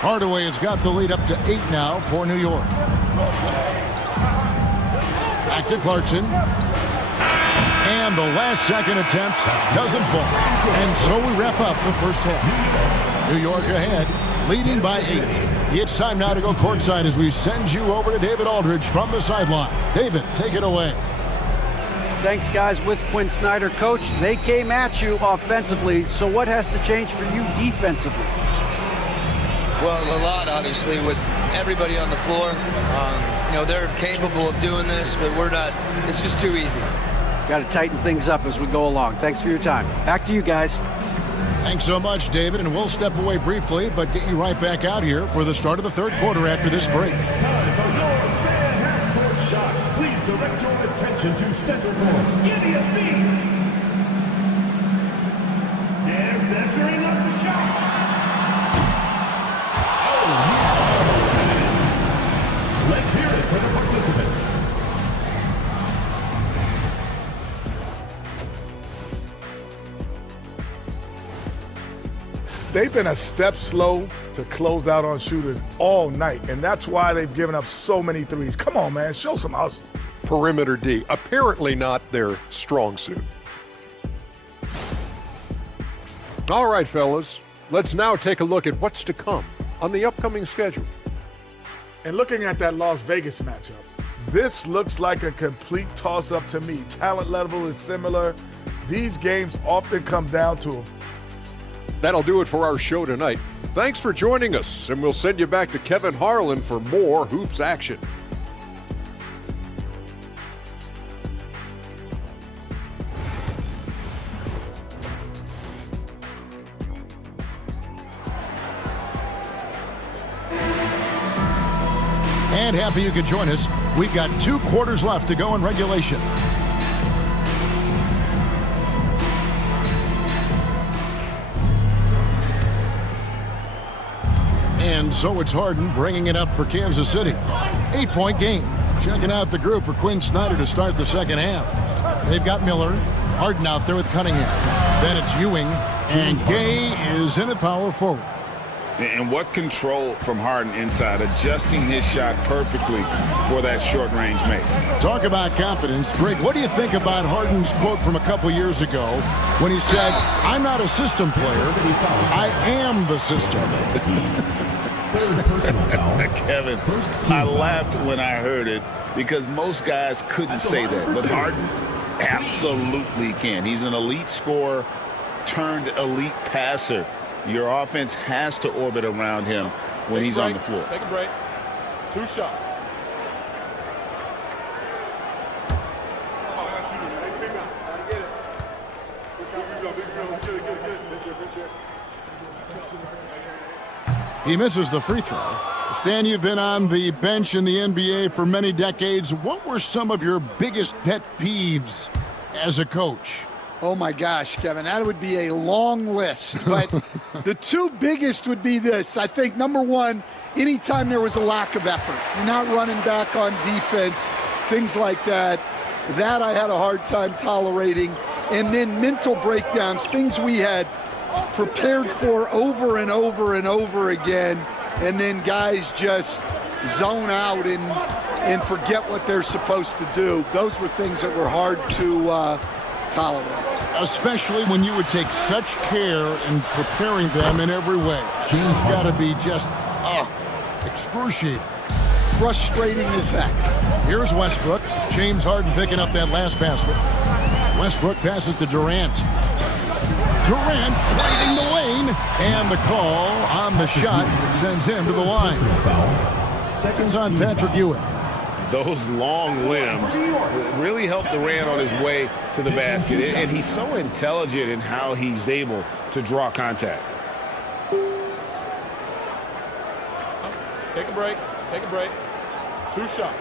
Hardaway has got the lead up to 8 now for New York. Back to Clarkson. And the last second attempt doesn't fall. And so we wrap up the first half. New York ahead, leading by 8. It's time now to go courtside as we send you over to David Aldridge from the sideline. David, take it away. Thanks, guys. With Quinn Snyder, coach, they came at you offensively. So what has to change for you defensively? Well, a lot, obviously, with everybody on the floor. They're capable of doing this, but we're not. It's just too easy. Got to tighten things up as we go along. Thanks for your time. Back to you guys. Thanks so much, David, and we'll step away briefly, but get you right back out here for the start of the third quarter after this break. It's time for your fan half-court shot. Please direct your attention to center court. Give me a beat. They're measuring up the shot. Oh, yeah. Let's hear it for the participant. They've been a step slow to close out on shooters all night, and that's why they've given up so many threes. Come on, man, show some hustle. Perimeter D, apparently not their strong suit. All right, fellas, let's now take a look at what's to come on the upcoming schedule. And looking at that Las Vegas matchup, this looks like a complete toss-up to me. Talent level is similar. These games often come down to That'll do it for our show tonight. Thanks for joining us, and we'll send you back to Kevin Harlan for more hoops action. And happy you could join us. We've got 2 quarters left to go in regulation. And so it's Harden bringing it up for Kansas City. 8-point game. Checking out the group for Quinn Snyder to start the second half. They've got Miller, Harden out there with Cunningham. Then it's Ewing, and Gay is in at power forward. And what control from Harden inside, adjusting his shot perfectly for that short-range make. Talk about confidence. Greg, what do you think about Harden's quote from a couple years ago when he said, "I'm not a system player, I am the system"? Kevin, I laughed when I heard it because most guys couldn't say that, but Harden absolutely can. He's an elite scorer turned elite passer. Your offense has to orbit around him when he's on the floor. Take a break. 2 shots. He misses the free throw. Stan, you've been on the bench in the NBA for many decades. What were some of your biggest pet peeves as a coach? Oh my gosh, Kevin, that would be a long list. But the two biggest would be this. I think number one, anytime there was a lack of effort, you're not running back on defense, things like that. That I had a hard time tolerating. And then mental breakdowns, things we had prepared for over and over and over again. And then guys just zone out and forget what they're supposed to do. Those were things that were hard to tolerate. Especially when you would take such care in preparing them in every way. It's got to be just excruciating. Frustrating as heck. Here's Westbrook. James Harden picking up that last basket. Westbrook passes to Durant. Durant fighting the lane. And the call on the shot that sends him to the line. Seconds on Patrick Ewing. Those long limbs really helped Durant on his way to the basket. And he's so intelligent in how he's able to draw contact. Take a break. Take a break. 2 shots.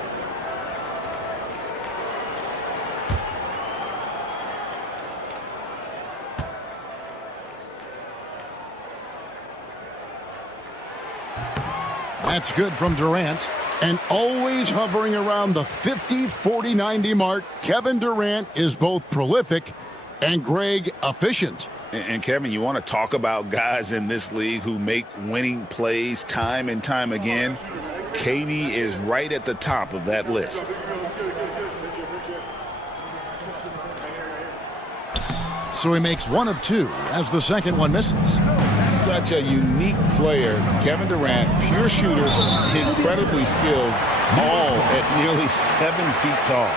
That's good from Durant. And always hovering around the 50, 40, 90 mark, Kevin Durant is both prolific and, Greg, efficient. And Kevin, you want to talk about guys in this league who make winning plays time and time again? KD is right at the top of that list. So he makes 1 of 2 as the second one misses. Such a unique player. Kevin Durant, pure shooter, incredibly skilled, all at nearly 7 feet tall.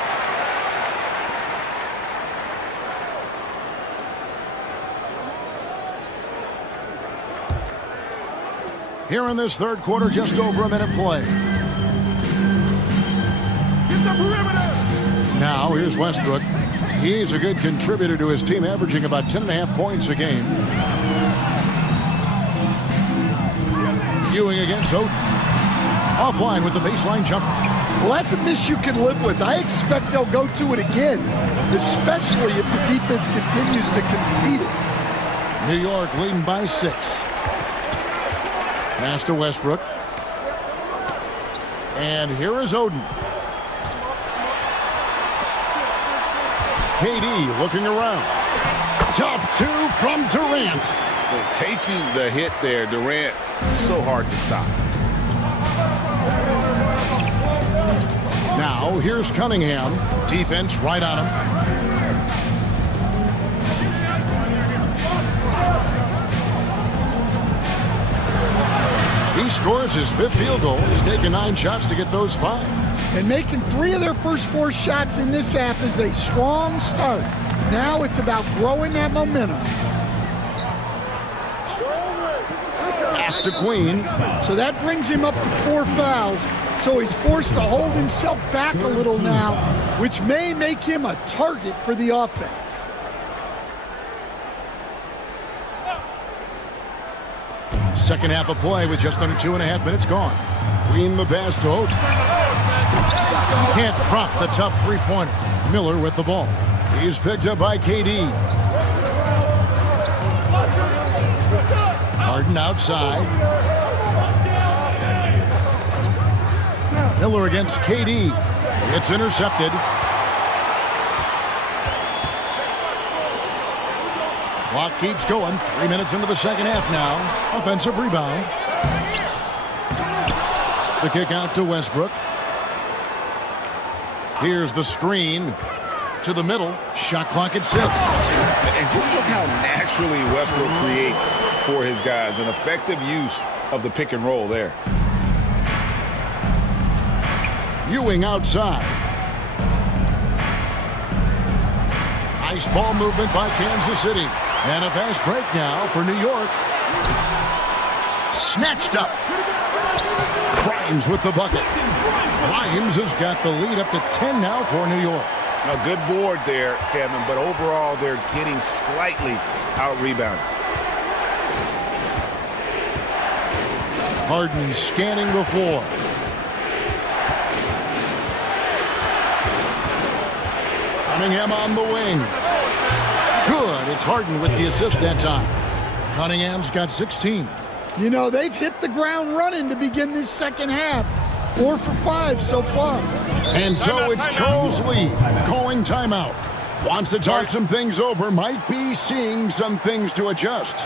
Here in this third quarter, just over a minute play. Now here's Westbrook. He's a good contributor to his team, averaging about 10.5 points a game. Ewing against Oden. Offline with the baseline jumper. Well, that's a miss you can live with. I expect they'll go to it again, especially if the defense continues to concede it. New York leading by 6. Pass to Westbrook. And here is Oden. KD looking around. Tough 2 from Durant. Taking the hit there, Durant, so hard to stop. Now here's Cunningham. Defense right on him. He scores his 5th field goal. He's taken 9 shots to get those 5. And making 3 of their first 4 shots in this half is a strong start. Now it's about growing that momentum. Pass to Queen. So that brings him up to 4 fouls. So he's forced to hold himself back a little now, which may make him a target for the offense. Second half of play with just under 2.5 minutes gone. Queen the pass to Oden. Can't drop the tough 3-pointer. Miller with the ball. He's picked up by KD. Harden outside. Miller against KD. It's intercepted. Clock keeps going. 3 minutes into the second half now. Offensive rebound. The kick out to Westbrook. Here's the screen to the middle. Shot clock at 6. And just look how naturally Westbrook creates for his guys. An effective use of the pick and roll there. Ewing outside. Nice ball movement by Kansas City. And a fast break now for New York. Snatched up. Grimes with the bucket. Grimes has got the lead up to 10 now for New York. A good board there, Kevin, but overall they're getting slightly out-rebounded. Harden scanning the floor. Cunningham on the wing. Good. It's Harden with the assist that time. Cunningham's got 16. You know, they've hit the ground running to begin this second half. 4 for 5 so far. And so it's Charles Lee calling timeout. Wants to talk some things over. Might be seeing some things to adjust.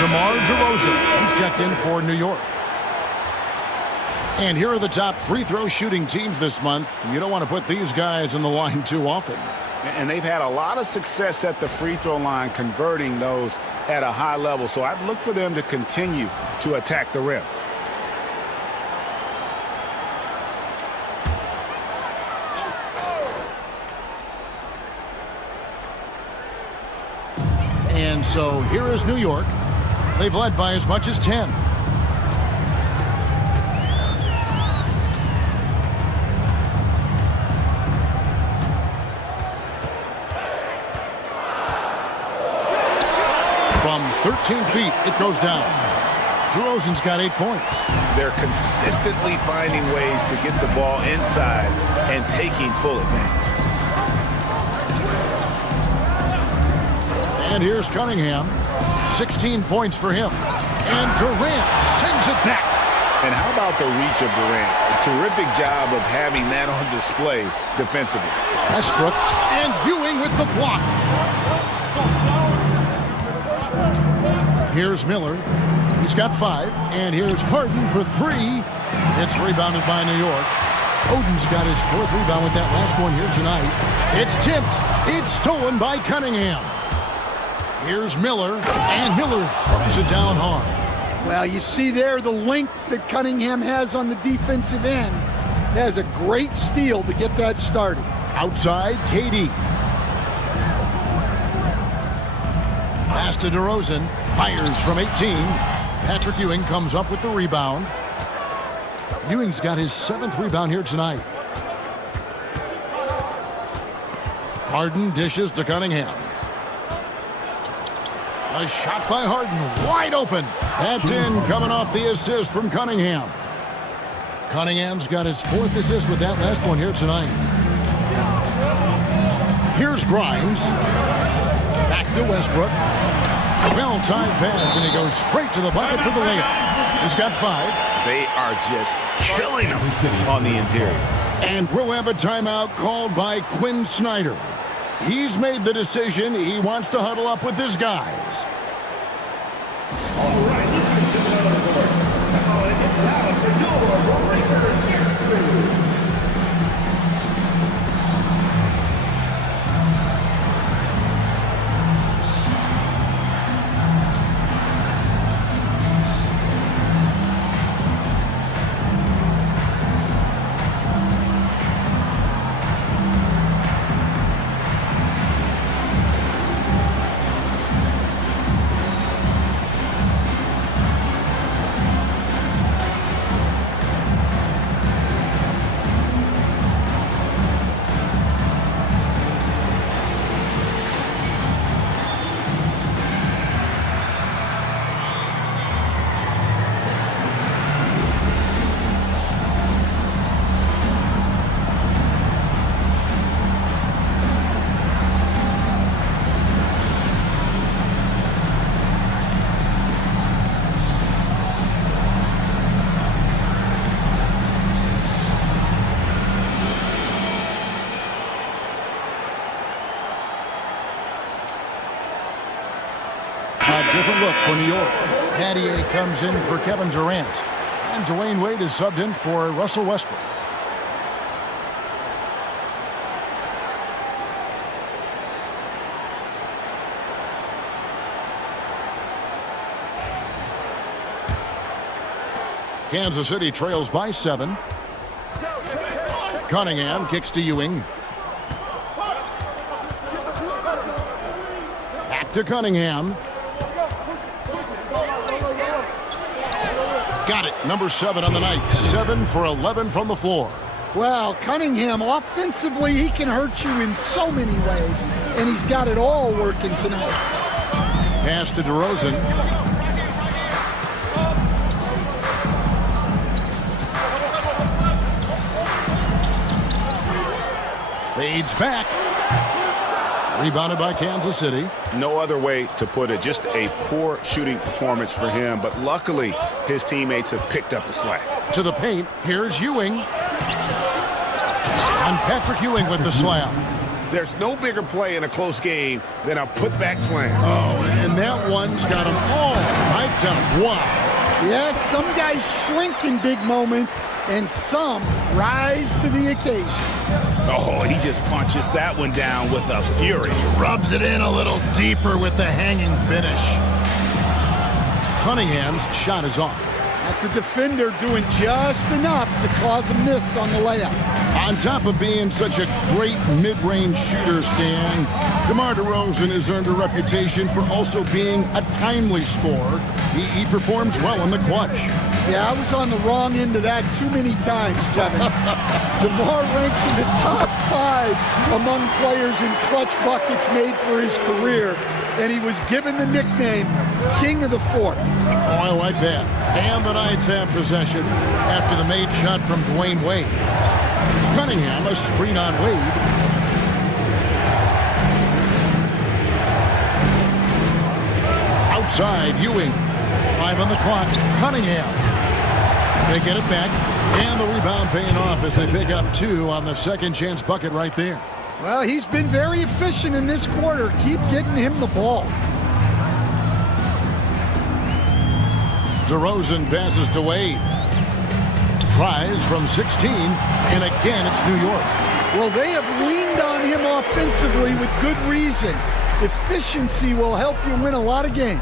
DeMar DeRozan. He's checked in for New York. And here are the top free throw shooting teams this month. You don't want to put these guys in the line too often. And they've had a lot of success at the free throw line converting those at a high level. So I'd look for them to continue to attack the rim. And so here is New York. They've led by as much as 10. From 13 feet, it goes down. DeRozan's got 8 points. They're consistently finding ways to get the ball inside and taking full advantage. And here's Cunningham. 16 points for him. And Durant sends it back. And how about the reach of Durant? A terrific job of having that on display defensively. Westbrook and Ewing with the block. Here's Miller. He's got 5. And here's Harden for 3. It's rebounded by New York. Oden's got his 4th rebound with that last one here tonight. It's tipped. It's stolen by Cunningham. Here's Miller, and Miller throws it down hard. Well, you see there the length that Cunningham has on the defensive end. That is a great steal to get that started. Outside, KD. Pass to DeRozan. Fires from 18. Patrick Ewing comes up with the rebound. Ewing's got his 7th rebound here tonight. Harden dishes to Cunningham. A shot by Harden, wide open. That's in, coming off the assist from Cunningham. Cunningham's got his 4th assist with that last one here tonight. Here's Grimes. Back to Westbrook. Well-timed pass, and he goes straight to the bucket for the layup. He's got 5. They are just killing him on the interior. And we'll have a timeout called by Quinn Snyder. He's made the decision. He wants to huddle up with his guys. All right, let's get to another court. Now it is now for your Lakers history. Different look for New York. Nattier comes in for Kevin Durant. And Dwayne Wade is subbed in for Russell Westbrook. Kansas City trails by 7. Cunningham kicks to Ewing. Back to Cunningham. Got it. Number 7 on the night. 7 for 11 from the floor. Well, Cunningham, offensively, he can hurt you in so many ways, and he's got it all working tonight. Pass to DeRozan. Fades back. Rebounded by Kansas City. No other way to put it. Just a poor shooting performance for him. But luckily, his teammates have picked up the slack. To the paint. Here's Ewing. And Patrick Ewing with the slam. There's no bigger play in a close game than a putback slam. Oh, and that one's got them all hyped up. Wow. Yes, some guys shrink in big moments, and some rise to the occasion. Oh, he just punches that one down with a fury. Rubs it in a little deeper with the hanging finish. Cunningham's shot is off. That's a defender doing just enough to cause a miss on the layup. On top of being such a great mid-range shooter, Stan, DeMar DeRozan has earned a reputation for also being a timely scorer. He performs well in the clutch. Yeah, I was on the wrong end of that too many times, Kevin. DeMar ranks in the top 5 among players in clutch buckets made for his career, and he was given the nickname King of the Fourth. Oh, I like that. And the Knights have possession after the made shot from Dwayne Wade. Cunningham, a screen on Wade. Outside, Ewing. 5 on the clock. Cunningham. They get it back, and the rebound paying off as they pick up 2 on the second chance bucket right there. Well, he's been very efficient in this quarter. Keep getting him the ball. DeRozan passes to Wade. Tries from 16, and again it's New York. Well, they have leaned on him offensively with good reason. Efficiency will help you win a lot of games.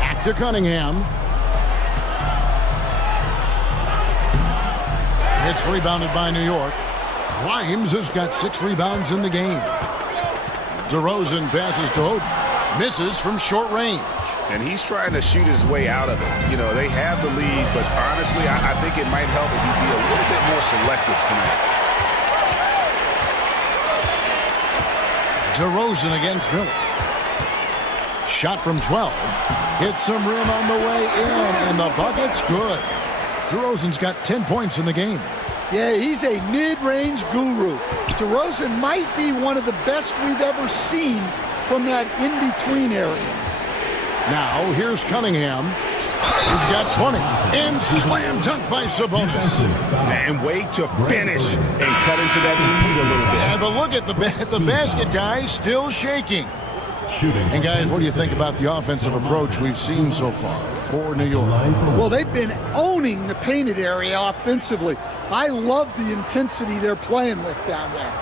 Back to Cunningham. It's rebounded by New York. Grimes has got 6 rebounds in the game. DeRozan passes to Oden. Misses from short range. And he's trying to shoot his way out of it. You know, they have the lead, but honestly, I think it might help if he be a little bit more selective tonight. DeRozan against Miller. Shot from 12. Hits some rim on the way in, and the bucket's good. DeRozan's got 10 points in the game. Yeah, he's a mid-range guru. DeRozan might be one of the best we've ever seen from that in-between area. Now, here's Cunningham. He's got 20. And slam dunk by Sabonis. And wait to finish and cut into that lead a little bit. Yeah, but look at the basket, guys, still shaking. And, guys, what do you think about the offensive approach we've seen so far for New York? Well, they've been owning the painted area offensively. I love the intensity they're playing with down there.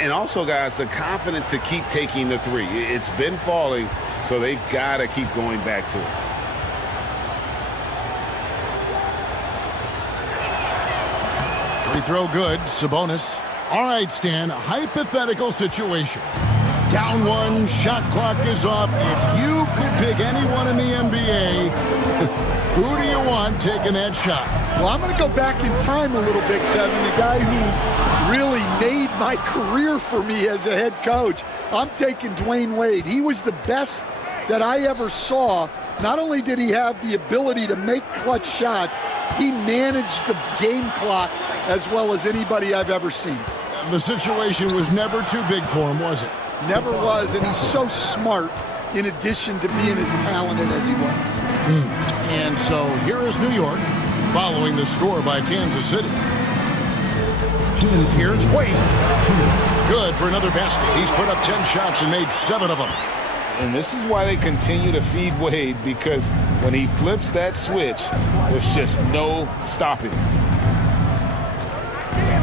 And also, guys, the confidence to keep taking the three. It's been falling, so they've got to keep going back to it. Free throw good. Sabonis. All right, Stan, hypothetical situation. Down one, shot clock is off. If you could pick anyone in the NBA, who do you want taking that shot? Well, I'm going to go back in time a little bit, Kevin. The guy who really made my career for me as a head coach. I'm taking Dwayne Wade. He was the best that I ever saw. Not only did he have the ability to make clutch shots, he managed the game clock as well as anybody I've ever seen. The situation was never too big for him, was it? Never was, and he's so smart in addition to being as talented as he was. And so here is New York following the score by Kansas City. Here's Wade. Good for another basket. He's put up 10 shots and made 7 of them. And this is why they continue to feed Wade, because when he flips that switch, there's just no stopping.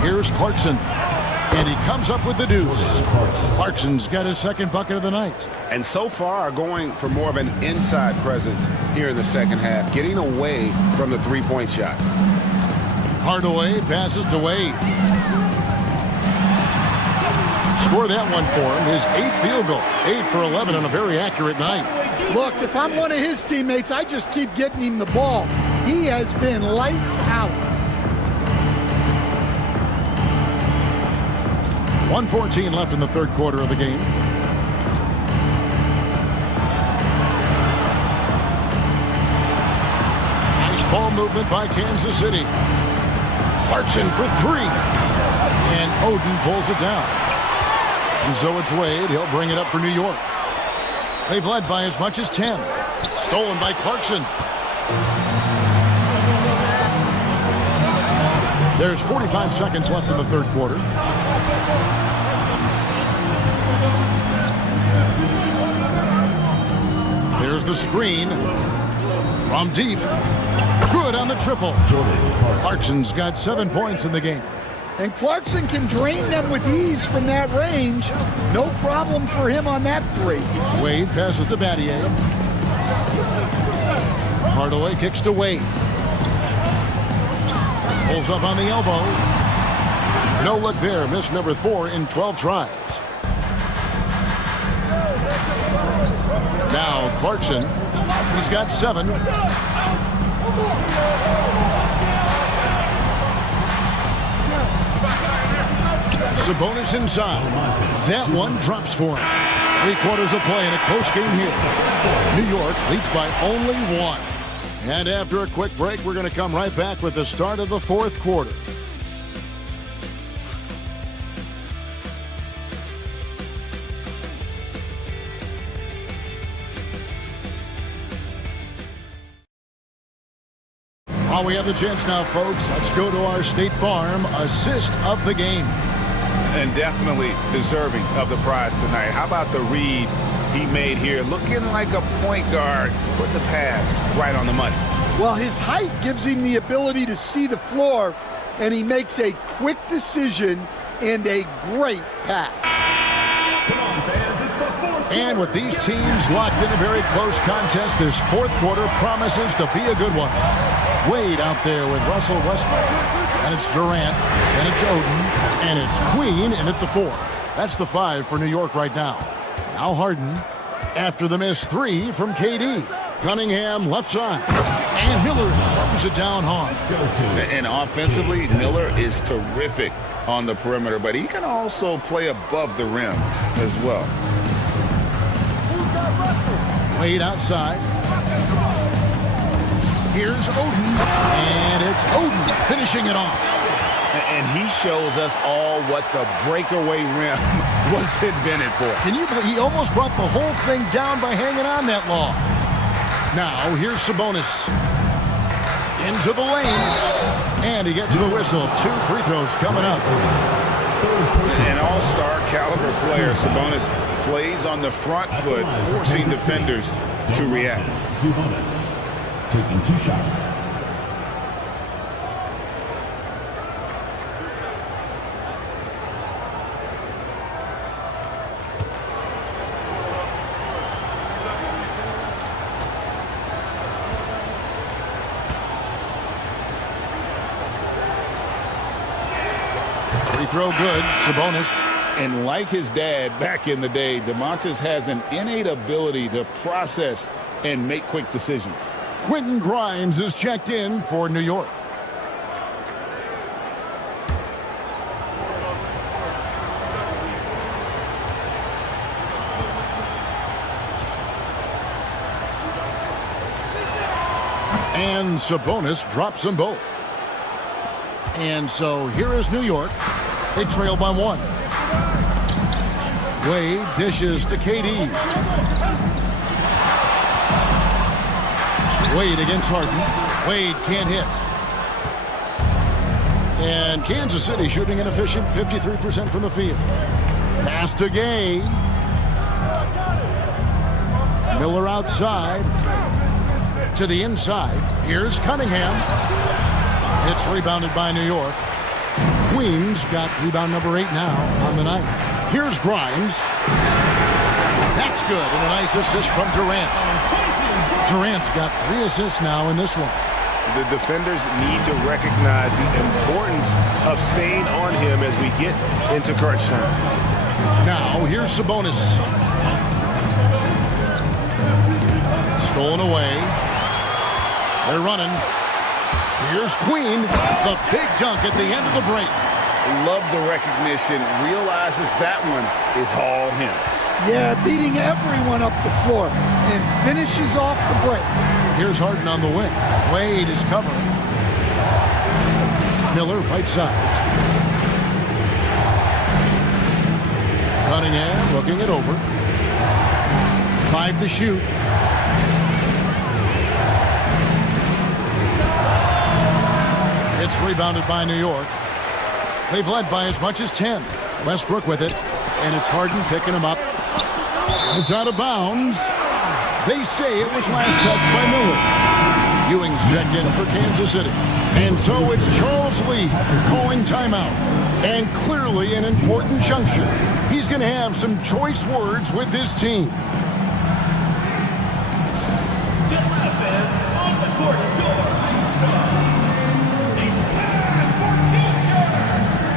Here's Clarkson. And he comes up with the deuce. Clarkson's got his second bucket of the night. And so far, going for more of an inside presence here in the second half, getting away from the three-point shot. Hardaway passes to Wade. Score that one for him. His 8th field goal. 8 for 11 on a very accurate night. Look, if I'm one of his teammates, I just keep getting him the ball. He has been lights out. 1:14 left in the third quarter of the game. Nice ball movement by Kansas City. Clarkson for 3. And Oden pulls it down. And so it's Wade. He'll bring it up for New York. They've led by as much as 10. Stolen by Clarkson. There's 45 seconds left in the third quarter. There's the screen from deep. Good on the triple. Clarkson's got 7 points in the game. And Clarkson can drain them with ease from that range. No problem for him on that 3. Wade passes to Battier. Hardaway kicks to Wade. Pulls up on the elbow. No look there. Missed number 4 in 12 tries. Now Clarkson. He's got 7. Sabonis inside. That one drops for him. 3/4 of play in a close game here. New York leads by only 1. And after a quick break, we're going to come right back with the start of the fourth quarter. While we have the chance now, folks, let's go to our State Farm assist of the game. And definitely deserving of the prize tonight. How about the read he made here? Looking like a point guard, putting the pass right on the money. Well, his height gives him the ability to see the floor, and he makes a quick decision and a great pass. Come on, fans, it's the fourth. And with these teams locked in a very close contest, this fourth quarter promises to be a good one. Wade out there with Russell Westbrook. And it's Durant, and it's Oden, and it's Queen in at the 4. That's the 5 for New York right now. Now Harden after the missed 3 from KD. Cunningham left side. And Miller throws it down hard. And offensively, Miller is terrific on the perimeter, but he can also play above the rim as well. Wade outside. Here's Oden, and it's Oden finishing it off. And he shows us all what the breakaway rim was invented for. Can you believe he almost brought the whole thing down by hanging on that long? Now, here's Sabonis. Into the lane. And he gets the whistle. 2 free throws coming up. An all-star caliber player, Sabonis plays on the front foot, forcing defenders to react. Sabonis taking 2 shots. Free throw good, Sabonis. And like his dad back in the day, DeMontis has an innate ability to process and make quick decisions. Quentin Grimes is checked in for New York. And Sabonis drops them both. And so here is New York. They trail by 1. Wade dishes to KD. Wade against Harden. Wade can't hit. And Kansas City shooting an efficient 53% from the field. Pass to Gay. Miller outside. To the inside. Here's Cunningham. It's rebounded by New York. Queens got rebound number 8 now on the night. Here's Grimes. That's good. And a nice assist from Durant. Durant's got 3 assists now in this one. The defenders need to recognize the importance of staying on him as we get into crunch time. Now, here's Sabonis. Stolen away. They're running. Here's Queen. The big dunk at the end of the break. Love the recognition. Realizes that one is all him. Yeah, beating everyone up the floor and finishes off the break. Here's Harden on the wing. Wade is covering. Miller, right side. Cunningham looking it over. 5 to shoot. It's rebounded by New York. They've led by as much as 10. Westbrook with it, and it's Harden picking him up. It's out of bounds. They say it was last touched by Miller. Ewing's checked in for Kansas City. And so it's Charles Lee calling timeout. And clearly an important juncture. He's going to have some choice words with his team. Atlanta fans, on the court is yours. It's time for T-shirts.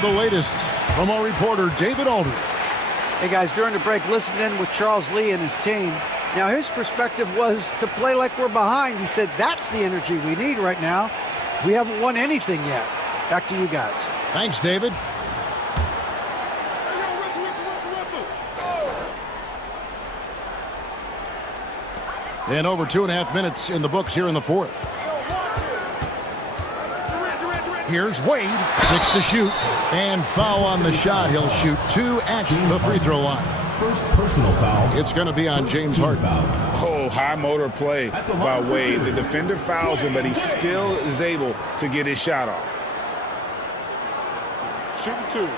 The latest from our reporter, David Aldridge. Hey guys, during the break, listening in with Charles Lee and his team. Now his perspective was to play like we're behind. He said that's the energy we need right now. We haven't won anything yet. Back to you guys. Thanks, David. And over 2.5 minutes in the books here in the fourth. Here's Wade, 6 to shoot, and foul on the shot. He'll shoot 2 at the free throw line. First personal foul. It's going to be on James Harden. Oh, high motor play by Wade. The defender fouls him, but he still is able to get his shot off. Shooting 2.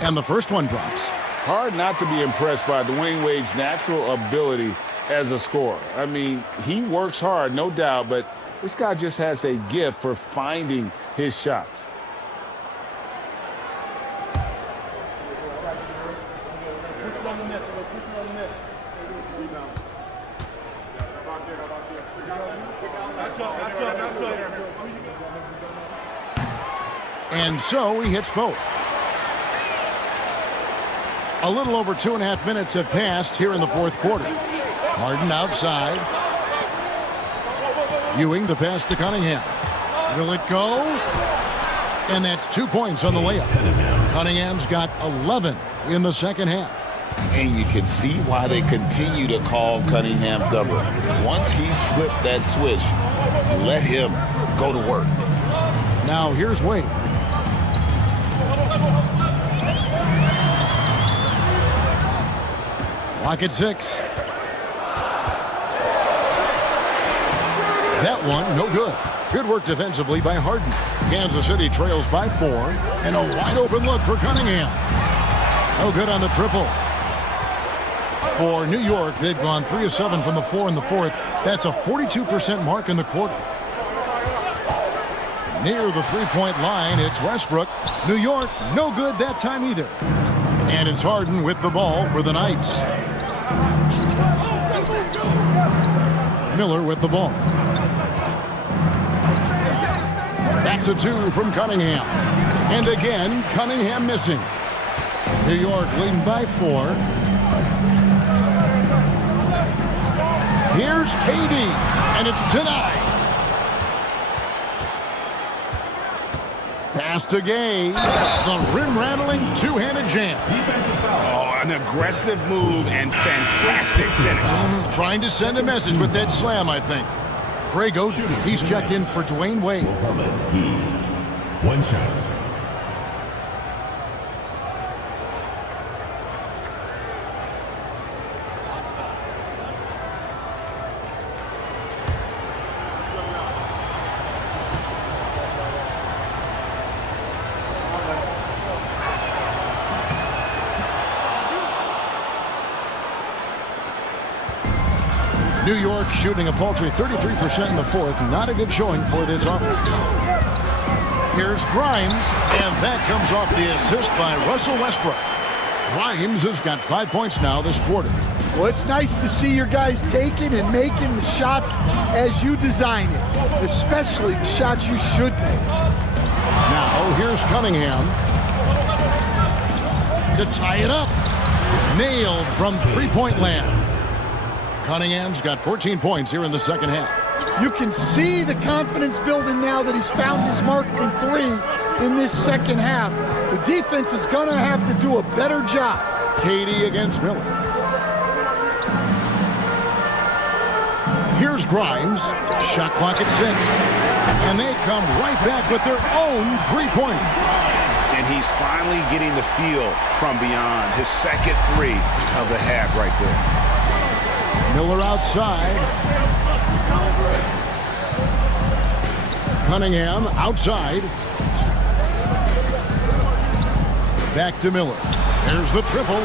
And the first one drops. Hard not to be impressed by Dwayne Wade's natural ability as a scorer. I mean, he works hard, no doubt, but this guy just has a gift for finding his shots. And so he hits both. A little over 2.5 minutes have passed here in the fourth quarter. Harden outside. Ewing the pass to Cunningham. Will it go? And that's 2 points on the layup. Cunningham's got 11 in the second half. And you can see why they continue to call Cunningham's number. Once he's flipped that switch, let him go to work. Now here's Wade. Clock at 6. That one, no good. Good work defensively by Harden. Kansas City trails by 4. And a wide open look for Cunningham. No good on the triple. For New York, they've gone 3 of 7 from the floor in the fourth. That's a 42% mark in the quarter. Near the three-point line, it's Westbrook. New York, no good that time either. And it's Harden with the ball for the Knights. Miller with the ball. That's a 2 from Cunningham. And again, Cunningham missing. New York leading by 4. Here's KD, and it's denied. Pass to Gay. The rim-rattling two-handed jam. Oh, an aggressive move and fantastic finish. Trying to send a message with that slam, I think. Craig Oden, he's checked in for Dwayne Wade. One shot. New York shooting a paltry 33% in the fourth. Not a good showing for this offense. Here's Grimes, and that comes off the assist by Russell Westbrook. Grimes has got 5 points now this quarter. Well, it's nice to see your guys taking and making the shots as you design it, especially the shots you should make. Now, here's Cunningham to tie it up. Nailed from three-point land. Cunningham's got 14 points here in the second half. You can see the confidence building now that he's found his mark from 3 in this second half. The defense is going to have to do a better job. KD against Miller. Here's Grimes. Shot clock at 6. And they come right back with their own three-pointer. And he's finally getting the feel from beyond. His second 3 of the half right there. Miller outside. Cunningham outside. Back to Miller. There's the triple.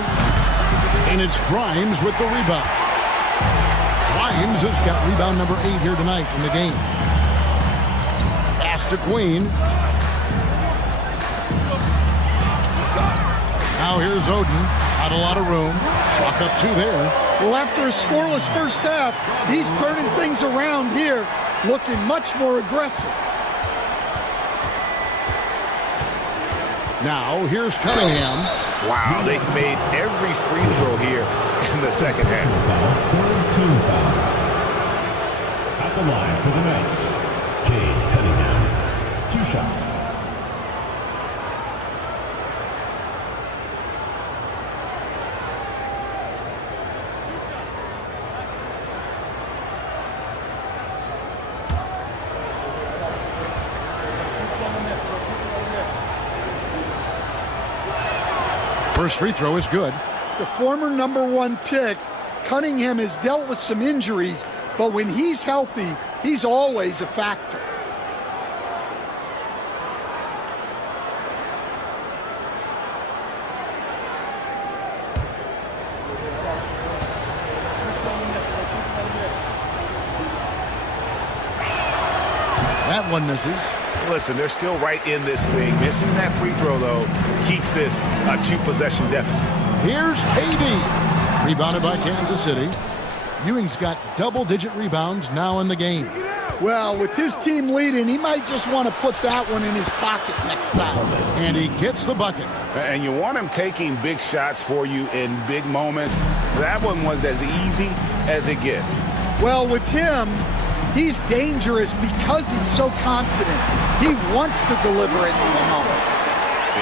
And it's Grimes with the rebound. Grimes has got rebound number 8 here tonight in the game. Pass to Queen. Now here's Oden. Not a lot of room. Chalk up 2 there. Well, after a scoreless first half, he's turning things around here, looking much more aggressive. Now, here's Cunningham. Wow, they've made every free throw here in the second half. Third team foul. At the line for the Knights, Cade Cunningham. 2 shots. first free throw is good. The former #1 pick, Cunningham, has dealt with some injuries, but when he's healthy, he's always a factor. That one misses. Listen, they're still right in this thing. Missing that free throw, though, keeps this a 2-possession deficit. Here's KD. Rebounded by Kansas City. Ewing's got double-digit rebounds now in the game. Well, with his team leading, he might just want to put that one in his pocket next time. And he gets the bucket. And you want him taking big shots for you in big moments. That one was as easy as it gets. Well, with him, he's dangerous because he's so confident. He wants to deliver in these moments.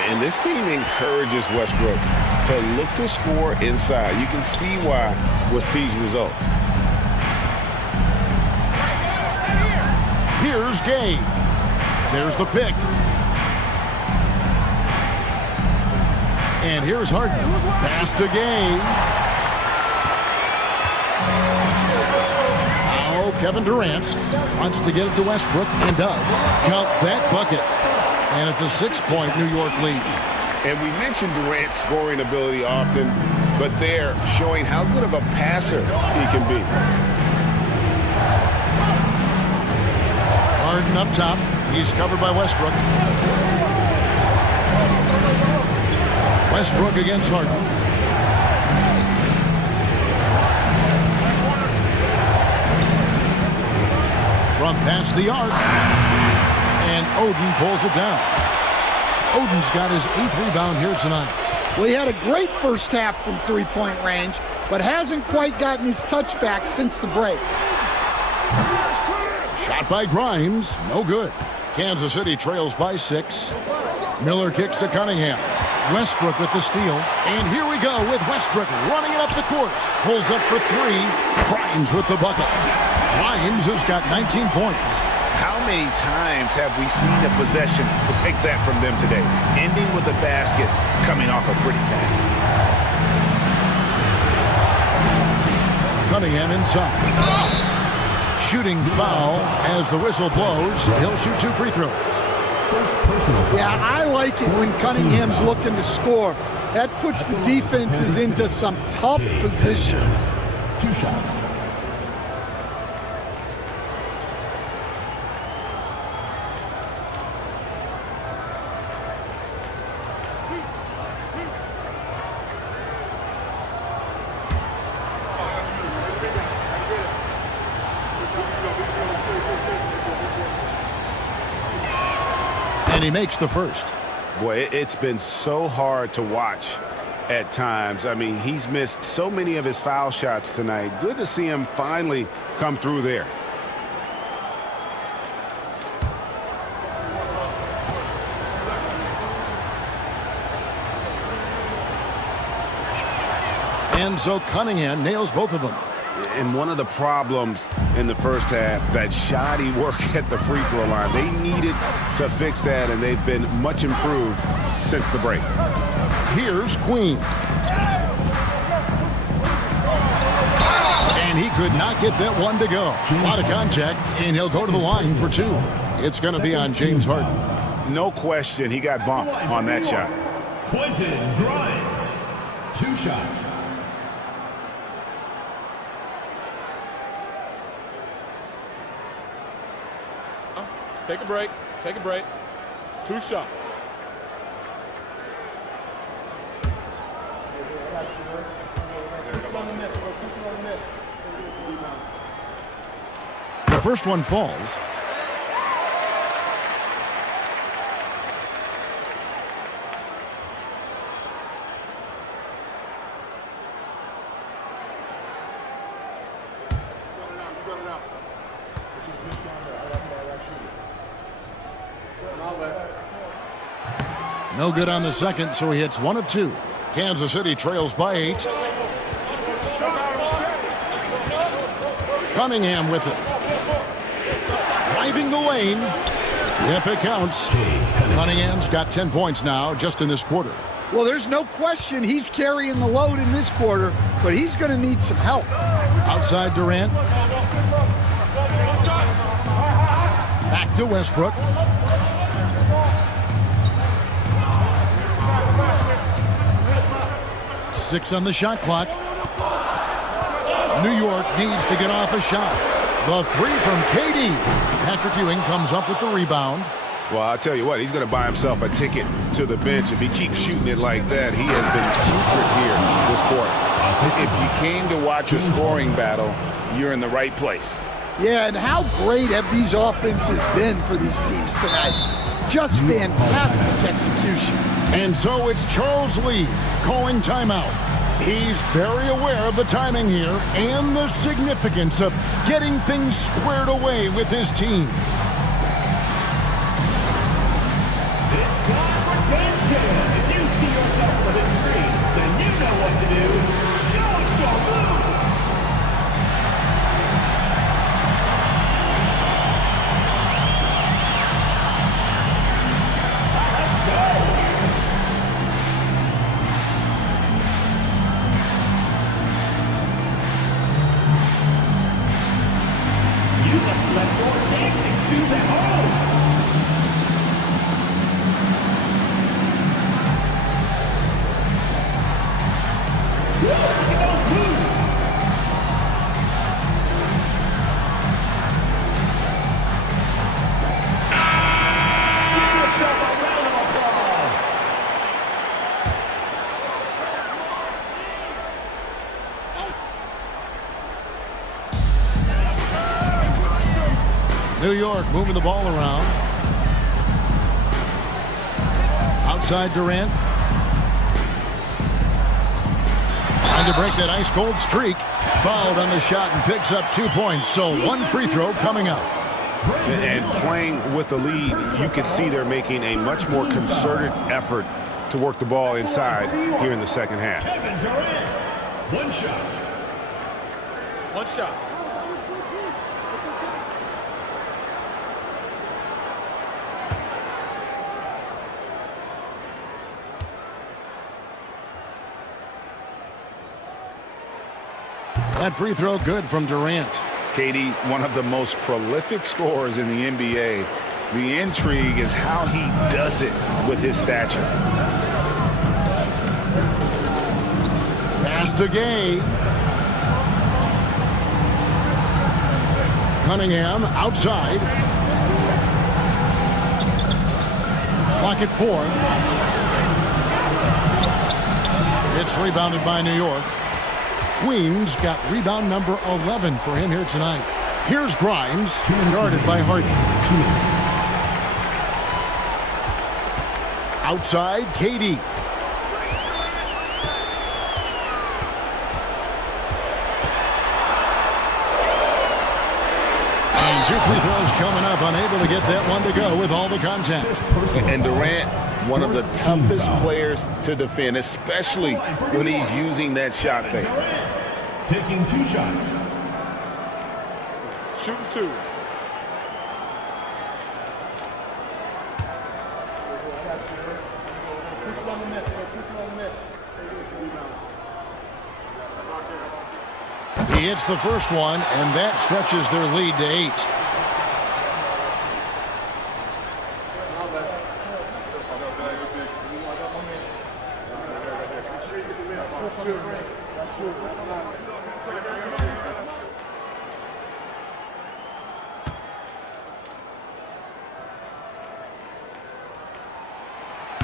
And this team encourages Westbrook to look to score inside. You can see why with these results. Here's Gay. There's the pick. And here's Harden. Pass to Gay. Now Kevin Durant wants to get it to Westbrook and does. Count that bucket. And it's a 6-point New York lead. And we mentioned Durant's scoring ability often, but they're showing how good of a passer he can be. Harden up top. He's covered by Westbrook. Westbrook against Harden. From past the arc. And Oden pulls it down. Oden's got his 8th rebound here tonight. Well, he had a great first half from three-point range, but hasn't quite gotten his touchback since the break. Shot by Grimes, no good. Kansas City trails by 6. Miller kicks to Cunningham. Westbrook with the steal. And here we go with Westbrook running it up the court. Pulls up for 3. Grimes with the bucket. Grimes has got 19 points. How many times have we seen a possession like that from them today? Ending with a basket, coming off a pretty pass. Cunningham inside. Shooting foul as the whistle blows. He'll shoot 2 free throws. Yeah, I like it when Cunningham's looking to score. That puts the defenses into some tough positions. 2 shots. And he makes the first. Boy, it's been so hard to watch at times. I mean, he's missed so many of his foul shots tonight. Good to see him finally come through there. And so Cunningham nails both of them. And one of the problems in the first half, that shoddy work at the free throw line. They needed to fix that, and they've been much improved since the break. Here's Queen. And he could not get that one to go. A lot of contact, and he'll go to the line for 2. It's going to be on James Harden. No question, he got bumped on that shot. Quentin Grimes. 2 shots. Take a break. Take a break. 2 shots. The first one falls. No good on the second, so he hits 1 of 2. Kansas City trails by 8. Cunningham with it. Driving the lane. Yep, it counts. Cunningham's got 10 points now just in this quarter. Well, there's no question he's carrying the load in this quarter, but he's going to need some help. Outside Durant. Back to Westbrook. Six on the shot clock. New York needs to get off a shot. The three from KD. Patrick Ewing comes up with the rebound. Well, I'll tell you what, he's going to buy himself a ticket to the bench if he keeps shooting it like that. He has been putrid here this quarter. If you came to watch a scoring battle, you're in the right place. Yeah, and how great have these offenses been for these teams tonight? Just fantastic execution. And so it's Charles Lee calling timeout. He's very aware of the timing here and the significance of getting things squared away with his team. If you see yourself with a screen, then you know what to do. Show us your move. Let's go. You must let your dancing shoes at home. New York moving the ball around. Outside Durant. Trying to break that ice-cold streak. Fouled on the shot and picks up 2 points. So one free throw coming up. And playing with the lead, you can see they're making a much more concerted effort to work the ball inside here in the second half. Kevin Durant. One shot. One shot. That free throw good from Durant. KD, one of the most prolific scorers in the NBA. The intrigue is how he does it with his stature. Pass to Gay. Cunningham outside. Clock at 4. It's rebounded by New York. Queens got rebound number 11 for him here tonight. Here's Grimes, guarded by Harden. Outside, KD. And 2 free throws coming up, unable to get that one to go with all the contact. And Durant, one of the toughest players to defend, especially when he's using that shot fake. Taking 2 shots. Shooting 2. He hits the first one, and that stretches their lead to 8.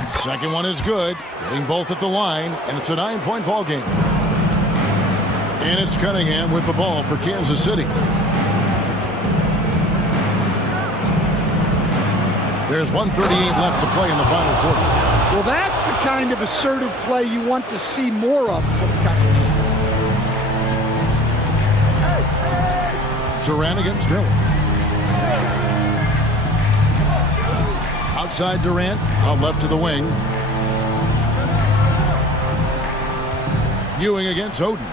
Second one is good, getting both at the line, and it's a 9-point ball game. And it's Cunningham with the ball for Kansas City. There's 1:38 left to play in the final quarter. Well, that's the kind of assertive play you want to see more of from Cunningham. Durant against Miller. Outside Durant, out left to the wing. Ewing against Oden.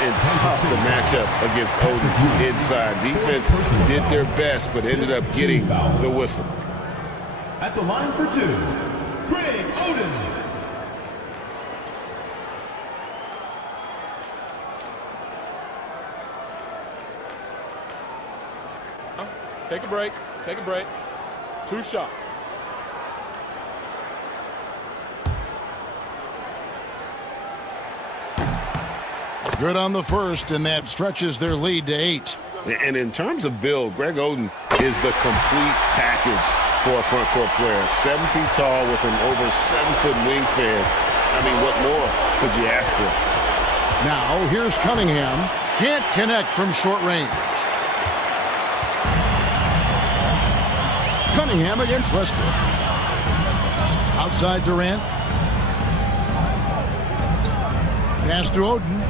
And tough to match up against Oden inside. Defense did their best, but ended up getting the whistle. At the line for two, Greg Oden. Take a break. Take a break. 2 shots. Good on the first, and that stretches their lead to 8. And in terms of build, Greg Oden is the complete package for a front court player. 7 feet tall with an over 7-foot wingspan. I mean, what more could you ask for? Now, here's Cunningham. Can't connect from short range. Cunningham against Westbrook. Outside Durant. Pass to Oden.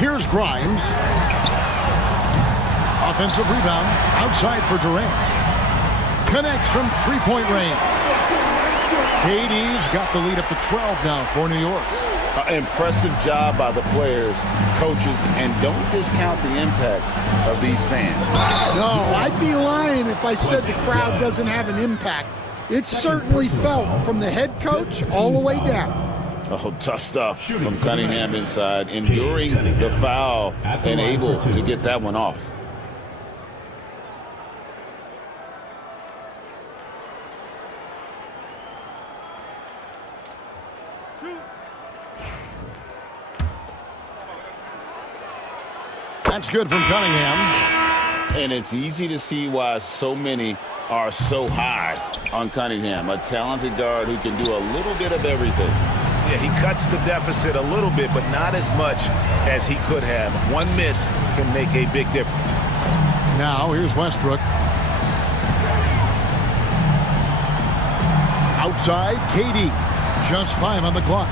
Here's Grimes. Offensive rebound. Outside for Durant. Connects from three-point range. KD's got the lead up to 12 now for New York. Impressive job by the players, coaches, and don't discount the impact of these fans. No, I'd be lying if I said the crowd doesn't have an impact. It's certainly felt from the head coach all the way down. Oh, tough stuff from Cunningham inside, enduring the foul and able to get that one off. That's good from Cunningham. And it's easy to see why so many are so high on Cunningham, a talented guard who can do a little bit of everything. Yeah, he cuts the deficit a little bit, but not as much as he could have. One miss can make a big difference. Now, here's Westbrook. Outside, KD. Just 5 on the clock.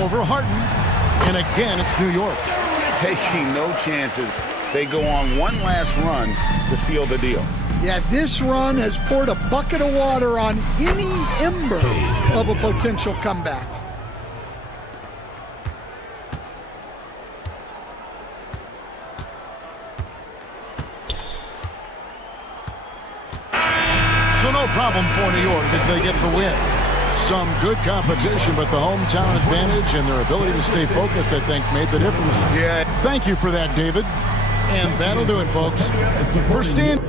Over Harden. And again, it's New York. Taking no chances. They go on one last run to seal the deal. Yeah, this run has poured a bucket of water on any ember of a potential comeback. So no problem for New York as they get the win. Some good competition, but the hometown advantage and their ability to stay focused, I think, made the difference. Yeah. Thank you for that, David. And that'll do it, folks. For Stan.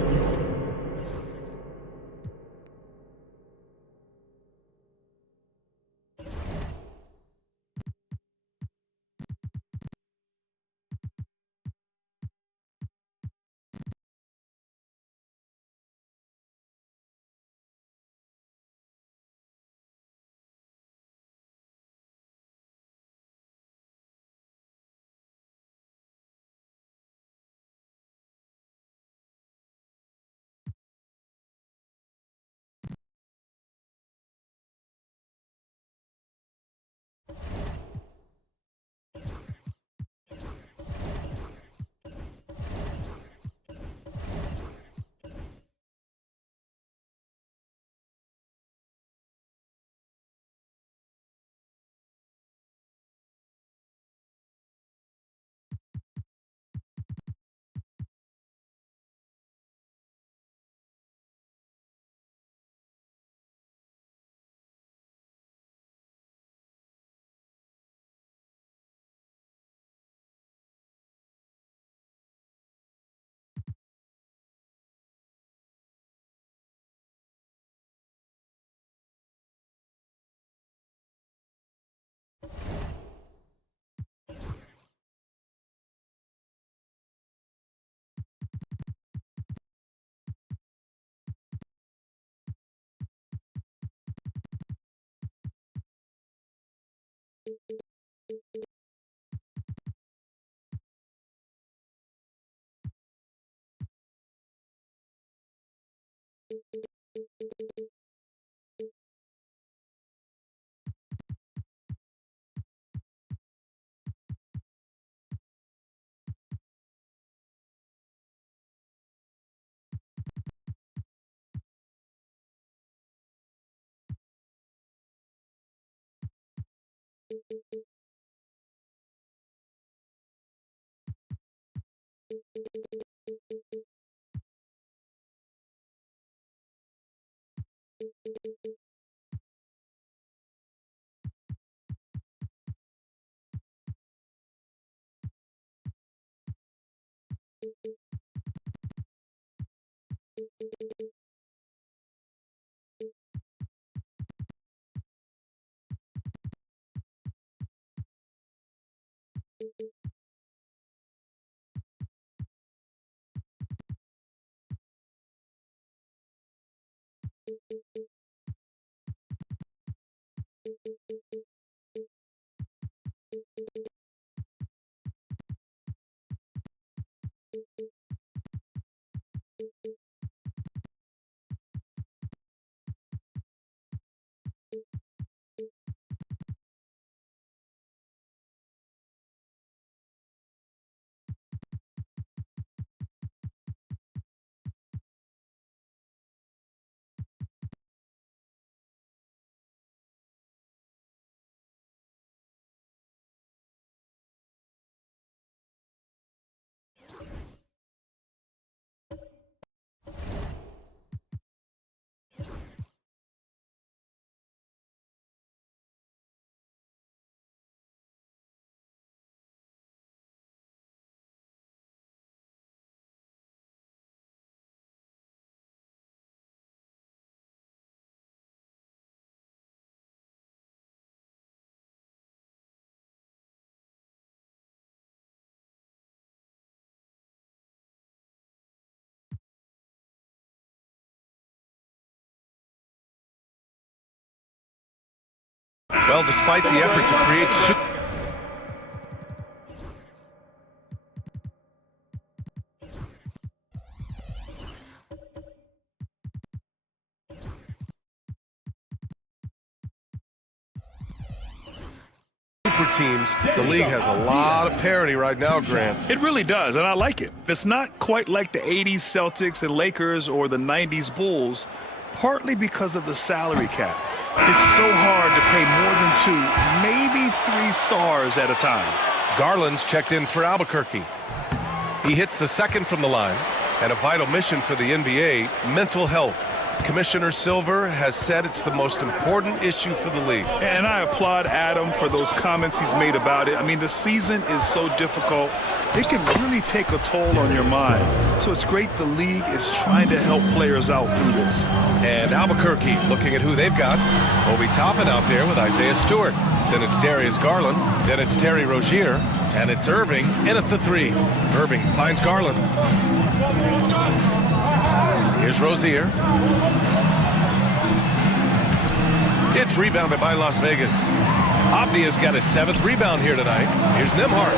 Well, despite the effort to create super teams, the league has a lot of parity right now, Grant. It really does, and I like it. It's not quite like the 80s Celtics and Lakers or the 90s Bulls, partly because of the salary cap. It's so hard to pay more than 2, maybe 3 stars at a time. Garland's checked in for Albuquerque. He hits the second from the line, and a vital mission for the NBA, mental health. Commissioner Silver has said it's the most important issue for the league. And I applaud Adam for those comments he's made about it. I mean, the season is so difficult. It can really take a toll on your mind. So it's great the league is trying to help players out through this. And Albuquerque looking at who they've got. Obi Toppin out there with Isaiah Stewart. Then it's Darius Garland. Then it's Terry Rozier. And it's Irving in at the 3. Irving finds Garland. Here's Rozier. It's rebounded by Las Vegas. Abdia's got his 7th rebound here tonight. Here's Nembhard.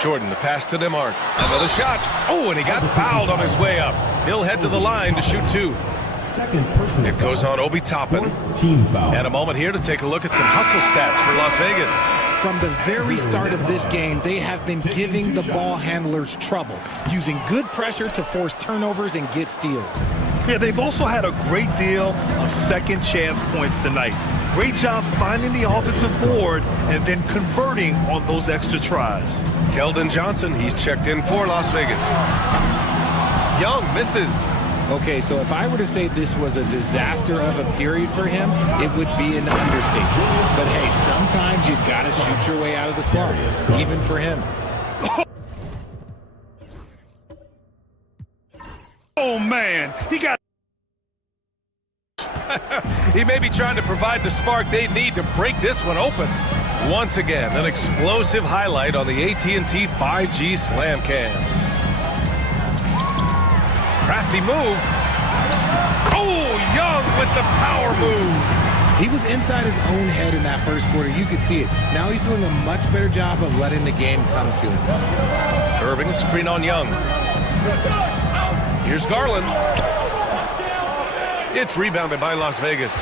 Jordan, the pass to Nembhard. Another shot. Oh, and he got fouled on his way up. He'll head to the line to shoot 2. It goes on Obi Toppin. Team foul. And a moment here to take a look at some hustle stats for Las Vegas. From the very start of this game, they have been giving the ball handlers trouble, using good pressure to force turnovers and get steals. Yeah, they've also had a great deal of second chance points tonight. Great job finding the offensive board and then converting on those extra tries. Keldon Johnson, he's checked in for Las Vegas. Young misses. Okay, so if I were to say this was a disaster of a period for him, it would be an understatement. But hey, sometimes you've got to shoot your way out of the slump, even for him. Oh, man, he got... He may be trying to provide the spark they need to break this one open. Once again, an explosive highlight on the AT&T 5G Slam Cam. Crafty move. Oh, Young with the power move. He was inside his own head in that first quarter. You could see it. Now he's doing a much better job of letting the game come to him. Irving, screen on Young. Here's Garland. It's rebounded by Las Vegas.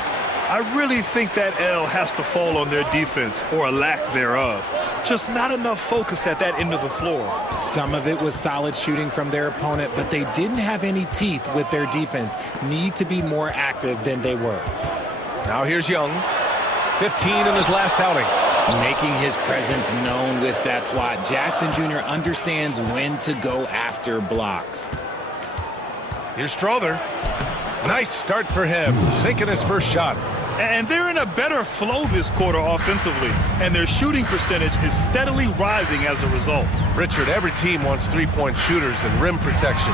I really think that L has to fall on their defense, or a lack thereof. Just not enough focus at that end of the floor. Some of it was solid shooting from their opponent, but they didn't have any teeth with their defense. Need to be more active than they were. Now here's Young. 15 in his last outing. Making his presence known with that swat. Jackson Jr. understands when to go after blocks. Here's Strother. Nice start for him, sinking his first shot. And they're in a better flow this quarter offensively, and their shooting percentage is steadily rising as a result. Richard, every team wants three-point shooters and rim protection.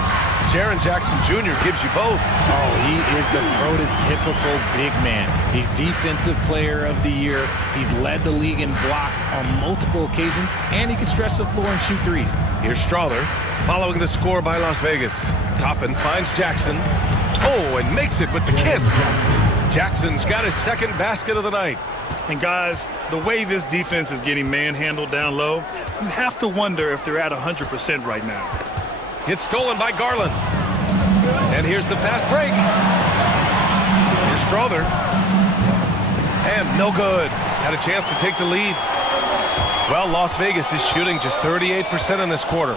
Jaren Jackson Jr. gives you both. Oh, he is the prototypical big man. He's Defensive Player of the Year. He's led the league in blocks on multiple occasions, and he can stretch the floor and shoot threes. Here's Strother, following the score by Las Vegas. Toppin finds Jackson. Oh, and makes it with the kiss. Jackson's got his second basket of the night. And guys, the way this defense is getting manhandled down low, you have to wonder if they're at 100% right now. It's stolen by Garland. And here's the fast break. Here's Strother. And no good. Had a chance to take the lead. Well, Las Vegas is shooting just 38% in this quarter.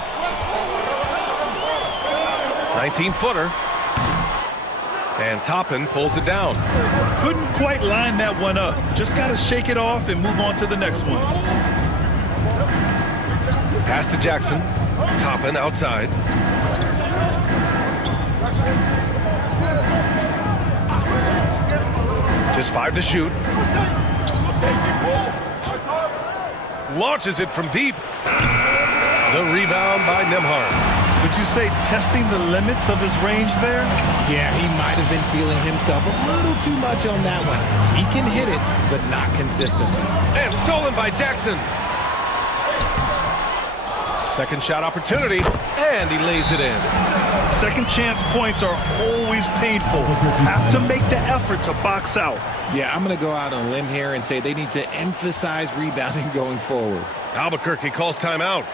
19-footer. And Toppin pulls it down. Couldn't quite line that one up. Just got to shake it off and move on to the next one. Pass to Jackson. Toppin outside. Just 5 to shoot. Launches it from deep. The rebound by Nembhard. Would you say testing the limits of his range there? Yeah, he might have been feeling himself a little too much on that one. He can hit it, but not consistently. And stolen by Jackson. Second shot opportunity, and he lays it in. Second chance points are always painful. Have to make the effort to box out. Yeah, I'm going to go out on a limb here and say they need to emphasize rebounding going forward. Albuquerque calls timeout.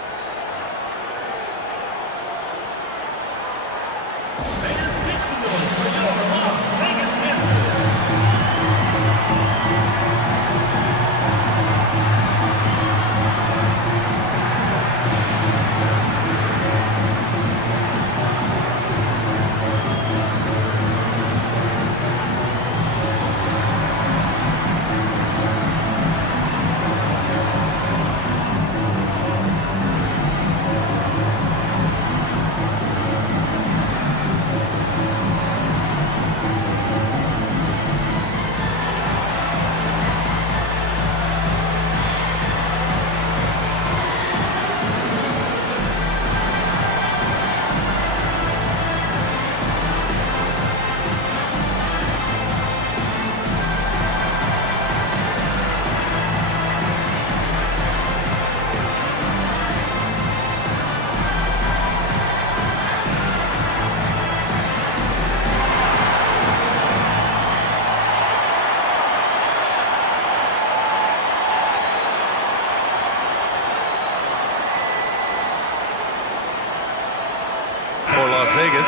Vegas.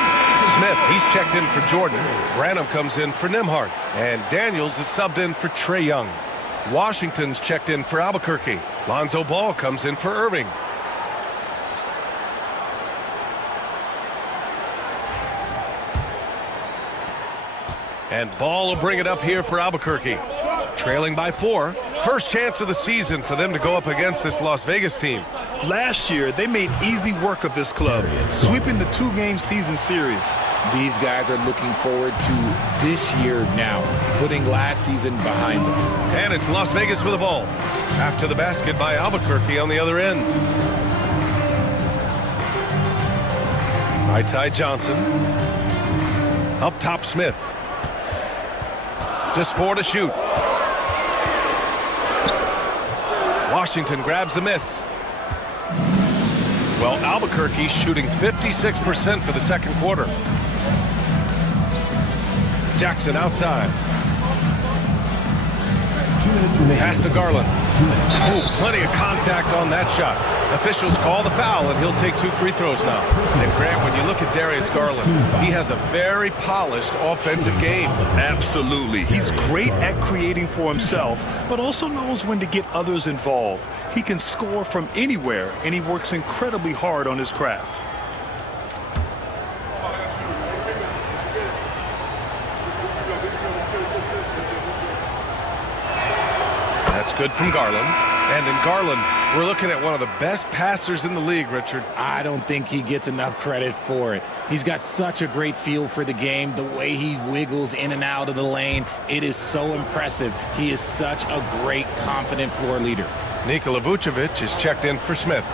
Smith, he's checked in for Jordan. Branham comes in for Nembhard. And Daniels is subbed in for Trae Young. Washington's checked in for Albuquerque. Lonzo Ball comes in for Irving. And Ball will bring it up here for Albuquerque. Trailing by 4. First chance of the season for them to go up against this Las Vegas team. Last year, they made easy work of this club, sweeping the 2-game season series. These guys are looking forward to this year now, putting last season behind them. And it's Las Vegas with the ball. After the basket by Albuquerque on the other end. Right side Johnson. Up top Smith. Just 4 to shoot. Washington grabs the miss. Well, Albuquerque shooting 56% for the second quarter. Jackson outside. Pass to Garland. Oh, plenty of contact on that shot. Officials call the foul, and he'll take 2 free throws now. And Grant, when you look at Darius Garland, he has a very polished offensive game. Absolutely. He's great at creating for himself, but also knows when to get others involved. He can score from anywhere, and he works incredibly hard on his craft. That's good from Garland. And in Garland, we're looking at one of the best passers in the league, Richard. I don't think he gets enough credit for it. He's got such a great feel for the game, the way he wiggles in and out of the lane. It is so impressive. He is such a great, confident floor leader. Nikola Vucevic is checked in for Smith.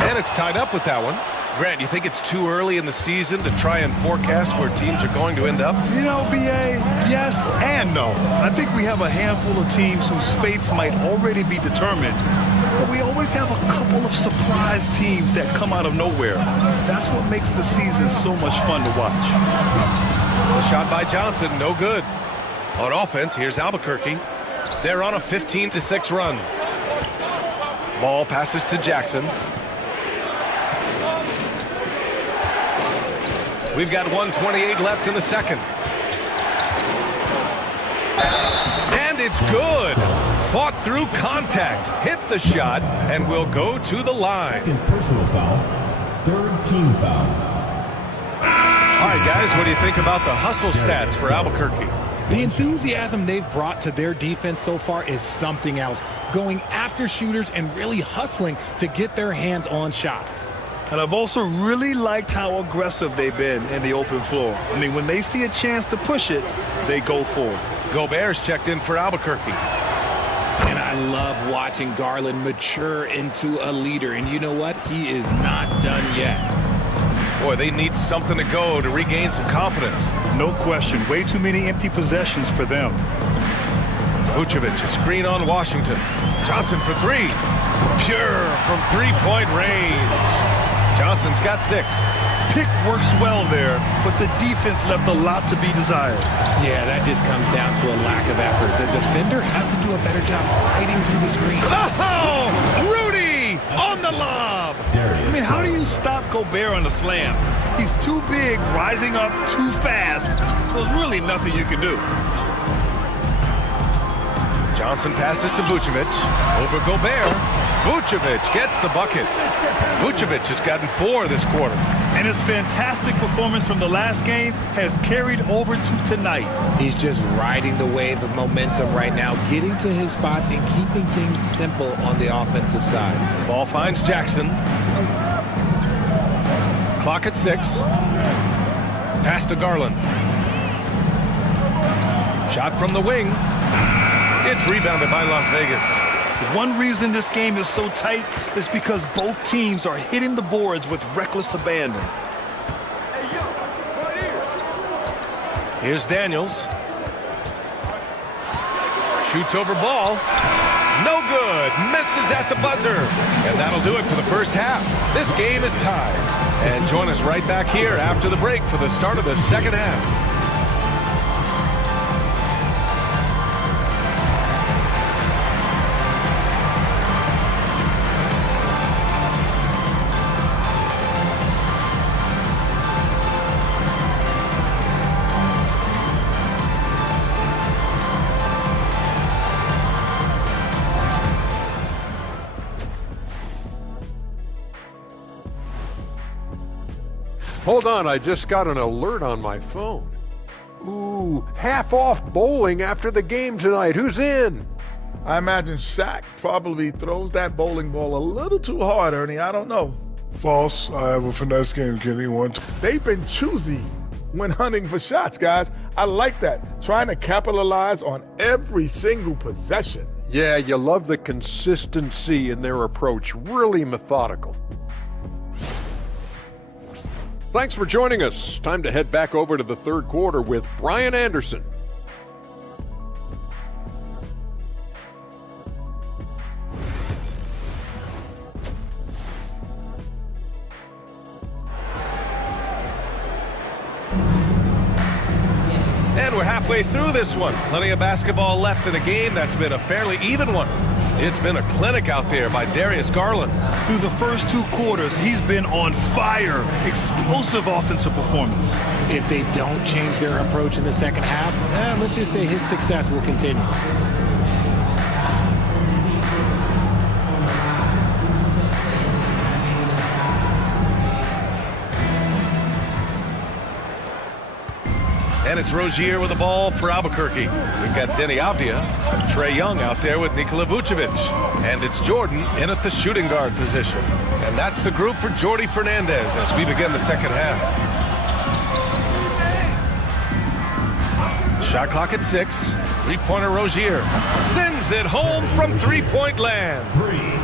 And it's tied up with that one. Grant, you think it's too early in the season to try and forecast where teams are going to end up? You know, B.A., yes and no. I think we have a handful of teams whose fates might already be determined. But we always have a couple of surprise teams that come out of nowhere. That's what makes the season so much fun to watch. The shot by Johnson, no good. On offense, here's Albuquerque. They're on a 15-6 run. Ball passes to Jackson. We've got 1:28 left in the second. And it's good. Fought through contact, hit the shot, and will go to the line. Second personal foul, third team foul. All right, guys, what do you think about the hustle stats for Albuquerque? The enthusiasm they've brought to their defense so far is something else. Going after shooters and really hustling to get their hands on shots. And I've also really liked how aggressive they've been in the open floor. I mean, when they see a chance to push it, they go for it. Gobert's checked in for Albuquerque. And I love watching Garland mature into a leader. And you know what? He is not done yet. Boy, they need something to go to regain some confidence. No question. Way too many empty possessions for them. Vucevic, a screen on Washington. Johnson for three. Pure from three-point range. Johnson's got 6. Pick works well there, but the defense left a lot to be desired. Yeah, that just comes down to a lack of effort. The defender has to do a better job fighting through the screen. Oh, Rudy on the lob. I mean, how do you stop Gobert on the slam? He's too big, rising up too fast. There's really nothing you can do. Johnson passes to Vucevic. Over Gobert. Vucevic gets the bucket. Vucevic has gotten 4 this quarter. And his fantastic performance from the last game has carried over to tonight. He's just riding the wave of momentum right now, getting to his spots and keeping things simple on the offensive side. Ball finds Jackson. Clock at 6. Pass to Garland. Shot from the wing. It's rebounded by Las Vegas. One reason this game is so tight is because both teams are hitting the boards with reckless abandon. Here's Daniels. Shoots over ball. No good. Misses at the buzzer. And that'll do it for the first half. This game is tied. And join us right back here after the break for the start of the second half. Hold on, I just got an alert on my phone. Ooh, half off bowling after the game tonight. Who's in? I imagine Shaq probably throws that bowling ball a little too hard, Ernie. I don't know. False. I have a finesse game, Kenny. They've been choosy when hunting for shots, guys. I like that. Trying to capitalize on every single possession. Yeah, you love the consistency in their approach. Really methodical. Thanks for joining us. Time to head back over to the third quarter with Brian Anderson. And we're halfway through this one. Plenty of basketball left in a game that's been a fairly even one. It's been a clinic out there by Darius Garland. Through the first 2 quarters, he's been on fire. Explosive offensive performance. If they don't change their approach in the second half, let's just say his success will continue. And it's Rozier with the ball for Albuquerque. We've got Denny Avdia and Trae Young out there with Nikola Vucevic. And it's Jordan in at the shooting guard position. And that's the group for Jordi Fernandez as we begin the second half. Shot clock at 6. Three-pointer Rozier sends it home from three-point land.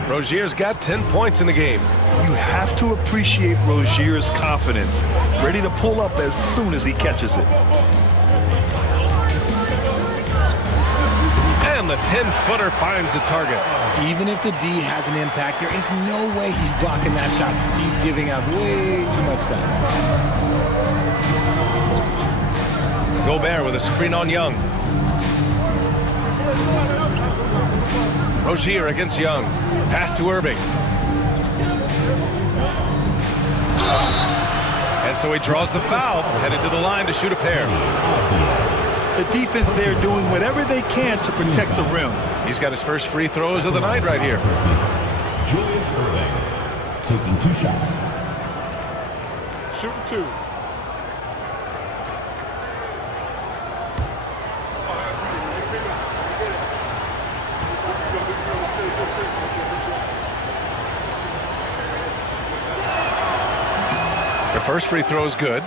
Rozier's got 10 points in the game. You have to appreciate Rozier's confidence. Ready to pull up as soon as he catches it. And the a 10-footer finds the target. Even if the D has an impact, there is no way he's blocking that shot. He's giving up way too much size. Gobert with a screen on Young. Rozier against Young. Pass to Irving. And so he draws the foul, headed to the line to shoot a pair. The defense there doing whatever they can to protect the rim. He's got his first free throws of the night right here. Julius Irving taking 2 shots. Shooting 2. The first free throw is good.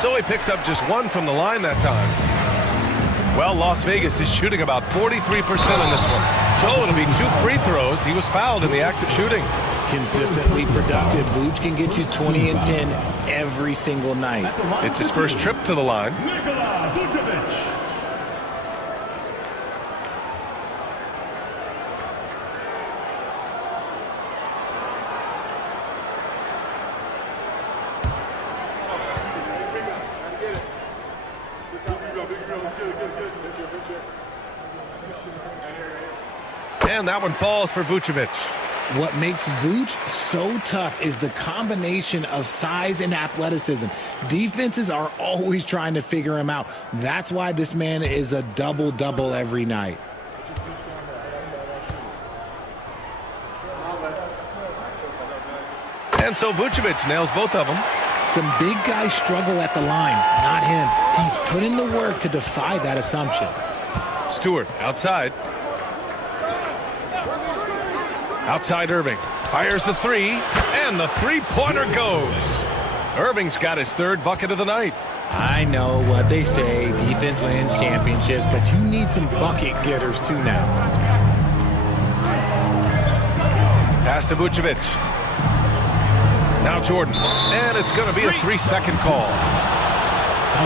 So he picks up just 1 from the line that time. Well, Las Vegas is shooting about 43% in this one. So it'll be 2 free throws. He was fouled in the act of shooting. Consistently productive. Vooch can get you 20 and 10 every single night. It's his first trip to the line. Nikola Vucevic. And that one falls for Vucevic. What makes Vooch so tough is the combination of size and athleticism. Defenses are always trying to figure him out. That's why this man is a double-double every night. And so Vucevic nails both of them. Some big guys struggle at the line, not him. He's put in the work to defy that assumption. Stewart outside. Outside Irving. Fires the 3, and the 3-pointer goes. Irving's got his 3rd bucket of the night. I know what they say, defense wins championships, but you need some bucket getters too now. Pass to Vucevic. Now Jordan. And it's going to be a 3-second call.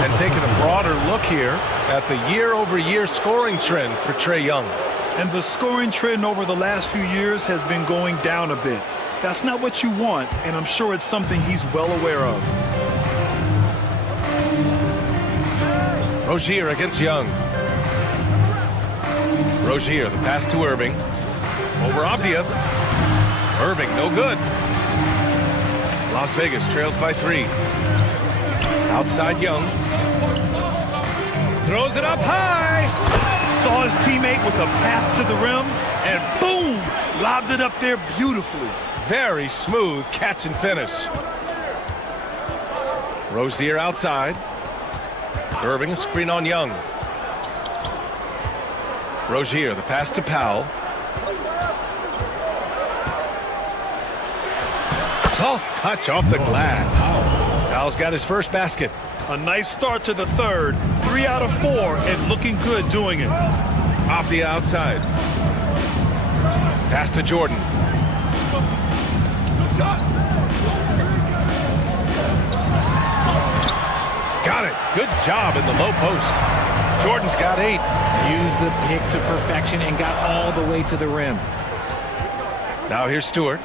And taking a broader look here at the year-over-year scoring trend for Trae Young. And the scoring trend over the last few years has been going down a bit. That's not what you want, and I'm sure it's something he's well aware of. Rozier against Young. Rozier, the pass to Irving. Over Avdia. Irving, no good. Las Vegas trails by 3. Outside Young. Throws it up high. Saw his teammate with a path to the rim, and boom! Lobbed it up there beautifully. Very smooth catch and finish. Rozier outside. Irving, a screen on Young. Rozier, the pass to Powell. Soft touch off the glass. Powell's got his first basket. A nice start to the 3rd. 3 out of 4, and looking good doing it. Off the outside. Pass to Jordan. Got it. Good job in the low post. Jordan's got 8. Used the pick to perfection and got all the way to the rim. Now here's Stewart.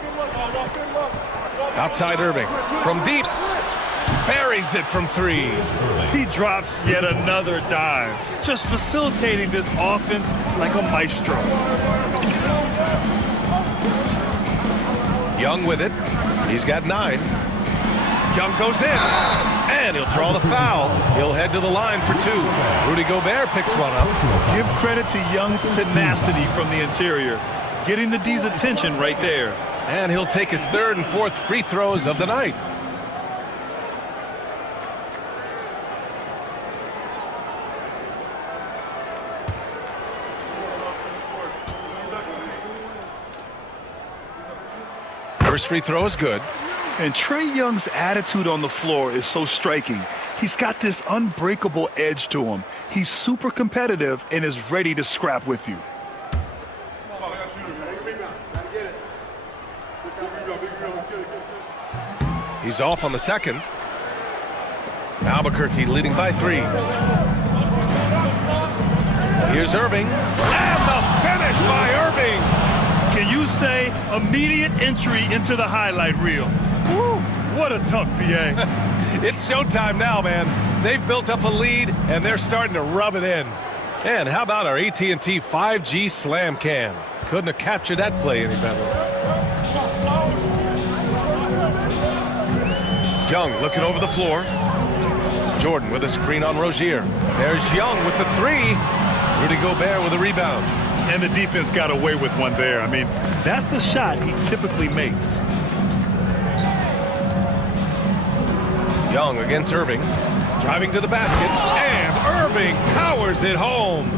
Outside Irving. From deep. Buries it from 3. He drops yet another dive, just facilitating this offense like a maestro. Young with it. He's got 9. Young goes in. And he'll draw the foul. He'll head to the line for 2. Rudy Gobert picks one up. Give credit to Young's tenacity from the interior, getting the D's attention right there. And he'll take his 3rd and 4th free throws of the night. First free throw is good. And Trae Young's attitude on the floor is so striking. He's got this unbreakable edge to him. He's super competitive and is ready to scrap with you. He's off on the second. Albuquerque leading by 3. Here's Irving. And the finish by Irving. Can you say immediate entry into the highlight reel? Woo, what a tough BA. It's showtime now, man. They've built up a lead, and they're starting to rub it in. And how about our AT&T 5G Slam Cam? Couldn't have captured that play any better. Young looking over the floor. Jordan with a screen on Rozier. There's Young with the 3. Rudy Gobert with a rebound. And the defense got away with one there. I mean, that's a shot he typically makes. Young against Irving. Driving to the basket. And Irving powers it home.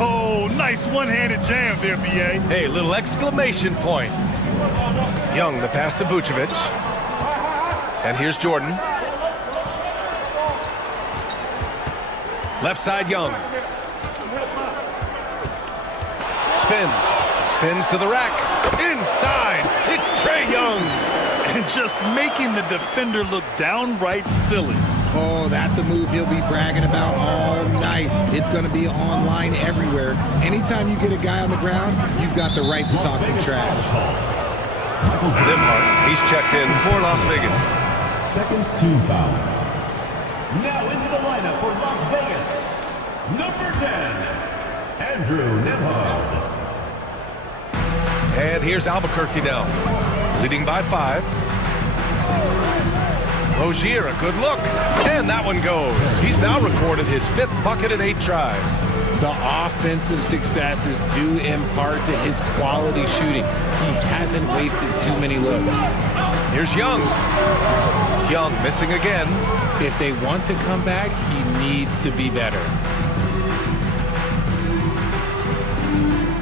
Oh, nice one-handed jam there, BA. Hey, little exclamation point. Young, the pass to Vucevic. And here's Jordan. Left side, Young. Spins to the rack. Inside, it's Trae Young. And just making the defender look downright silly. Oh, that's a move he'll be bragging about all night. It's going to be online everywhere. Anytime you get a guy on the ground, you've got the right to talk some trash. Nimhart, he's checked in for Las Vegas. Second team foul. Now into the lineup for Las Vegas, number 10, Andrew Nimhart. And here's Albuquerque now, leading by 5. Rozier, a good look, and that one goes. He's now recorded his 5th bucket in 8 tries. The offensive success is due in part to his quality shooting. He hasn't wasted too many looks. Here's Young. Young missing again. If they want to come back, he needs to be better.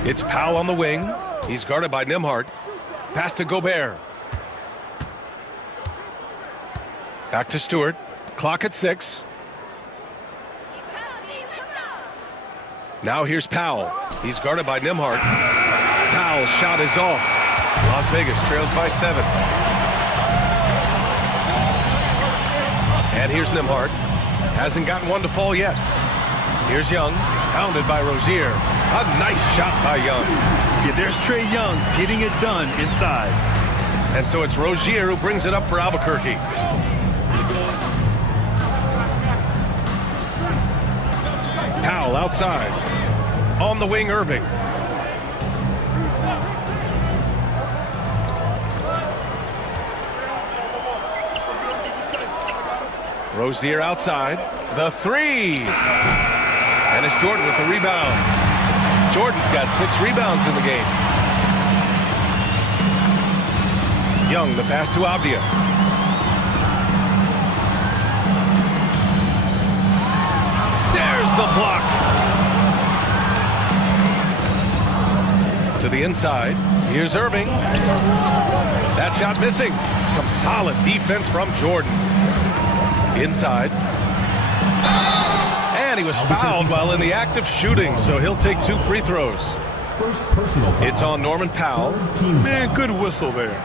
It's Powell on the wing. He's guarded by Nimhart. Pass to Gobert. Back to Stewart. Clock at 6. Now here's Powell. He's guarded by Nimhart. Powell's shot is off. Las Vegas trails by 7. And here's Nimhart. Hasn't gotten one to fall yet. Here's Young. Pounded by Rozier. A nice shot by Young. Yeah, there's Trae Young getting it done inside. And so it's Rozier who brings it up for Albuquerque. Powell outside. On the wing, Irving. Rozier outside. The 3. And it's Jordan with the rebound. Jordan's got 6 rebounds in the game. Young, the pass to Avdia. There's the block. To the inside. Here's Irving. That shot missing. Some solid defense from Jordan. Inside. And he was fouled while in the act of shooting, so he'll take 2 free throws. First personal foul. It's on Norman Powell. Man, good whistle there.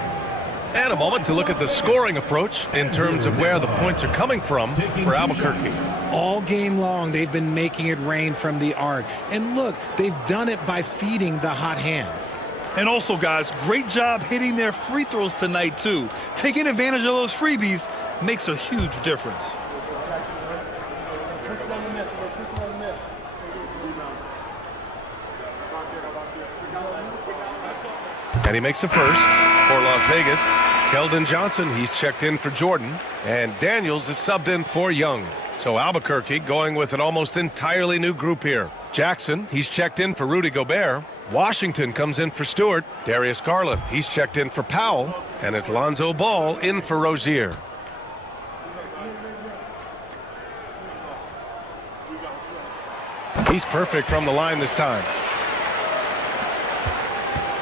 And a moment to look at the scoring approach in terms of where the points are coming from for Albuquerque. All game long, they've been making it rain from the arc. And look, they've done it by feeding the hot hands. And also, guys, great job hitting their free throws tonight, too. Taking advantage of those freebies makes a huge difference. And he makes a first for Las Vegas. Keldon Johnson, he's checked in for Jordan. And Daniels is subbed in for Young. So Albuquerque going with an almost entirely new group here. Jackson, he's checked in for Rudy Gobert. Washington comes in for Stewart. Darius Garland, he's checked in for Powell. And it's Lonzo Ball in for Rozier. He's perfect from the line this time.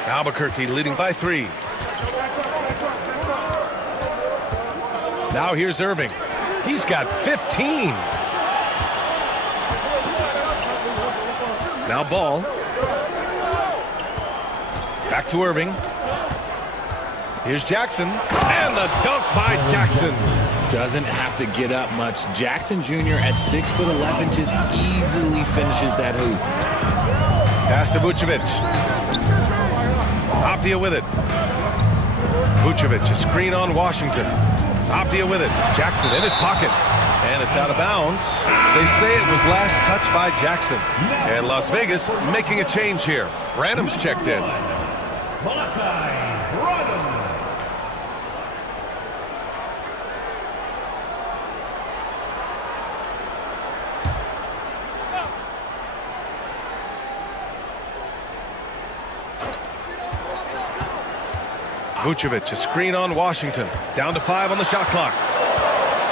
Albuquerque leading by 3. Now here's Irving. He's got 15. Now Ball. Back to Irving. Here's Jackson. And the dunk by Jackson. Doesn't have to get up much. Jackson Jr. at 6'11" just easily finishes that hoop. Pass to Vucevic. Optia with it. Vucevic, a screen on Washington. Optia with it. Jackson in his pocket. And it's out of bounds. They say it was last touched by Jackson. And Las Vegas making a change here. Branham's checked in. Vucevic, a screen on Washington. Down to 5 on the shot clock.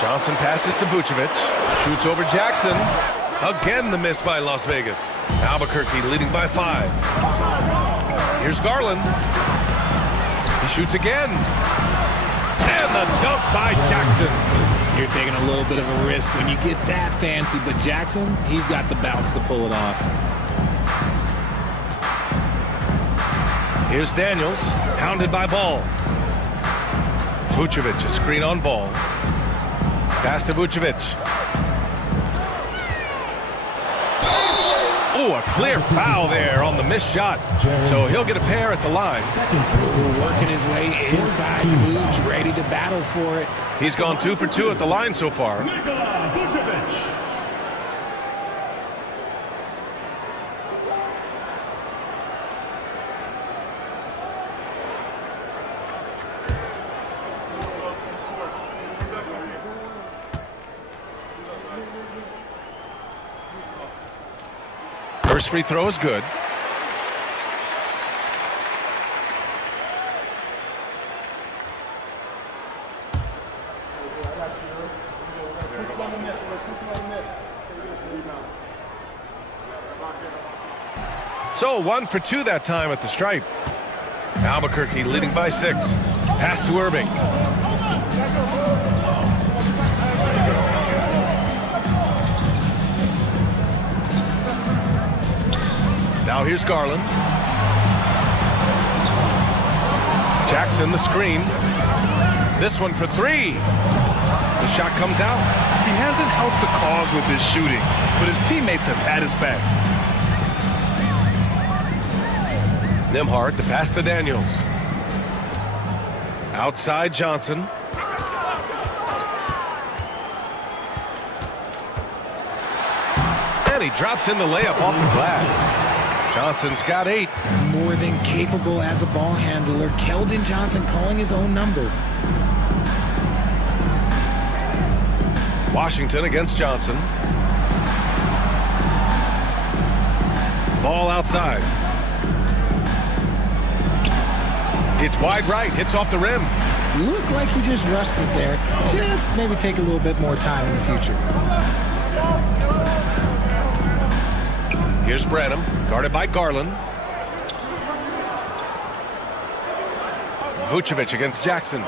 Johnson passes to Vucevic. Shoots over Jackson. Again the miss by Las Vegas. Albuquerque leading by 5. Here's Garland. He shoots again. And the dunk by Jackson. You're taking a little bit of a risk when you get that fancy, but Jackson, he's got the bounce to pull it off. Here's Daniels, hounded by Ball. Vucevic, a screen on Ball. Pass to Vucevic. Oh, a clear foul there on the missed shot. So he'll get a pair at the line. Working his way inside Vuce, ready to battle for it. He's gone 2 for 2 at the line so far. Vucevic. First free throw is good. So 1 for 2 that time at the stripe. Albuquerque leading by 6. Pass to Irving. Now here's Garland. Jackson the screen. This one for 3. The shot comes out. He hasn't helped the cause with his shooting, but his teammates have had his back. Nembhard, the pass to Daniels. Outside Johnson. And he drops in the layup off the glass. Johnson's got 8. More than capable as a ball handler. Keldon Johnson calling his own number. Washington against Johnson. Ball outside. It's wide right, hits off the rim. Looked like he just rushed it there. Just maybe take a little bit more time in the future. Here's Branham, guarded by Garland. Vucevic against Jackson.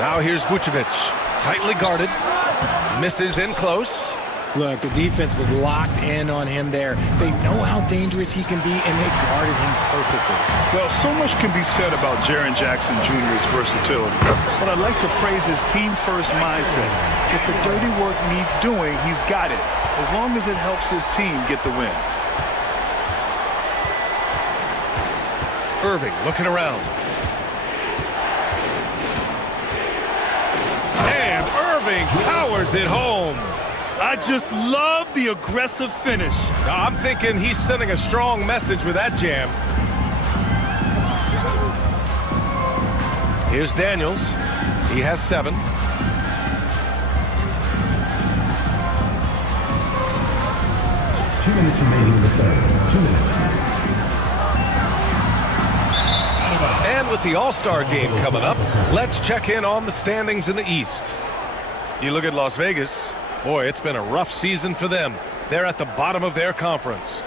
Now here's Vucevic, tightly guarded. Misses in close. Look, the defense was locked in on him there. They know how dangerous he can be, and they guarded him perfectly. Well, so much can be said about Jaren Jackson Jr.'s versatility, but I'd like to praise his team-first mindset. If the dirty work needs doing, he's got it, as long as it helps his team get the win. Irving looking around. And Irving powers it home. I just love the aggressive finish. I'm thinking he's sending a strong message with that jam. Here's Daniels. He has 7. Two minutes remaining in the third. 2 minutes. And with the All-Star game coming up, let's check in on the standings in the East. You look at Las Vegas. Boy, it's been a rough season for them. They're at the bottom of their conference.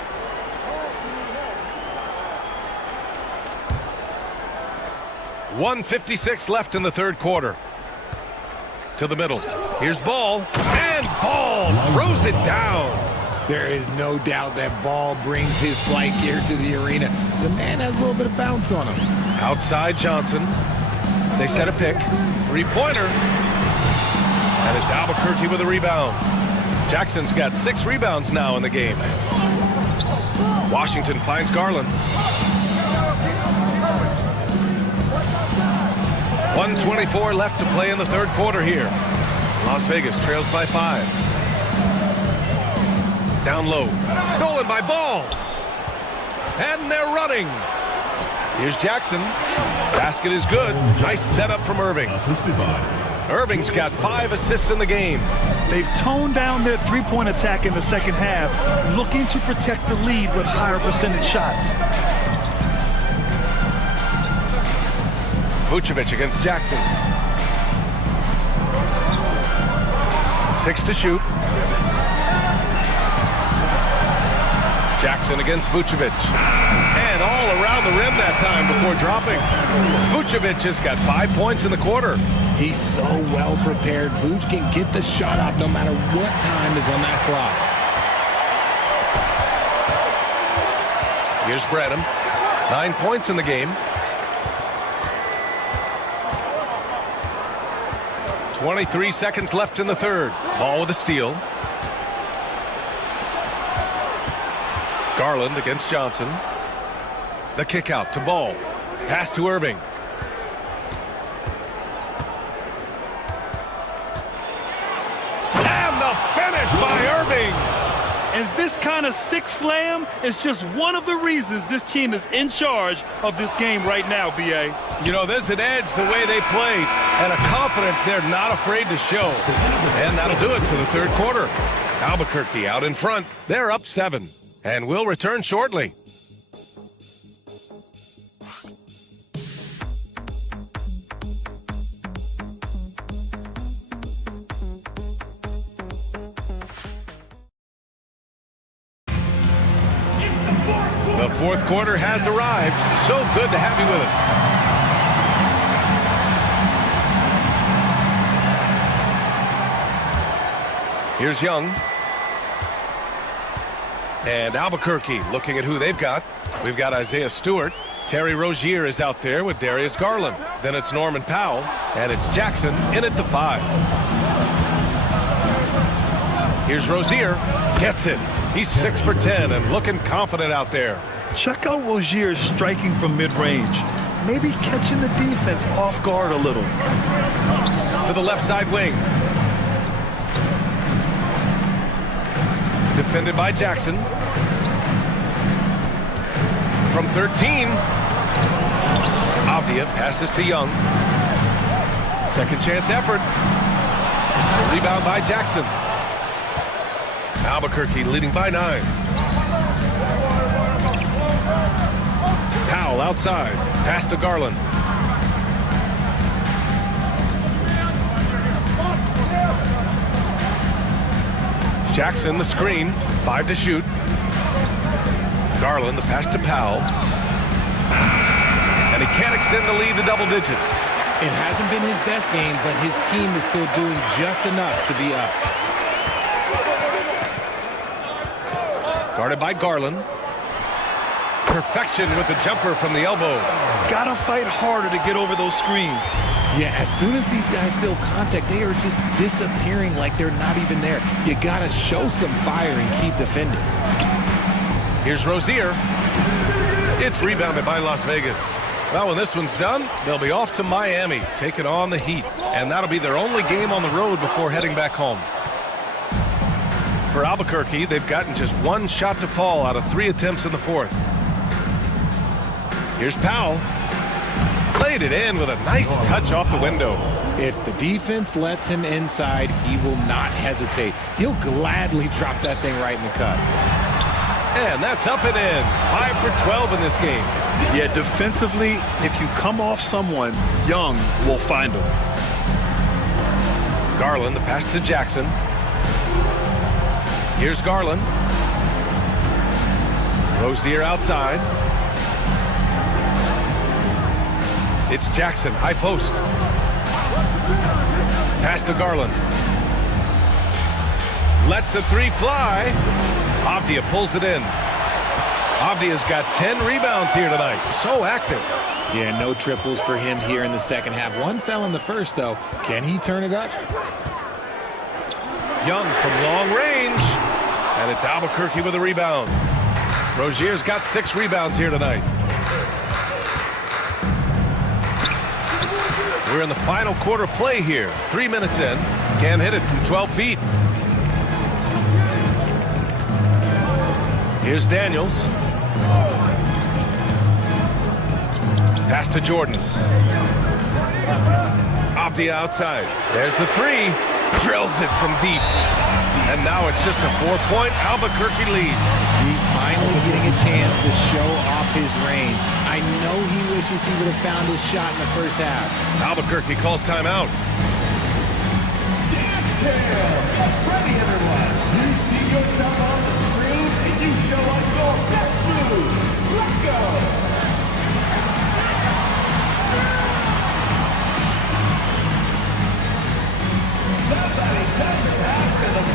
1:56 left in the third quarter. To the middle. Here's Ball. And Ball throws it down. There is no doubt that Ball brings his flight gear to the arena. The man has a little bit of bounce on him. Outside Johnson. They set a pick. Three-pointer. And it's Albuquerque with a rebound. Jackson's got 6 rebounds now in the game. Washington finds Garland. 1:24 left to play in the third quarter here. Las Vegas trails by 5. Down low. Stolen by Ball. And they're running. Here's Jackson. Basket is good. Nice setup from Irving. Irving's got 5 assists in the game. They've toned down their three-point attack in the second half, looking to protect the lead with higher percentage shots. Vucevic against Jackson. 6 to shoot. Jackson against Vucevic. And all around the rim that time before dropping. Vucevic has got 5 points in the quarter. He's so well prepared. Vuce can get the shot off no matter what time is on that clock. Here's Branham. 9 points in the game. 23 seconds left in the third. Ball with a steal. Garland against Johnson. The kick out to Ball. Pass to Irving. And the finish by Irving. And this kind of six slam is just one of the reasons this team is in charge of this game right now, B.A. You know, there's an edge the way they play and a confidence they're not afraid to show. And that'll do it for the third quarter. Albuquerque out in front. They're up 7. And we'll return shortly. The fourth quarter has arrived. So good to have you with us. Here's Young. And Albuquerque looking at who they've got. We've got Isaiah Stewart. Terry Rozier is out there with Darius Garland. Then it's Norman Powell. And it's Jackson in at the 5. Here's Rozier. Gets it. He's 6 for 10 and looking confident out there. Check out Rozier striking from mid-range. Maybe catching the defense off guard a little. To the left side wing. Defended by Jackson. From 13. Avdia passes to Young. Second chance effort. The rebound by Jackson. Albuquerque leading by 9. Powell outside. Pass to Garland. Jackson the screen. 5 to shoot. Garland the pass to Powell. And he can't extend the lead to double digits. It hasn't been his best game, but his team is still doing just enough to be up. Guarded by Garland. Perfection with the jumper from the elbow. Gotta fight harder to get over those screens. Yeah, as soon as these guys feel contact, they are just disappearing like they're not even there. You gotta show some fire and keep defending. Here's Rozier. It's rebounded by Las Vegas. Well, when this one's done, they'll be off to Miami, taking on the Heat. And that'll be their only game on the road before heading back home. For Albuquerque, they've gotten just 1 shot to fall out of 3 attempts in the fourth. Here's Powell. Laid it in with a nice touch off the window. If the defense lets him inside, he will not hesitate. He'll gladly drop that thing right in the cup. And that's up and in. 5 for 12 in this game. Yeah, defensively, if you come off someone, Young will find him. Garland, the pass to Jackson. Here's Garland. Rozier outside. It's Jackson, high post. Pass to Garland. Lets the three fly. Avdia pulls it in. Avdia's got 10 rebounds here tonight. So active. Yeah, no triples for him here in the second half. One fell in the first, though. Can he turn it up? Young from long range. And it's Albuquerque with a rebound. Rozier's got 6 rebounds here tonight. We're in the final quarter play here. 3 minutes in. Can't hit it from 12 feet. Here's Daniels. Pass to Jordan. Avdia outside. There's the three. Drills it from deep. And now it's just a 4-point Albuquerque lead. He's finally getting a chance to show off his range. I know he wishes he would have found his shot in the first half. Albuquerque calls timeout. Dance cam! Get ready, everyone! You see yourself on the screen, and you show us your best moves. Let's go! Somebody doesn't have rhythm.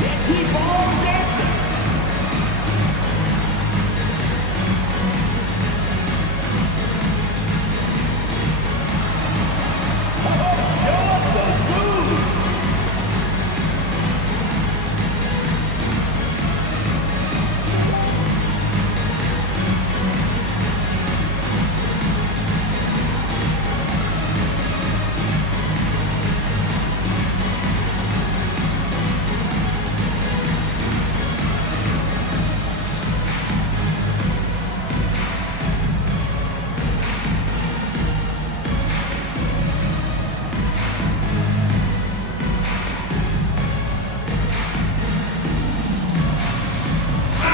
Yeah, keep on dancing. Show us those moves.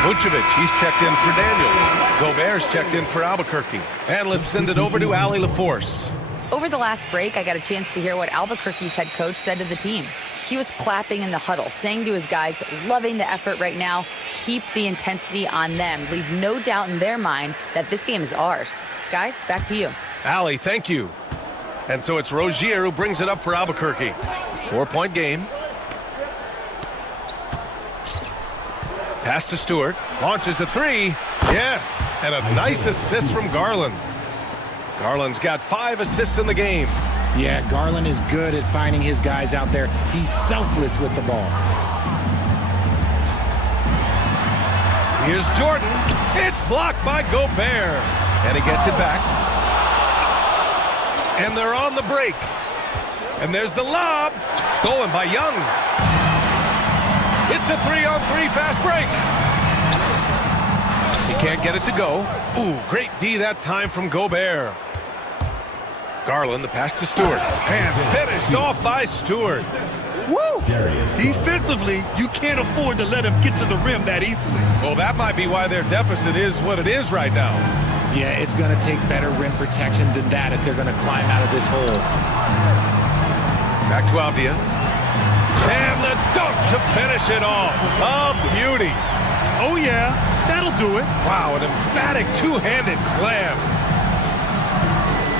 Vucevic, he's checked in for Daniels. Gobert's checked in for Albuquerque. And let's send it over to Allie LaForce. Over the last break, I got a chance to hear what Albuquerque's head coach said to the team. He was clapping in the huddle, saying to his guys, loving the effort right now, keep the intensity on them. Leave no doubt in their mind that this game is ours. Guys, back to you. Allie, thank you. And so it's Rozier who brings it up for Albuquerque. 4-point game. Pass to Stewart. Launches a three. Yes. And a nice assist from Garland. Garland's got 5 assists in the game. Yeah, Garland is good at finding his guys out there. He's selfless with the ball. Here's Jordan. It's blocked by Gobert. And he gets it back. And they're on the break. And there's the lob. Stolen by Young. It's a 3-on-3 fast break. He can't get it to go. Ooh, great D that time from Gobert. Garland, the pass to Stewart. And finished off by Stewart. Woo! Defensively, you can't afford to let him get to the rim that easily. Well, that might be why their deficit is what it is right now. Yeah, it's going to take better rim protection than that if they're going to climb out of this hole. Back to Avdia. And the dunk to finish it off. A beauty. Oh, yeah. That'll do it. Wow, an emphatic two-handed slam.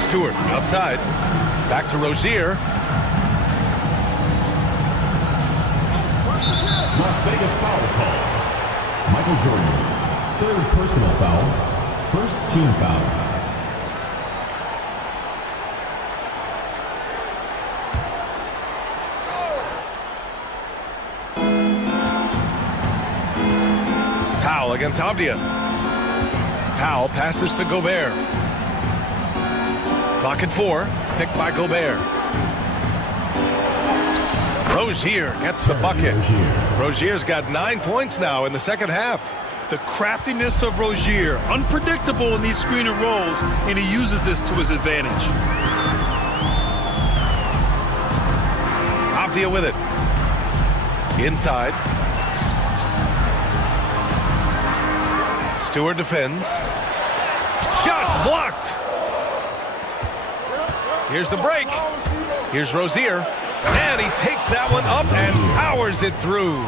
Stewart outside. Back to Rozier. Las Vegas foul call. Michael Jordan, 3rd personal foul, 1st team foul. Powell against Avdia. Powell passes to Gobert. Clock at 4. Picked by Gobert. Rozier gets the bucket. Rozier's got 9 points now in the second half. The craftiness of Rozier, unpredictable in these screen and rolls, and he uses this to his advantage. Avdia with it. Inside. Stewart defends. Shots blocked. Here's the break. Here's Rozier. And he takes that one up and powers it through.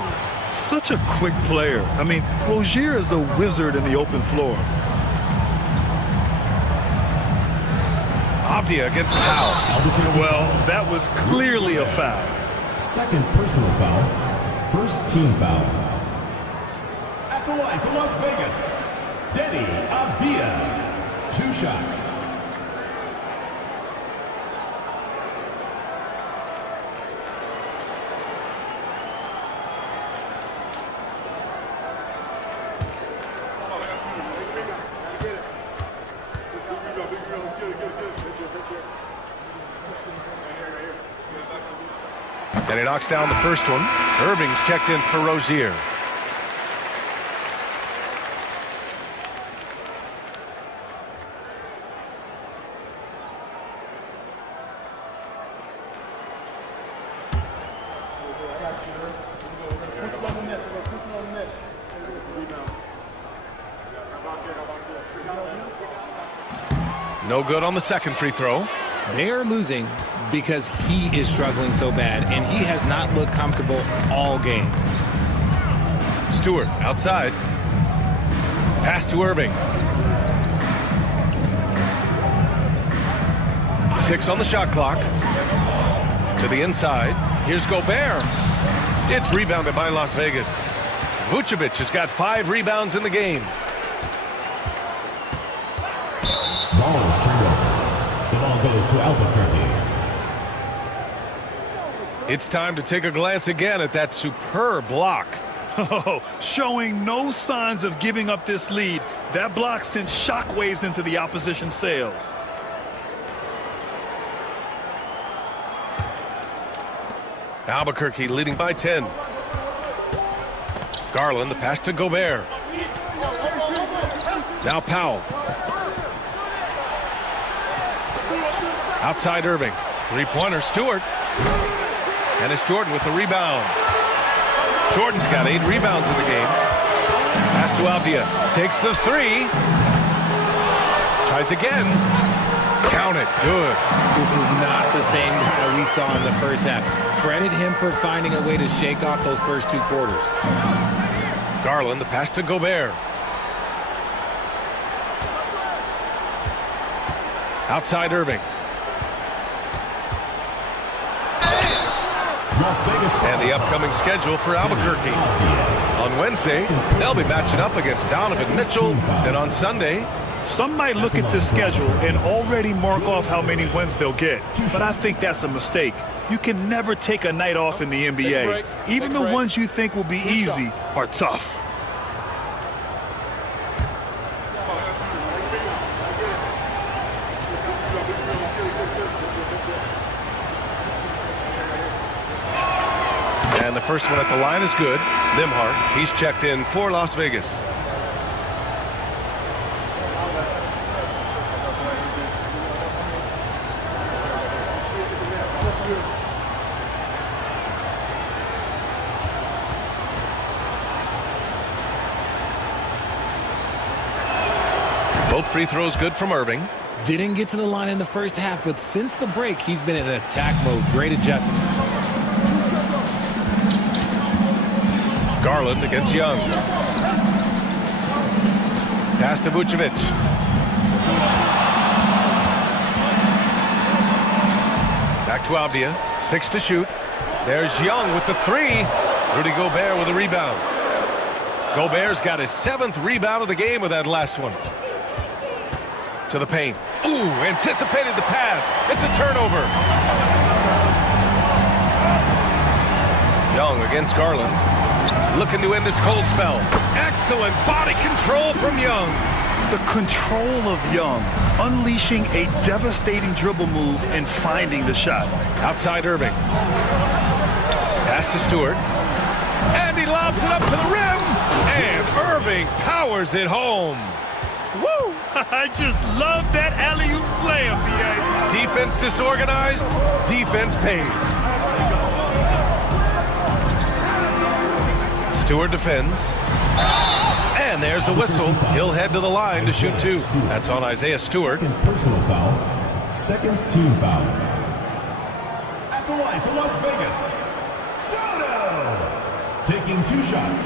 Such a quick player. I mean, Rozier is a wizard in the open floor. Avdia against Powell. Well, that was clearly a foul. Second personal foul. First team foul. At the line for Las Vegas, Denny Avdia. 2 shots. And he knocks down the first one. Irving's checked in for Rozier. No good on the second free throw. They're losing because he is struggling so bad, and he has not looked comfortable all game. Stewart outside. Pass to Irving. 6 on the shot clock. To the inside. Here's Gobert. It's rebounded by Las Vegas. Vucevic has got 5 rebounds in the game. Ball is turned over. The ball goes to Albuquerque. It's time to take a glance again at that superb block. Oh, showing no signs of giving up this lead. That block sent shockwaves into the opposition sails. Albuquerque leading by 10. Garland, the pass to Gobert. Now Powell. Outside Irving. 3-pointer, Stewart. And it's Jordan with the rebound. Jordan's got 8 rebounds in the game. Pass to Avdia. Takes the 3. Tries again. Count it. Good. This is not the same guy we saw in the first half. Credit him for finding a way to shake off those first 2 quarters. Garland, the pass to Gobert. Outside Irving. And the upcoming schedule for Albuquerque. On Wednesday, they'll be matching up against Donovan Mitchell. Then on Sunday, some might look at this schedule and already mark off how many wins they'll get. But I think that's a mistake. You can never take a night off in the NBA. Even the ones you think will be easy are tough. And the first one at the line is good. Nimhart, he's checked in for Las Vegas. Both free throws good from Irving. Didn't get to the line in the first half, but since the break, he's been in attack mode. Great adjustment. Garland against Young. Pass to Vucevic. Back to Avdia. 6 to shoot. There's Young with the 3. Rudy Gobert with a rebound. Gobert's got his 7th rebound of the game with that last one. To the paint. Ooh, anticipated the pass. It's a turnover. Young against Garland. Looking to end this cold spell. Excellent body control from Young. The control of Young, unleashing a devastating dribble move and finding the shot. Outside Irving. Pass to Stewart. And he lobs it up to the rim. And Irving powers it home. Woo! I just love that alley-oop slam, B.A. Defense disorganized. Defense pays. Stewart defends. And there's a whistle. He'll head to the line to shoot 2. That's on Isaiah Stewart. Second personal foul. Second team foul. At the line for Las Vegas, Soto. taking 2 shots.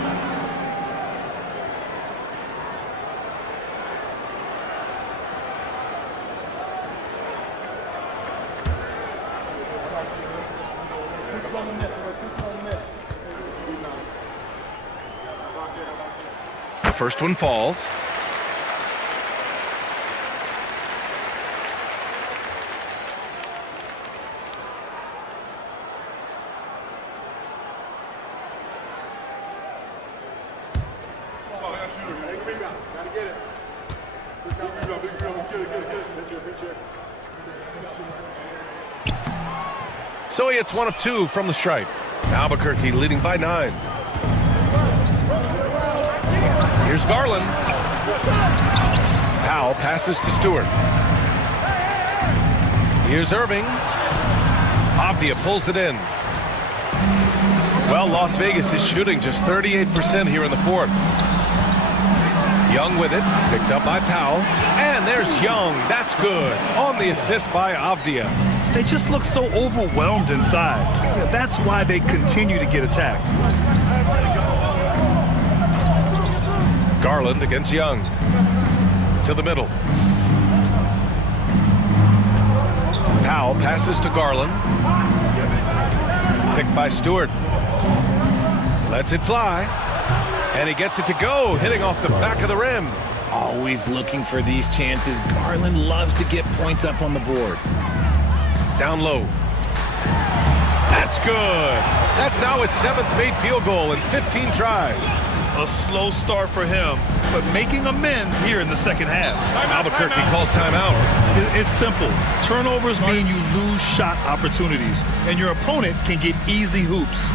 The first one falls. So he hits 1 of 2 from the stripe. Albuquerque leading by 9. Here's Garland. Powell passes to Stewart. Here's Irving. Avdia pulls it in. Well, Las Vegas is shooting just 38% here in the 4th. Young with it, picked up by Powell. And there's Young. That's good. On the assist by Avdia. They just look so overwhelmed inside. Yeah, that's why they continue to get attacked. Garland against Young. To the middle. Powell passes to Garland. Picked by Stewart. Lets it fly. And he gets it to go, hitting off the back of the rim. Always looking for these chances. Garland loves to get points up on the board. Down low. That's good. That's now his 7th made field goal in 15 tries. A slow start for him, but making amends here in the second half. Albuquerque calls timeout. It's simple. Turnovers mean you lose shot opportunities, and your opponent can get easy hoops.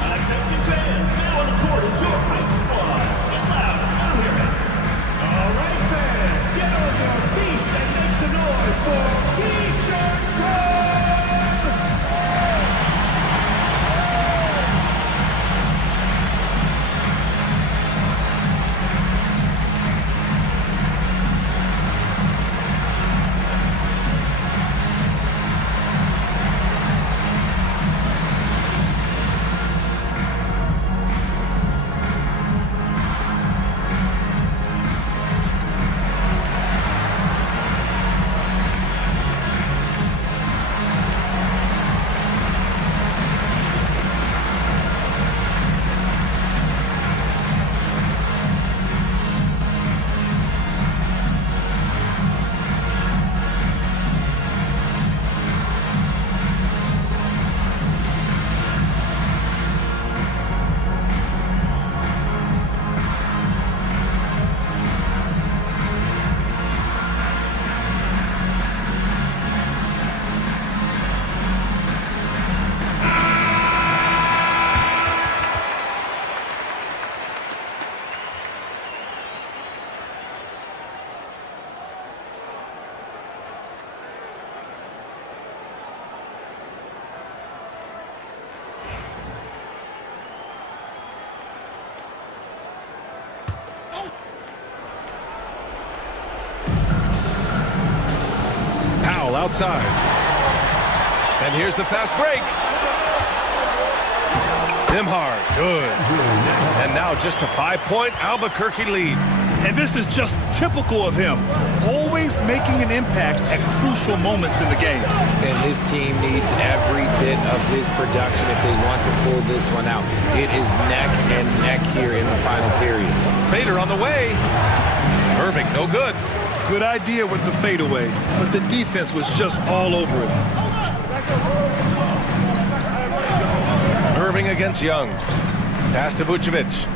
Attention fans, now on the court is your hype squad. Get loud, I don't hear it. All right, fans, get on your feet and make some noise for T-Shirt Time! Powell outside. And here's the fast break. Nimhard, good. And now just a 5-point Albuquerque lead. And this is just typical of him. Always making an impact at crucial moments in the game. And his team needs every bit of his production if they want to pull this one out. It is neck and neck here in the final period. Fader on the way. Irving, no good. Good idea with the fadeaway, but the defense was just all over it. Irving against Young. Pass to Vucevic.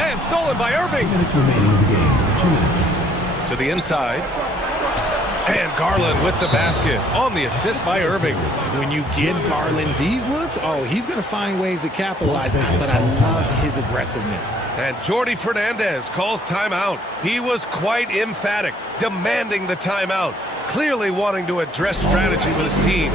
And stolen by Irving. 2 minutes remaining in the game. 2 minutes. To the inside. And Garland with the basket on the assist by Irving. When you give Garland these looks, oh, he's going to find ways to capitalize on it, but I love his aggressiveness. And Jordi Fernandez calls timeout. He was quite emphatic, demanding the timeout, clearly wanting to address strategy with his team.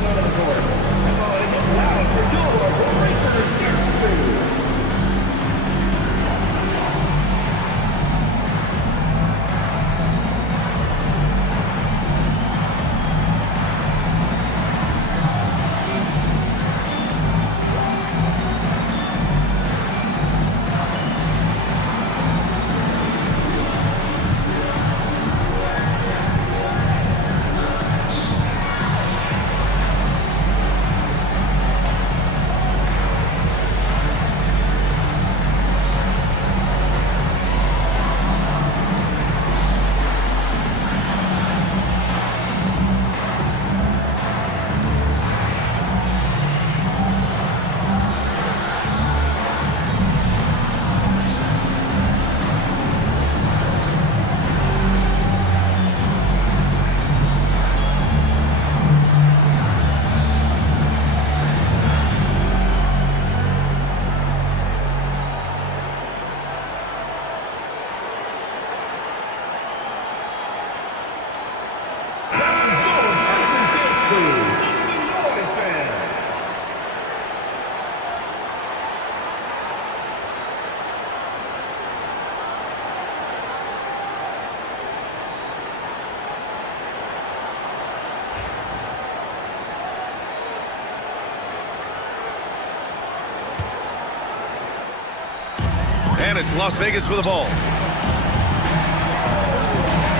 And it's Las Vegas with the ball.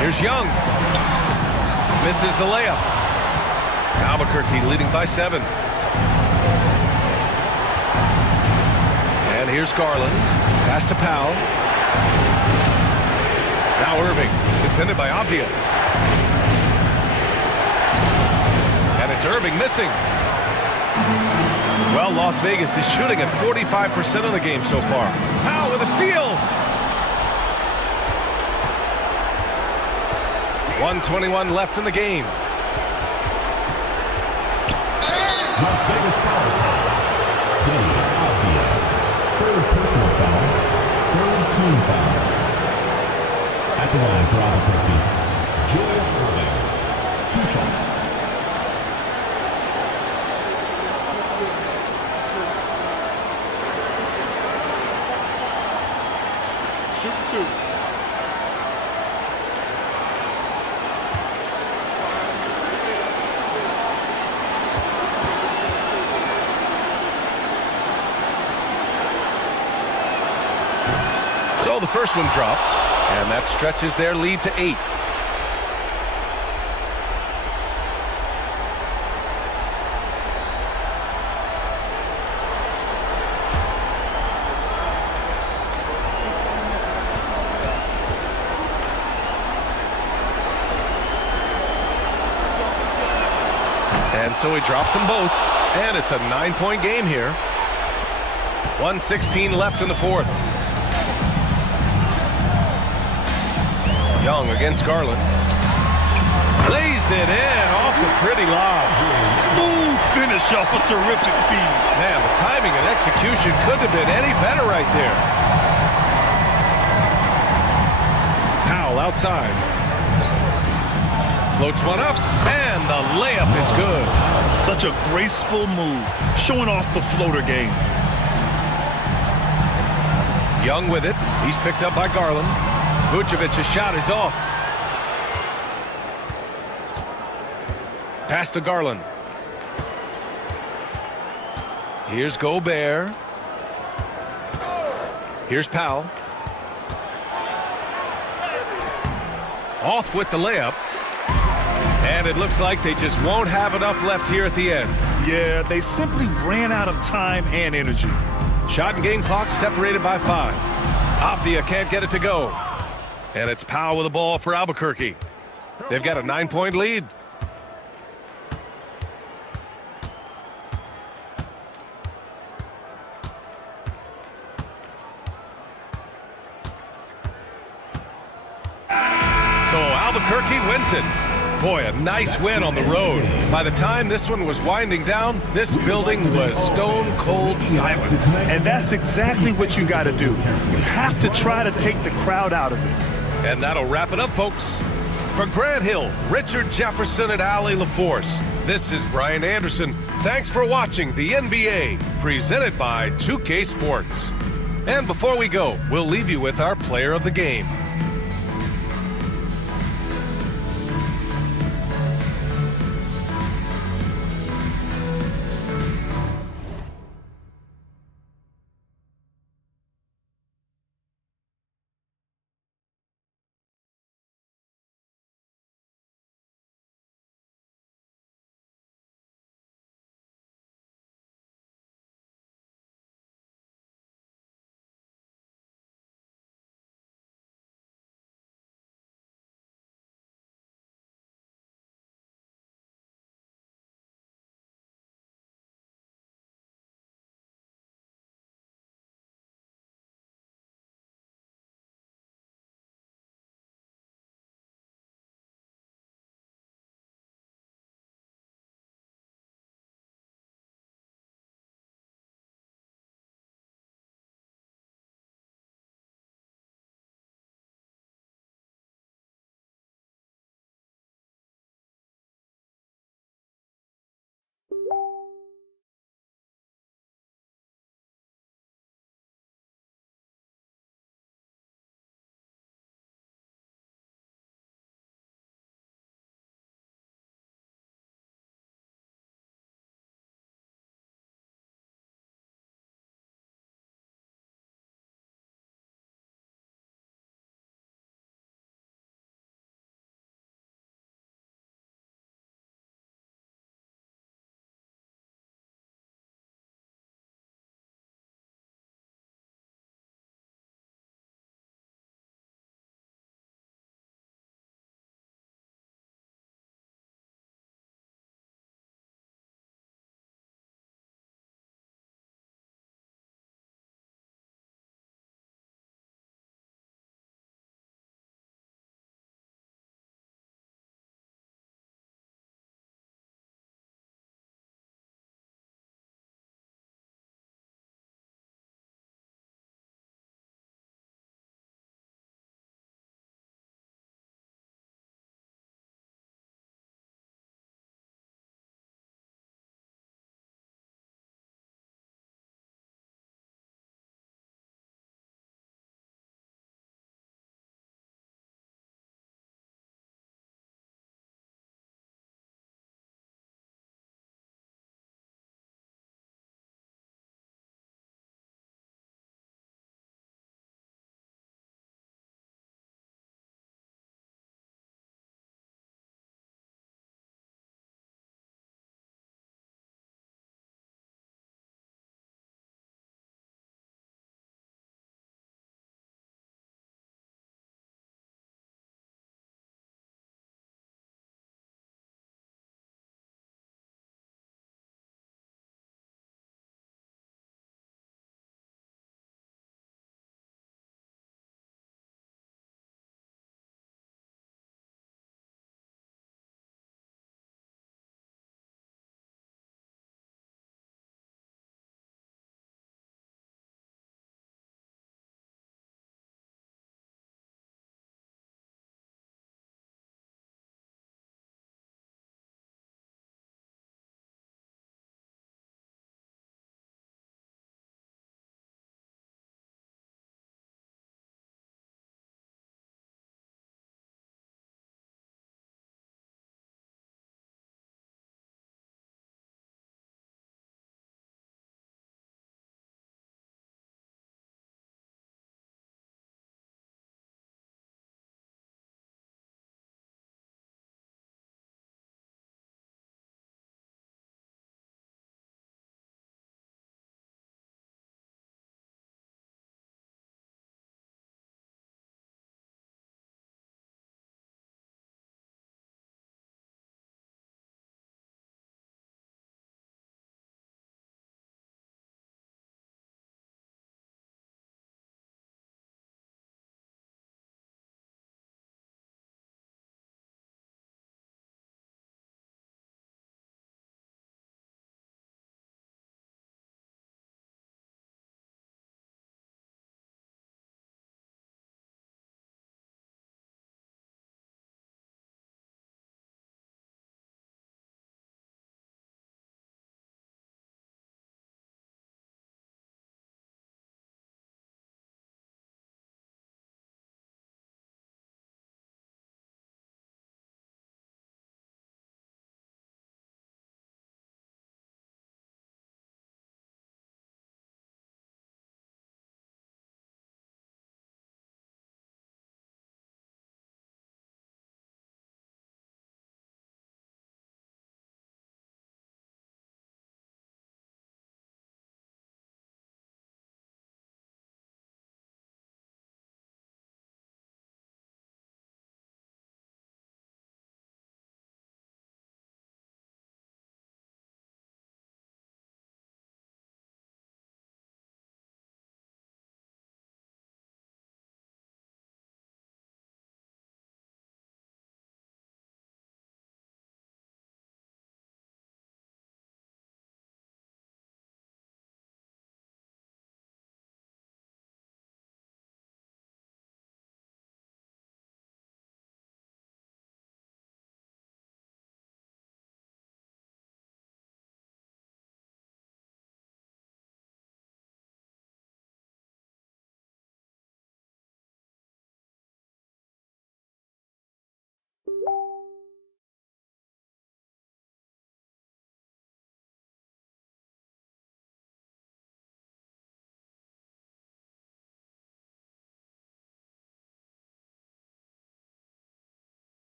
Here's Young. Misses the layup. Albuquerque leading by 7. And here's Garland. Pass to Powell. Now Irving. Defended by Abdia. And it's Irving missing. Well, Las Vegas is shooting at 45% of the game so far. Powell with a steal. 1:21 left in the game. Las Vegas foul call. Denny Avdia. Third personal foul. Third team foul. At the line for Albuquerque, Julius Irving. 2 shots. Shoot 2. So the first one drops, and that stretches their lead to 8. And so he drops them both, and it's a 9-point game here. 1:16 left in the fourth. Young against Garland. Lays it in off the pretty lob. Smooth finish off a terrific feed. Man, the timing and execution couldn't have been any better right there. Powell outside. Floats one up, and the layup is good. Such a graceful move, showing off the floater game. Young with it. He's picked up by Garland. Vucevic's shot is off. Pass to Garland. Here's Gobert. Here's Powell. Off with the layup. And it looks like they just won't have enough left here at the end. Yeah, they simply ran out of time and energy. Shot and game clock separated by 5. Avdia can't get it to go. And it's Powell with the ball for Albuquerque. They've got a 9-point lead. So Albuquerque wins it. Boy, a nice win on the road. By the time this one was winding down, this building was stone cold silent. And that's exactly what you got to do. You have to try to take the crowd out of it. And that'll wrap it up, folks. For Grant Hill, Richard Jefferson, and Allie LaForce, this is Brian Anderson. Thanks for watching the NBA, presented by 2K Sports. And before we go, we'll leave you with our player of the game.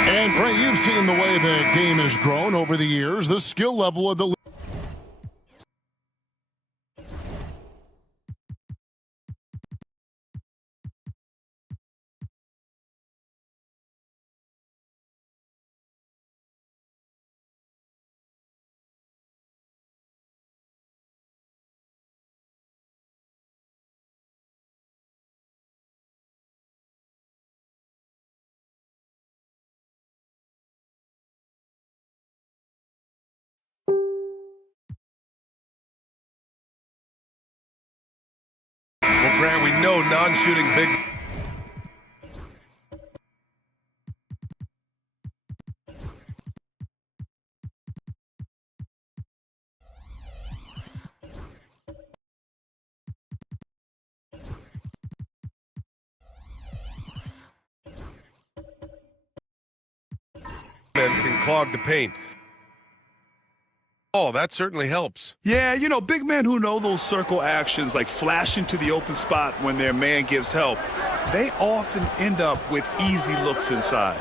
And, Trey, you've seen the way the game has grown over the years, the skill level of the league. Well, Grant, we know non-shooting big... men can clog the paint. Oh, that certainly helps. Yeah, you know, big men who know those circle actions, like flashing to the open spot when their man gives help, they often end up with easy looks inside.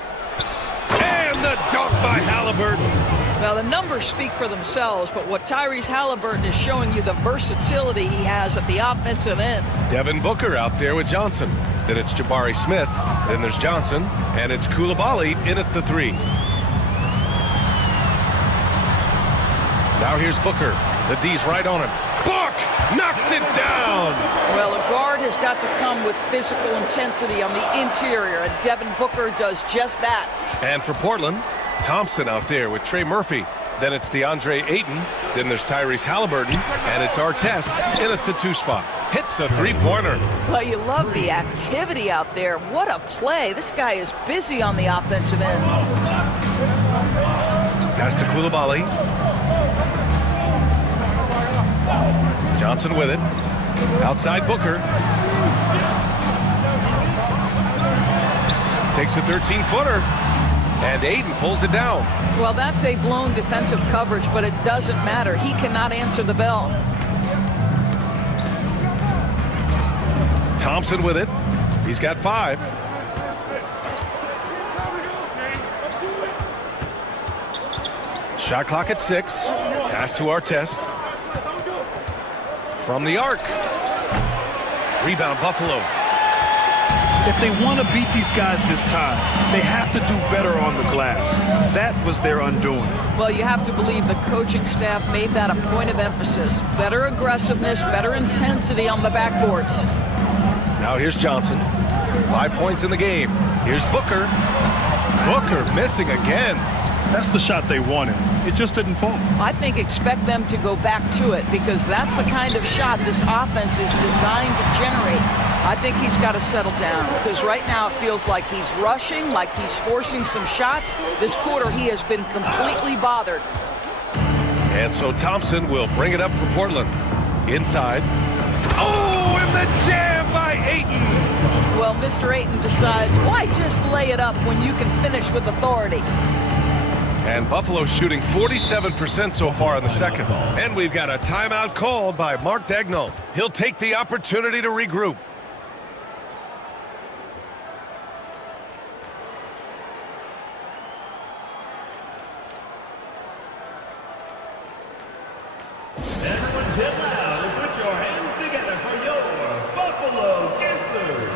And the dunk by Halliburton. Well, the numbers speak for themselves, but what Tyrese Halliburton is showing you the versatility he has at the offensive end. Devin Booker out there with Johnson. Then it's Jabari Smith. Then there's Johnson. And it's Coulibaly in at the three. Now here's Booker. The D's right on him. Book knocks it down. Well, a guard has got to come with physical intensity on the interior, and Devin Booker does just that. And for Portland, Thompson out there with Trey Murphy. Then it's DeAndre Ayton. Then there's Tyrese Halliburton. And it's Artest in at the two spot. Hits a three-pointer. Well, you love the activity out there. What a play. This guy is busy on the offensive end. Pass to Coulibaly. Johnson with it. Outside Booker. Takes a 13-footer. And Ayton pulls it down. Well, that's a blown defensive coverage, but it doesn't matter. He cannot answer the bell. Thompson with it. He's got 5. Shot clock at 6. Pass to Artest. From the arc. Rebound Buffalo. If they want to beat these guys this time, they have to do better on the glass. That was their undoing. Well, you have to believe the coaching staff made that a point of emphasis. Better aggressiveness, better intensity on the backboards. Now here's Johnson. 5 points in the game. Here's Booker. Booker missing again. That's the shot they wanted. It just didn't fall. I think expect them to go back to it because that's the kind of shot this offense is designed to generate. I think he's got to settle down because right now it feels like he's rushing, like he's forcing some shots. This quarter he has been completely bothered. And so Thompson will bring it up for Portland. Inside. Oh, and the jam by Ayton. Well, Mr. Ayton decides, why just lay it up when you can finish with authority? And Buffalo shooting 47% so far in the second. And we've got a timeout called by Mark Daigneault. He'll take the opportunity to regroup. Everyone get loud and put your hands together for your Buffalo Dancers.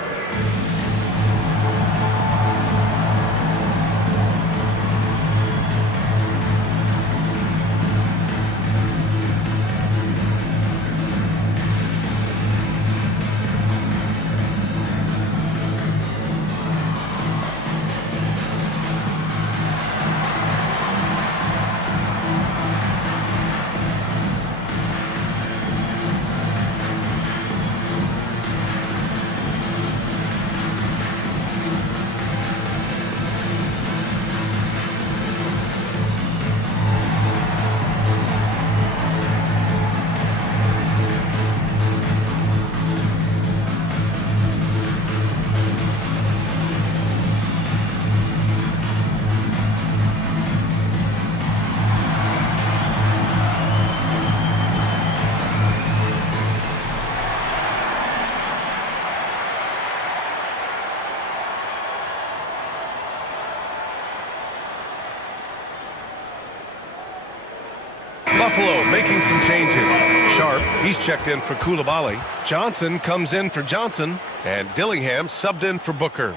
Buffalo making some changes. Sharp, he's checked in for Koulibaly. Johnson comes in for Johnson. And Dillingham subbed in for Booker.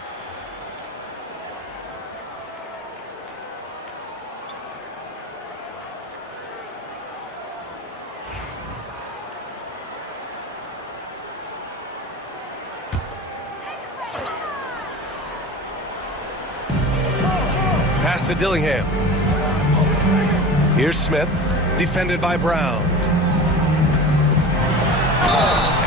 Pass to Dillingham. Here's Smith. Defended by Brown.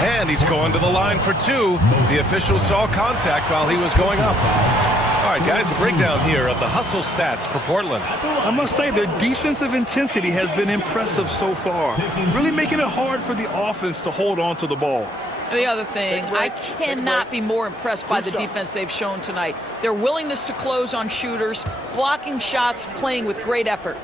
And he's going to the line for two. The official saw contact while he was going up. All right, guys, a breakdown here of the hustle stats for Portland. I must say their defensive intensity has been impressive so far, really making it hard for the offense to hold on to the ball. The other thing, I cannot be more impressed by the defense they've shown tonight. Their willingness to close on shooters, blocking shots, playing with great effort.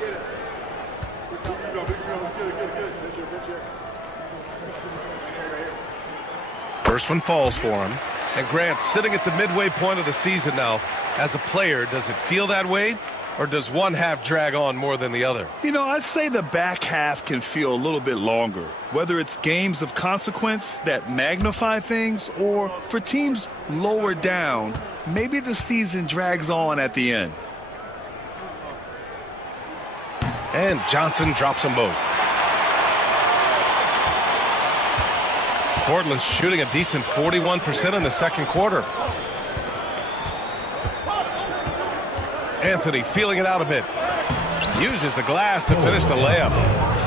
First one falls for him. And Grant, sitting at the midway point of the season now, as a player, does it feel that way? Or does one half drag on more than the other? You know, I'd say the back half can feel a little bit longer, whether it's games of consequence that magnify things or for teams lower down, maybe the season drags on at the end. And Johnson drops them both. Portland's shooting a decent 41% in the second quarter. Anthony feeling it out a bit. Uses the glass to finish the layup.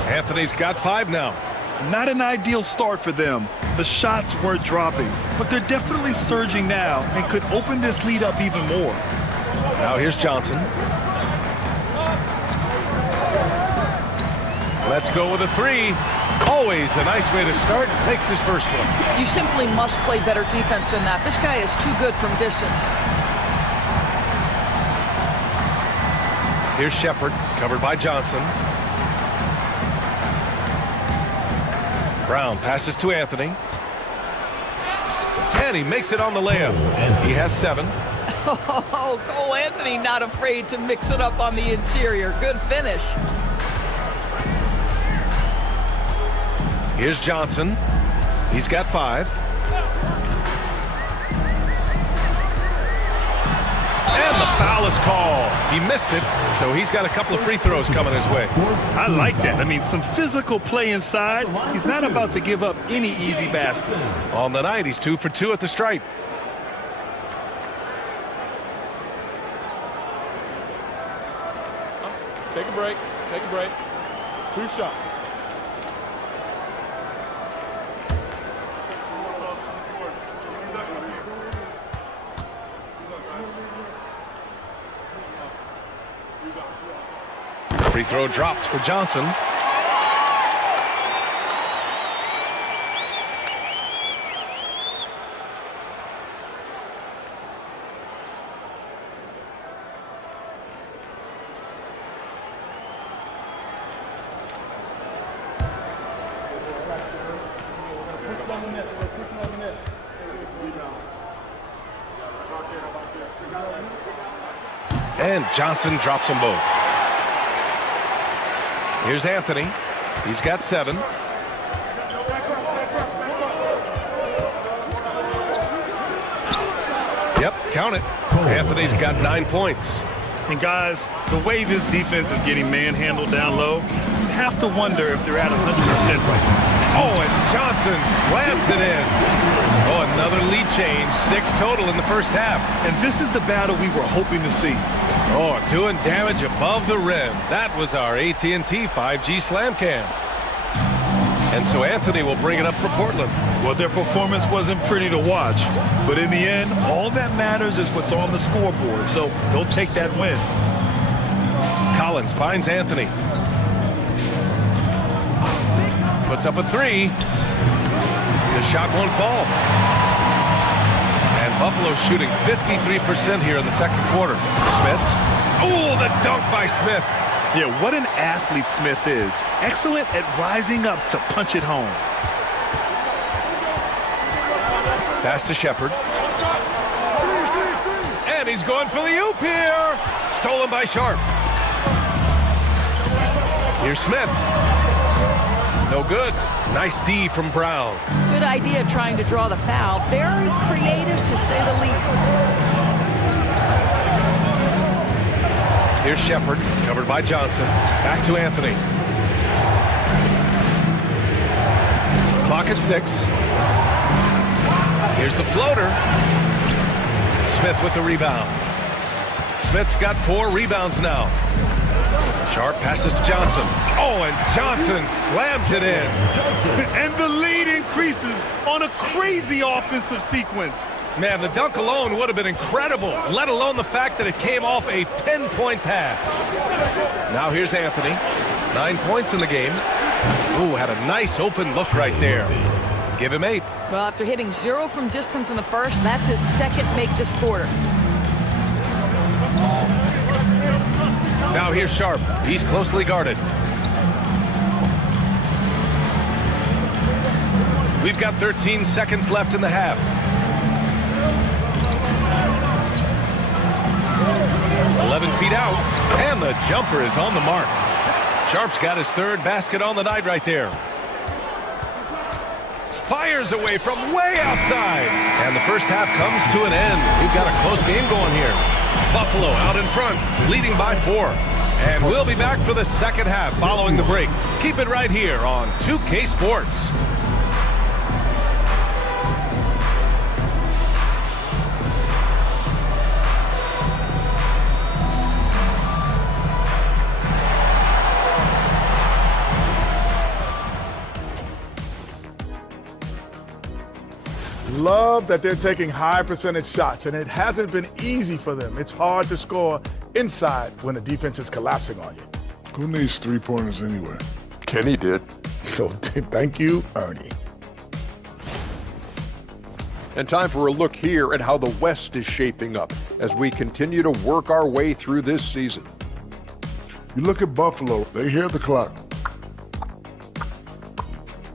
Anthony's got 5 now. Not an ideal start for them. The shots weren't dropping, but they're definitely surging now and could open this lead up even more. Now here's Johnson. Let's go with a 3. Always a nice way to start. Makes his first one. You simply must play better defense than that. This guy is too good from distance. Here's Shepard, covered by Johnson. Brown passes to Anthony. And he makes it on the layup. He has 7. Oh, Cole Anthony not afraid to mix it up on the interior. Good finish. Here's Johnson. He's got 5. And the foul is called. He missed it, so he's got a couple of free throws coming his way. I like that. I mean, some physical play inside. He's not about to give up any easy baskets. On the night, he's 2 for 2 at the stripe. Take a break. Take a break. 2 shots. Free throw dropped for Johnson. And Johnson drops them both. Here's Anthony. He's got 7. Yep, count it. Anthony's got 9 points. And guys, the way this defense is getting manhandled down low, you have to wonder if they're at 100% right now. Oh, and Johnson slams it in. Oh, another lead change. 6 total in the first half. And this is the battle we were hoping to see. Oh, doing damage above the rim. That was our AT&T 5G Slam Cam. And so Anthony will bring it up for Portland. Well, their performance wasn't pretty to watch, but in the end, all that matters is what's on the scoreboard, so they'll take that win. Collins finds Anthony. Puts up a 3. The shot won't fall. And Buffalo's shooting 53% here in the second quarter. Smith. Oh, the dunk by Smith. Yeah, what an athlete Smith is. Excellent at rising up to punch it home. Pass to Shepard. And he's going for the oop here. Stolen by Sharp. Here's Smith. No good. Nice D from Brown. Good idea trying to draw the foul. Very creative, to say the least. Here's Shepard, covered by Johnson. Back to Anthony. Clock at 6. Here's the floater. Smith with the rebound. Smith's got 4 rebounds now. Sharp passes to Johnson. Oh, and Johnson slams it in. And the lead increases on a crazy offensive sequence. Man, the dunk alone would have been incredible, let alone the fact that it came off a pinpoint pass. Now here's Anthony. 9 points in the game. Ooh, had a nice open look right there. Give him 8. Well, after hitting 0 from distance in the first, that's his second make this quarter. Now here's Sharp. He's closely guarded. We've got 13 seconds left in the half. 11 feet out, and the jumper is on the mark. Sharp's got his 3rd basket on the night right there. Fires away from way outside. And the first half comes to an end. We've got a close game going here. Buffalo out in front, leading by 4. And we'll be back for the second half following the break. Keep it right here on 2K Sports. Love that they're taking high percentage shots, and it hasn't been easy for them. It's hard to score inside when the defense is collapsing on you. Who needs 3-pointers anyway? Kenny did. So, thank you, Ernie. And time for a look here at how the West is shaping up as we continue to work our way through this season. You look at Buffalo, they hear the clock.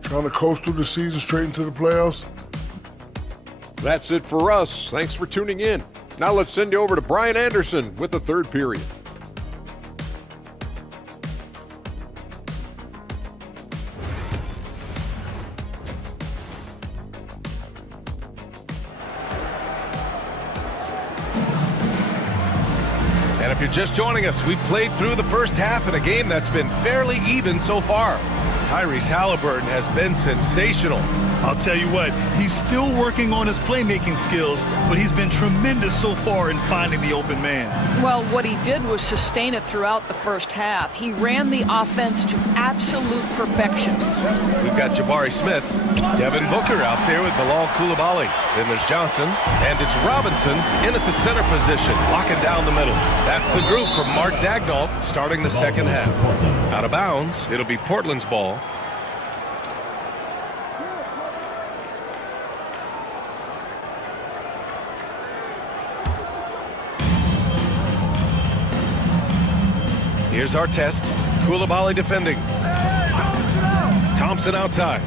Trying to coast through the season straight into the playoffs. That's it for us. Thanks for tuning in. Now let's send you over to Brian Anderson with the 3rd period. And if you're just joining us, we've played through the first half in a game that's been fairly even so far. Tyrese Halliburton has been sensational. I'll tell you what, he's still working on his playmaking skills, but he's been tremendous so far in finding the open man. Well, what he did was sustain it throughout the first half. He ran the offense to absolute perfection. We've got Jabari Smith, Devin Booker out there with Bilal Coulibaly. Then there's Johnson, and it's Robinson in at the center position, locking down the middle. That's the group from Mark Daigneault starting the second half. Out of bounds, it'll be Portland's ball. Here's our test. Coulibaly defending. Thompson outside.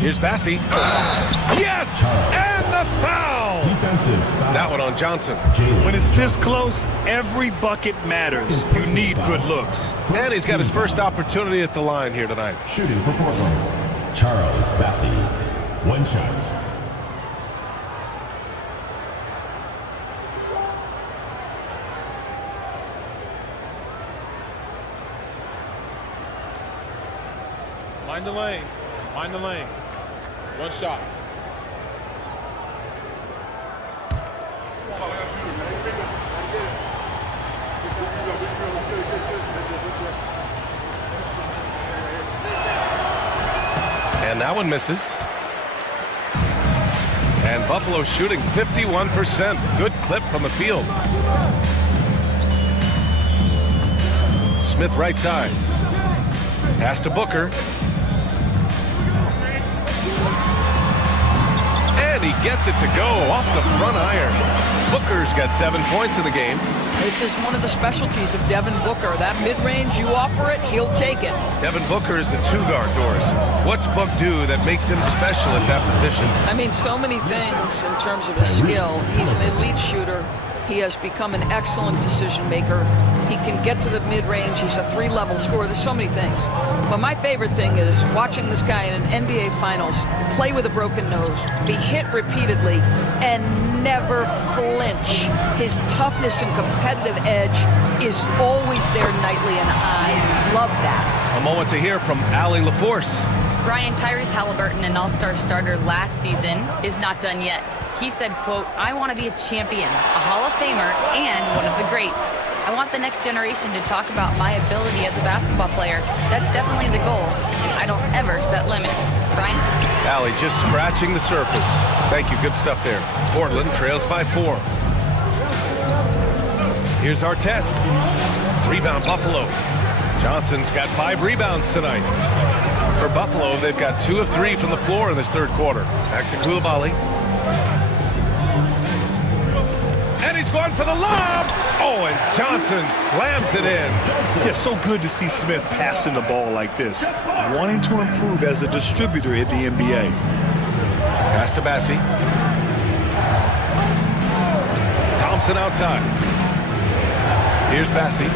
Here's Bassi. Yes! And the foul! Defensive foul. That one on Johnson. When it's this close, every bucket matters. You need good looks. And he's got his first opportunity at the line here tonight. Shooting for Portland, Charles Bassi. One shot. Mind the lanes. Mind the lanes. One shot. And that one misses. And Buffalo shooting 51%. Good clip from the field. Smith right side. Pass to Booker. And he gets it to go off the front iron. Booker's got 7 points in the game. This is one of the specialties of Devin Booker. That mid-range, you offer it, he'll take it. Devin Booker is the two-guard, Doris. What's Book do that makes him special at that position? I mean, so many things in terms of his skill. He's an elite shooter. He has become an excellent decision maker. He can get to the mid-range. He's a 3-level scorer. There's so many things. But my favorite thing is watching this guy in an NBA Finals play with a broken nose, be hit repeatedly, and never flinch. His toughness and competitive edge is always there nightly, and I love that. A moment to hear from Allie LaForce. Brian, Tyrese Halliburton, an all-star starter last season, is not done yet. He said, quote, "I want to be a champion, a Hall of Famer, and one of the greats. I want the next generation to talk about my ability as a basketball player. That's definitely the goal, and I don't ever set limits." Brian? Allie just scratching the surface. Thank you. Good stuff there. Portland trails by 4. Here's our test. Rebound Buffalo. Johnson's got 5 rebounds tonight. For Buffalo, they've got 2 of 3 from the floor in this third quarter. Back to Coulibaly. And he's going for the lob. Oh, and Johnson slams it in. Yeah, so good to see Smith passing the ball like this, wanting to improve as a distributor in the NBA. Pass to Bassi. Thompson outside. Here's Bassi.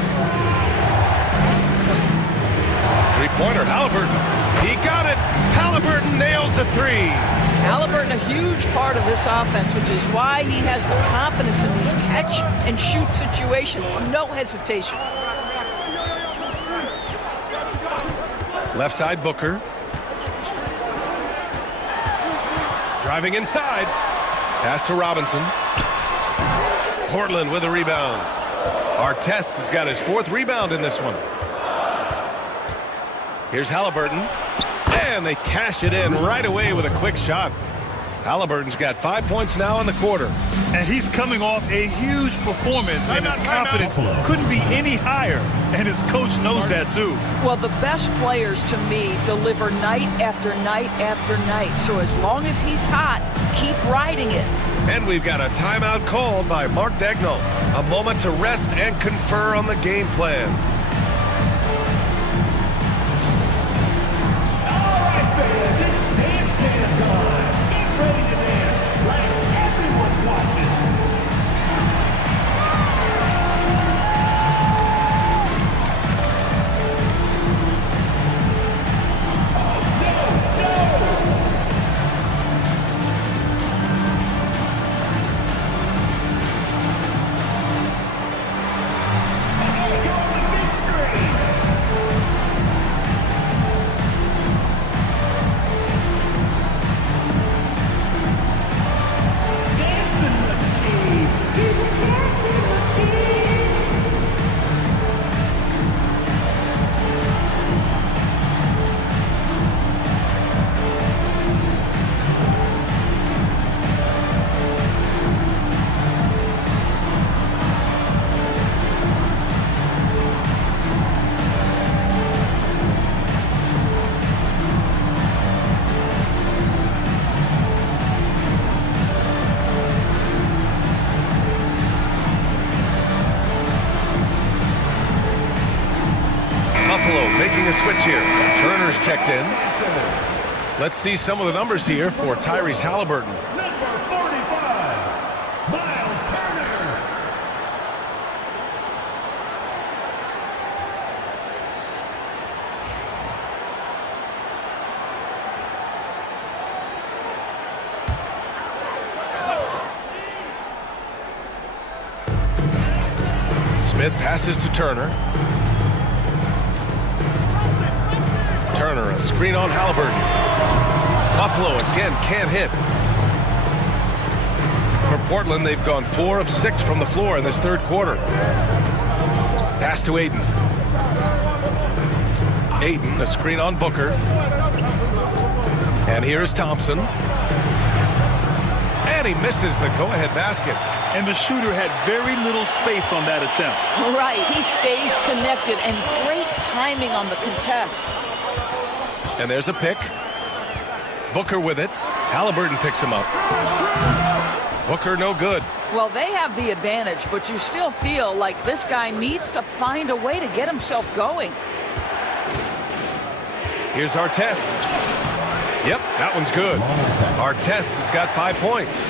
Three-pointer, Halliburton. He got it. Halliburton nails the 3. Halliburton, a huge part of this offense, which is why he has the confidence in these catch-and-shoot situations. No hesitation. Left side, Booker. Driving inside. Pass to Robinson. Portland with a rebound. Artest has got his 4th rebound in this one. Here's Halliburton. And they cash it in right away with a quick shot. Halliburton's got 5 points now in the quarter. And he's coming off a huge performance, and his confidence couldn't be any higher. And his coach knows that, too. Well, the best players, to me, deliver night after night after night. So as long as he's hot, keep riding it. And we've got a timeout called by Mark Daigneault. A moment to rest and confer on the game plan. It's dance time. Get ready to dance like everyone's watching. Buffalo making a switch here. Turner's checked in. Let's see some of the numbers here for Tyrese Halliburton. Number 45, Miles Turner. Smith passes to Turner. Turner, a screen on Halliburton. Buffalo again can't hit. For Portland, they've gone 4 of 6 from the floor in this third quarter. Pass to Ayton. Ayton, a screen on Booker. And here's Thompson. And he misses the go-ahead basket. And the shooter had very little space on that attempt. Right, he stays connected, and great timing on the contest. And there's a pick. Booker with it. Halliburton picks him up. Booker no good. Well, they have the advantage, but you still feel like this guy needs to find a way to get himself going. Here's Artest. Yep, that one's good. Artest has got 5 points.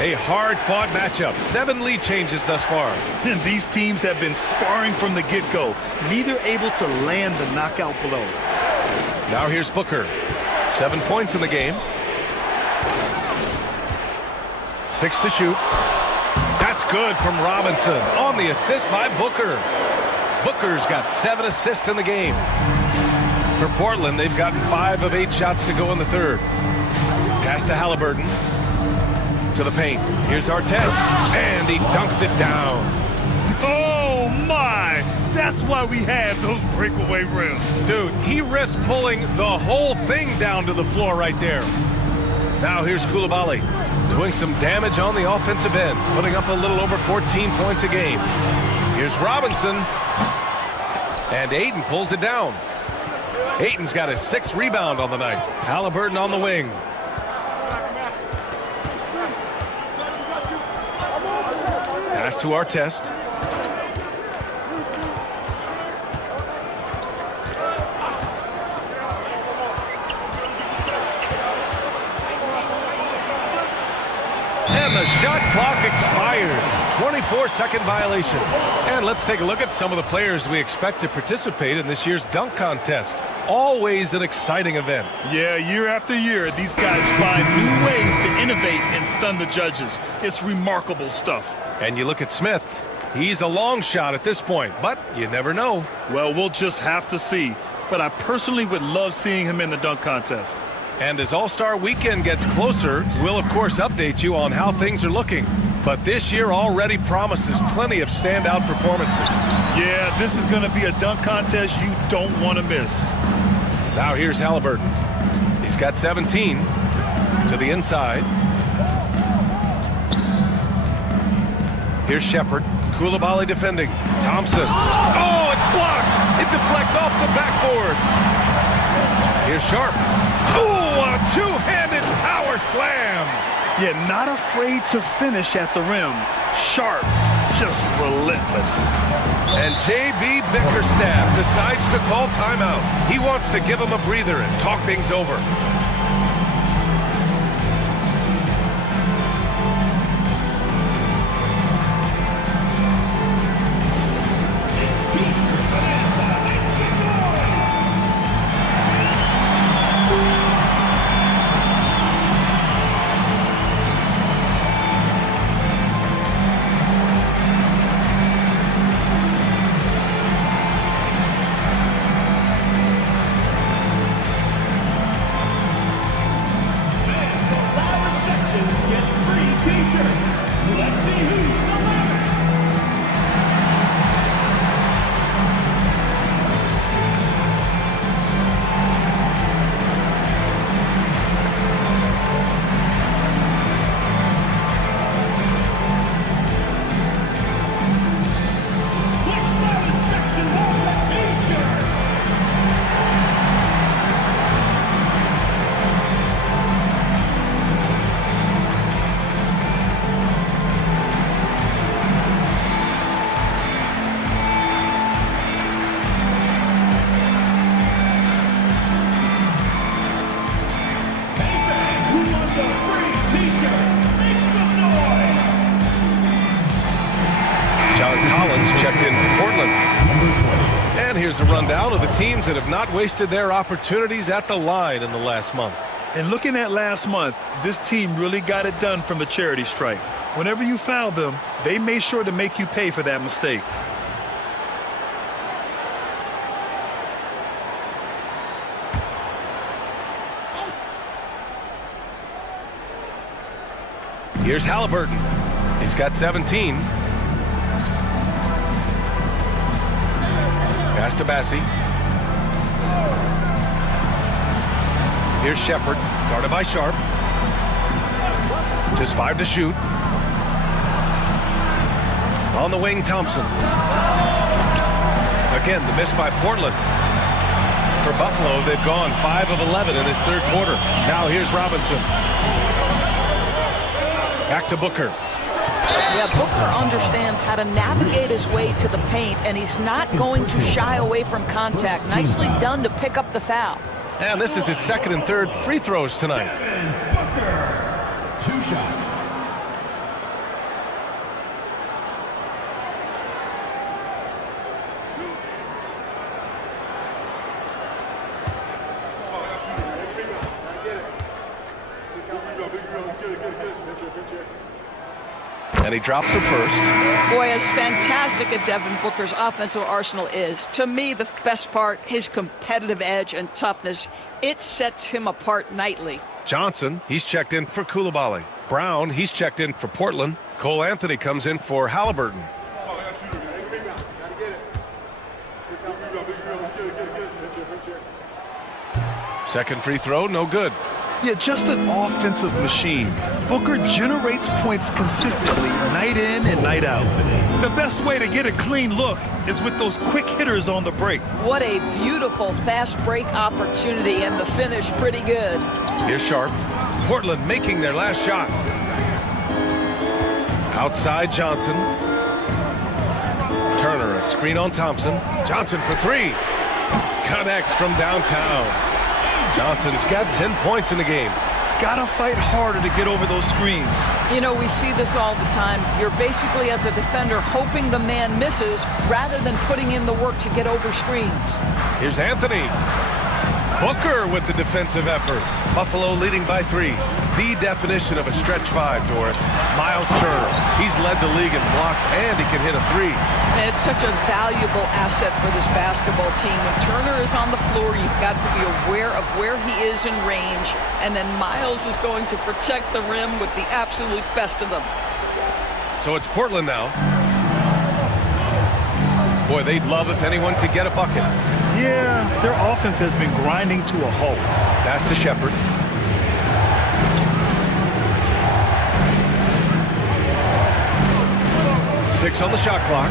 A hard-fought matchup. 7 lead changes thus far. And these teams have been sparring from the get-go, neither able to land the knockout blow. Now here's Booker. 7 points in the game. 6 to shoot. That's good from Robinson on the assist by Booker. Booker's got 7 assists in the game. For Portland, they've gotten 5 of 8 shots to go in the third. Pass to Halliburton. To the paint. Here's Artest. And he dunks it down. Oh, my! That's why we have those breakaway rims. Dude, he risked pulling the whole thing down to the floor right there. Now here's Coulibaly doing some damage on the offensive end, putting up a little over 14 points a game. Here's Robinson. And Ayton pulls it down. Ayton's got his 6th rebound on the night. Halliburton on the wing. Pass to Artest. And the shot clock expires. 24-second violation. And let's take a look at some of the players we expect to participate in this year's dunk contest. Always an exciting event. Yeah, year after year, these guys find new ways to innovate and stun the judges. It's remarkable stuff. And you look at Smith. He's a long shot at this point, but you never know. Well, we'll just have to see. But I personally would love seeing him in the dunk contest. And as All-Star Weekend gets closer, we'll of course update you on how things are looking. But this year already promises plenty of standout performances. Yeah, this is going to be a dunk contest you don't want to miss. Now here's Halliburton. He's got 17 to the inside. Here's Shepard. Coulibaly defending. Thompson. Oh, it's blocked. It deflects off the backboard. Here's Sharp. Oh, a two-handed power slam. Yeah, not afraid to finish at the rim. Sharp, just relentless. And J.B. Bickerstaff decides to call timeout. He wants to give him a breather and talk things over. And here's a rundown of the teams that have not wasted their opportunities at the line in the last month. And looking at last month, this team really got it done from the charity stripe. Whenever you foul them, they made sure to make you pay for that mistake. Here's Halliburton. He's got 17. Pass to Bassi. Here's Shepard, guarded by Sharp. Just 5 to shoot. On the wing, Thompson. Again, the miss by Portland. For Buffalo, they've gone 5 of 11 in this third quarter. Now here's Robinson. Back to Booker. Yeah, Booker understands how to navigate his way to the paint, and he's not going to shy away from contact. Nicely done to pick up the foul. And this is his second and third free throws tonight. Booker, 2 shots. And he drops it first. Boy, as fantastic as Devin Booker's offensive arsenal is, to me, the best part, his competitive edge and toughness, it sets him apart nightly. Johnson, he's checked in for Coulibaly. Brown, he's checked in for Portland. Cole Anthony comes in for Halliburton. Second free throw, no good. Yeah, just an offensive machine. Booker generates points consistently, night in and night out. The best way to get a clean look is with those quick hitters on the break. What a beautiful fast break opportunity, and the finish pretty good. Here's Sharp. Portland making their last shot. Outside Johnson. Turner, a screen on Thompson. Johnson for 3. Connects from downtown. Johnson's got 10 points in the game. Gotta fight harder to get over those screens. You know, we see this all the time. You're basically, as a defender, hoping the man misses rather than putting in the work to get over screens. Here's Anthony. Booker with the defensive effort. Buffalo leading by 3. The definition of a stretch 5, Doris. Miles Turner. He's led the league in blocks, and he can hit a 3. And it's such a valuable asset for this basketball team. When Turner is on the floor, you've got to be aware of where he is in range, and then Miles is going to protect the rim with the absolute best of them. So it's Portland now. Boy, they'd love if anyone could get a bucket. Yeah, their offense has been grinding to a halt. Pass to Shepard. Six on the shot clock.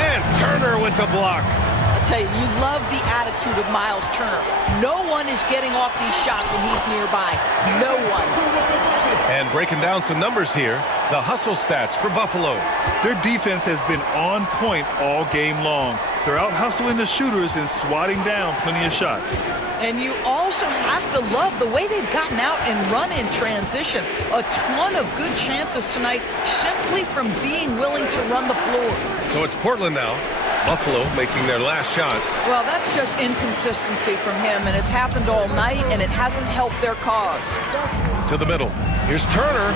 And Turner with the block. I'll tell you, you love the attitude of Miles Turner. No one is getting off these shots when he's nearby. No one. And breaking down some numbers here, the hustle stats for Buffalo. Their defense has been on point all game long. They're out hustling the shooters and swatting down plenty of shots. And you also have to love the way they've gotten out and run in transition. A ton of good chances tonight simply from being willing to run the floor. So it's Portland now. Buffalo making their last shot. Well, that's just inconsistency from him, and it's happened all night, and it hasn't helped their cause. To the middle. Here's Turner.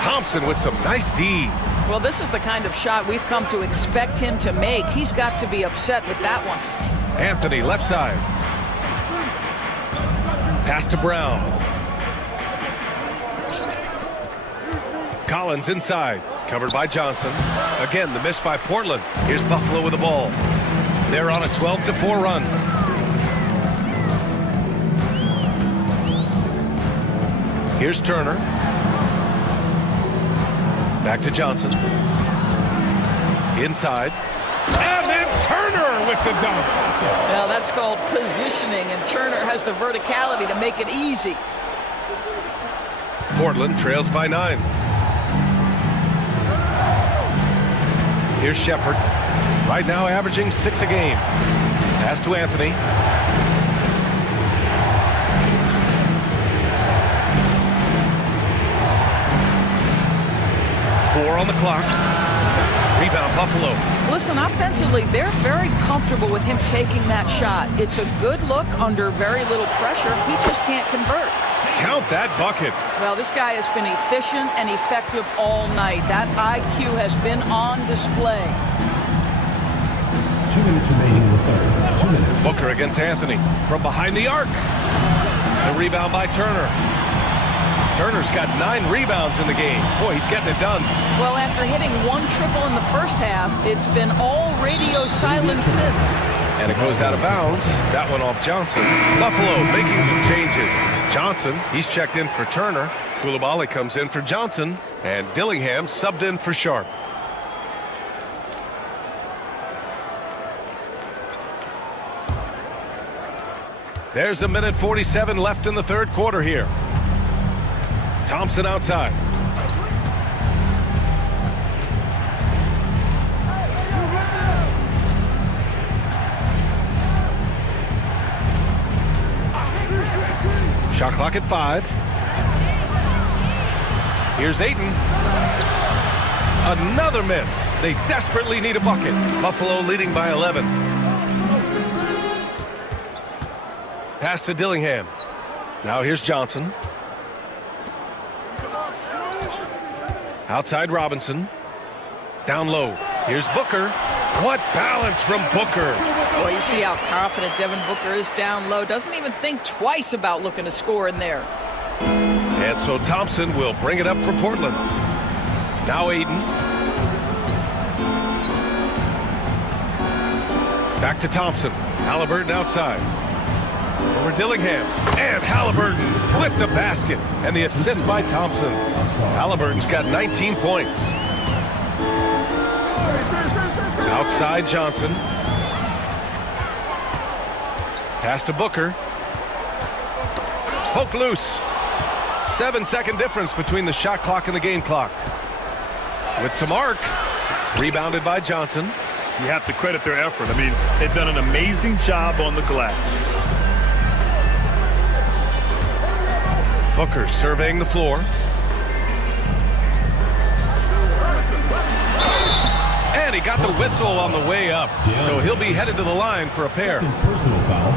Thompson with some nice D. Well, this is the kind of shot we've come to expect him to make. He's got to be upset with that one. Anthony, left side. Pass to Brown. Collins inside. Covered by Johnson. Again, the miss by Portland. Here's Buffalo with the ball. They're on a 12-4 run. Here's Turner. Back to Johnson. Inside. And then Turner with the dunk. Well, that's called positioning, and Turner has the verticality to make it easy. Portland trails by 9. Here's Shepard. Right now averaging 6 a game. Pass to Anthony. 4 on the clock. Rebound, Buffalo. Listen, offensively, they're very comfortable with him taking that shot. It's a good look under very little pressure. He just can't convert. Count that bucket. Well, this guy has been efficient and effective all night. That IQ has been on display. 2 minutes remaining in the third. 2 minutes. Booker against Anthony from behind the arc. The rebound by Turner. Turner's got 9 rebounds in the game. Boy, he's getting it done. Well, after hitting 1 triple in the first half, it's been all radio silence since. And it goes out of bounds. That one off Johnson. Buffalo making some changes. Johnson, he's checked in for Turner. Koulibaly comes in for Johnson. And Dillingham subbed in for Sharp. There's 1:47 left in the third quarter here. Thompson outside. Shot clock at 5. Here's Ayton. Another miss. They desperately need a bucket. Buffalo leading by 11. Pass to Dillingham. Now here's Johnson. Outside Robinson. Down low. Here's Booker. What balance from Booker. Boy, you see how confident Devin Booker is down low. Doesn't even think twice about looking to score in there. And so Thompson will bring it up for Portland. Now Ayton. Back to Thompson. Halliburton outside. Over Dillingham. And Halliburton with the basket. And the assist by Thompson. Halliburton's got 19 points. Outside Johnson. Pass to Booker. Poke loose. 7-second difference between the shot clock and the game clock. With some arc. Rebounded by Johnson. You have to credit their effort. I mean, they've done an amazing job on the glass. Booker surveying the floor. And he got the whistle on the way up. So he'll be headed to the line for a pair. Personal foul.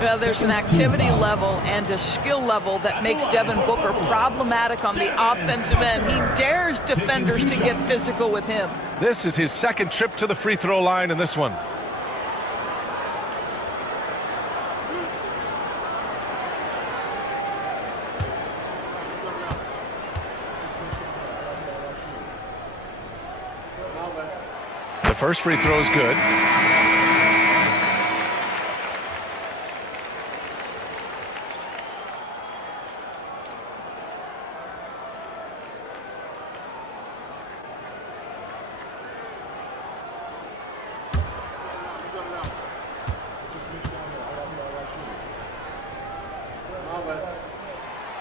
Well, there's an activity level and a skill level that makes Devin Booker problematic on the offensive end. He dares defenders to get physical with him. This is his second trip to the free throw line in this one. The first free throw is good.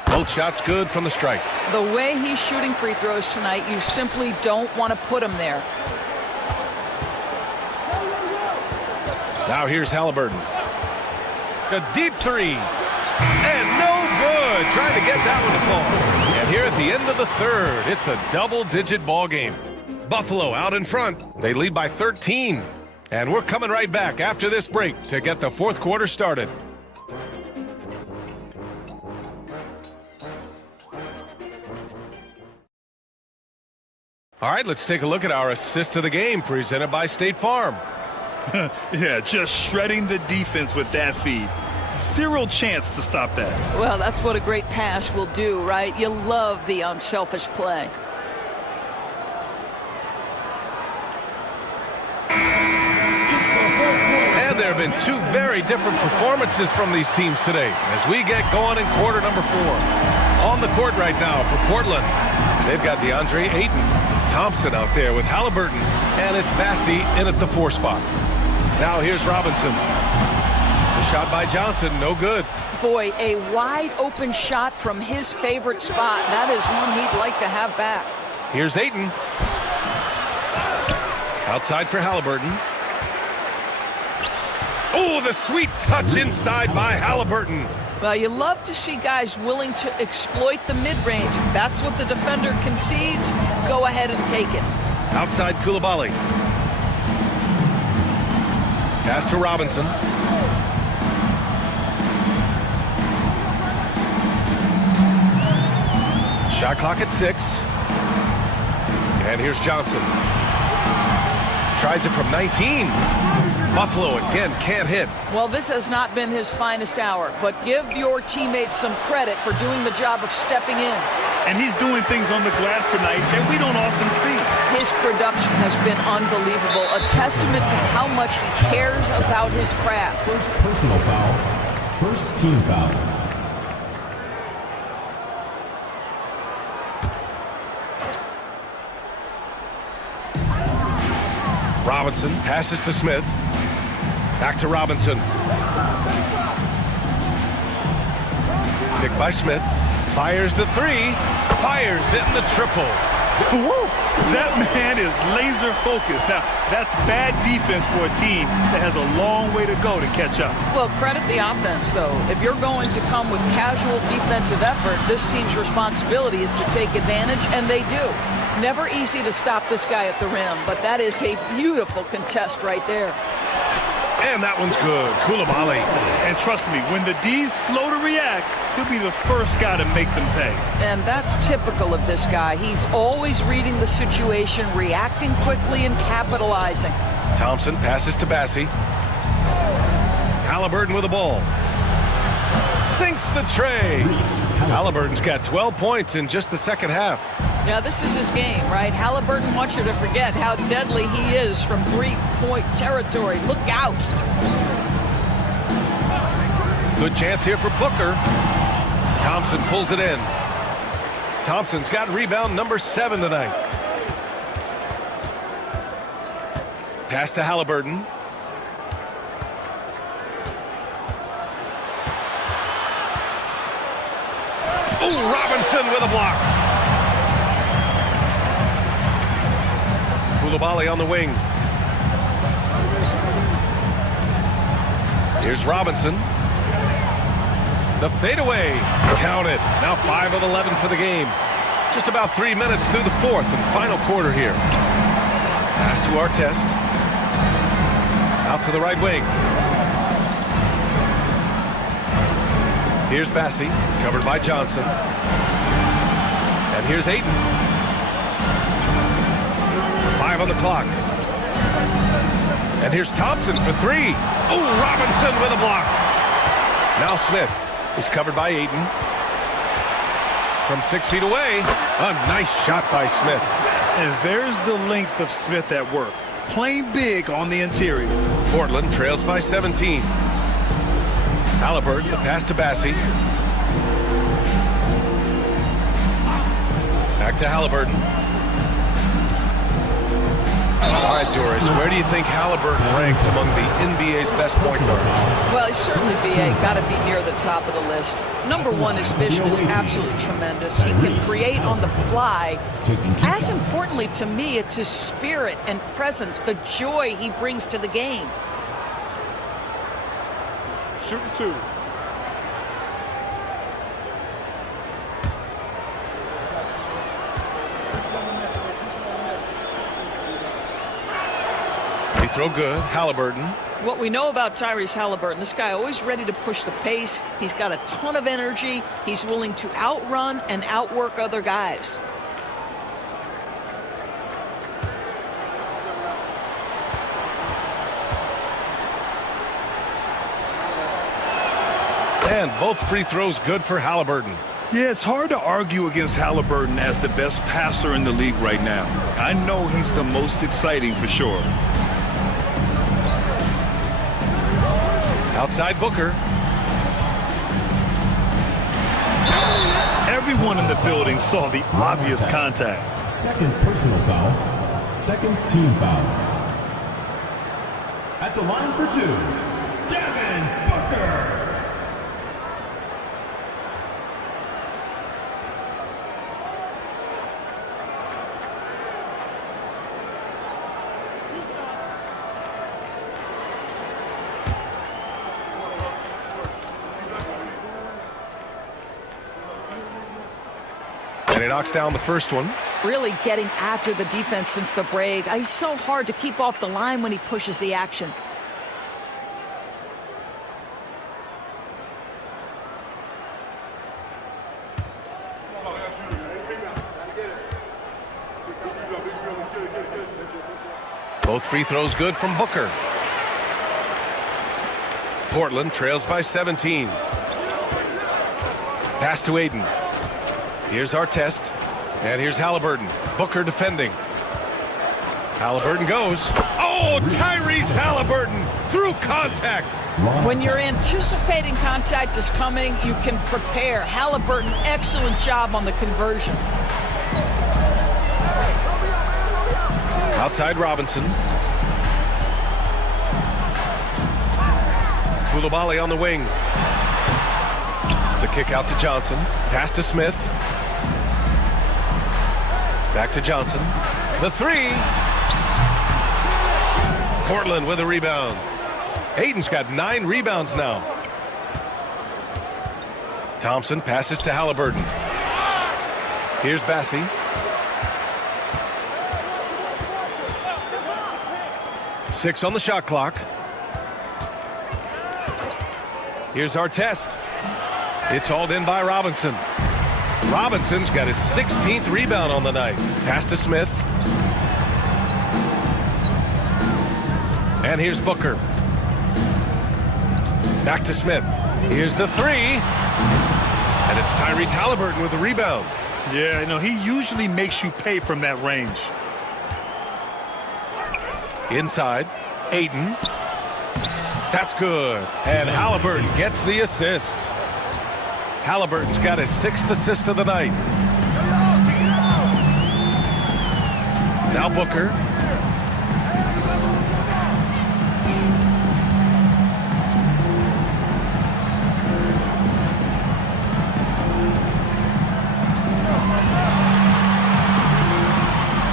Both shots good from the strike. The way he's shooting free throws tonight, you simply don't want to put him there. Now here's Halliburton. A deep three. And no good. Trying to get that one to fall. And here at the end of the third, it's a double-digit ball game. Buffalo out in front. They lead by 13. And we're coming right back after this break to get the fourth quarter started. All right, let's take a look at our assist of the game presented by State Farm. Yeah, just shredding the defense with that feed. Zero chance to stop that. Well, that's what a great pass will do, right? You love the unselfish play. And there have been two very different performances from these teams today as we get going in quarter number 4. On the court right now for Portland, they've got DeAndre Ayton. Thompson out there with Halliburton, and it's Bassey in at the 4 spot. Now here's Robinson. The shot by Johnson, no good. Boy, a wide open shot from his favorite spot. That is one he'd like to have back. Here's Ayton. Outside for Halliburton. Oh, the sweet touch inside by Halliburton. Well, you love to see guys willing to exploit the mid-range. If that's what the defender concedes, go ahead and take it. Outside Koulibaly. Pass to Robinson. Shot clock at 6. And here's Johnson. Tries it from 19. Buffalo again can't hit. Well, this has not been his finest hour, but give your teammates some credit for doing the job of stepping in. And he's doing things on the glass tonight that we don't often see. His production has been unbelievable, a testament to how much he cares about his craft. First personal foul. First team foul. Robinson passes to Smith. Back to Robinson. Picked by Smith. Fires the 3. Fires in the triple. Woo! That man is laser focused. Now, that's bad defense for a team that has a long way to go to catch up. Well, credit the offense, though. If you're going to come with casual defensive effort, this team's responsibility is to take advantage, and they do. Never easy to stop this guy at the rim, but that is a beautiful contest right there. And that one's good. Koulibaly. And trust me, when the D's slow to react, he'll be the first guy to make them pay. And that's typical of this guy. He's always reading the situation, reacting quickly, and capitalizing. Thompson passes to Bassie. Halliburton with the ball. Sinks the tray. Halliburton's got 12 points in just the second half. Yeah, this is his game, right? Halliburton wants you to forget how deadly he is from three-point territory. Look out. Good chance here for Booker. Thompson pulls it in. Thompson's got rebound number 7 tonight. Pass to Halliburton. Oh, Robinson with a block. Koulibaly on the wing. Here's Robinson. The fadeaway. Counted. Now 5 of 11 for the game. Just about 3 minutes through the fourth and final quarter here. Pass to Artest. Out to the right wing. Here's Bassie, covered by Johnson. And here's Ayton. 5 on the clock. And here's Thompson for 3. Oh, Robinson with a block. Now Smith is covered by Ayton. From 6 feet away, a nice shot by Smith. And there's the length of Smith at work. Playing big on the interior. Portland trails by 17. Halliburton, the pass to Bassie. Back to Halliburton. All right, Doris, where do you think Halliburton ranks among the NBA's best point guards? Well, he's certainly, B.A., got to be near the top of the list. Number one, his vision is absolutely tremendous. He can create on the fly. As importantly to me, it's his spirit and presence, the joy he brings to the game. Shooting 2. Free throw good. Halliburton. What we know about Tyrese Halliburton, this guy always ready to push the pace. He's got a ton of energy. He's willing to outrun and outwork other guys. And both free throws good for Halliburton. Yeah, it's hard to argue against Halliburton as the best passer in the league right now. I know he's the most exciting for sure. Outside Booker. Everyone in the building saw the obvious contact. Second personal foul. Second team foul. At the line for 2, Devin Booker. And he knocks down the first one. Really getting after the defense since the break. He's so hard to keep off the line when he pushes the action. Both free throws good from Booker. Portland trails by 17. Pass to Aiden. Here's Artest. And here's Halliburton. Booker defending. Halliburton goes. Oh, Tyrese Halliburton through contact. When you're anticipating contact is coming, you can prepare. Halliburton, excellent job on the conversion. Outside Robinson. Coulibaly on the wing. The kick out to Johnson. Pass to Smith. Back to Johnson. The three. Portland with a rebound. Aiden's got 9 rebounds now. Thompson passes to Halliburton. Here's Bassie. Six on the shot clock. Here's Artest. It's hauled in by Robinson. Robinson's got his 16th rebound on the night. Pass to Smith. And here's Booker. Back to Smith. Here's the three. And it's Tyrese Halliburton with the rebound. Yeah, he usually makes you pay from that range. Inside, Aiden. That's good. And Halliburton gets the assist. Halliburton's got his 6th assist of the night. Now Booker.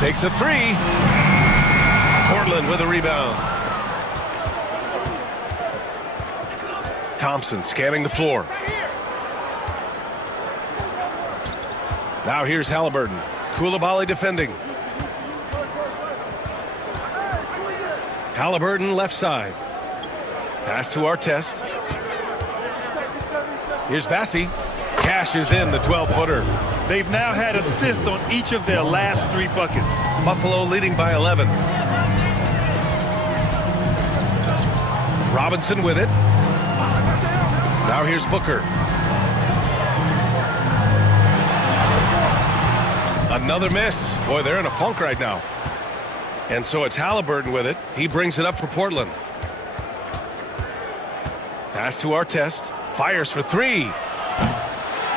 Takes a three. Portland with a rebound. Thompson scanning the floor. Now here's Halliburton. Coulibaly defending. Halliburton left side. Pass to Artest. Here's Bassie. Cashes in the 12-footer. They've now had assists on each of their last 3 buckets. Buffalo leading by 11. Robinson with it. Now here's Booker. Another miss. Boy, they're in a funk right now. And so it's Halliburton with it. He brings it up for Portland. Pass to Artest. Fires for 3.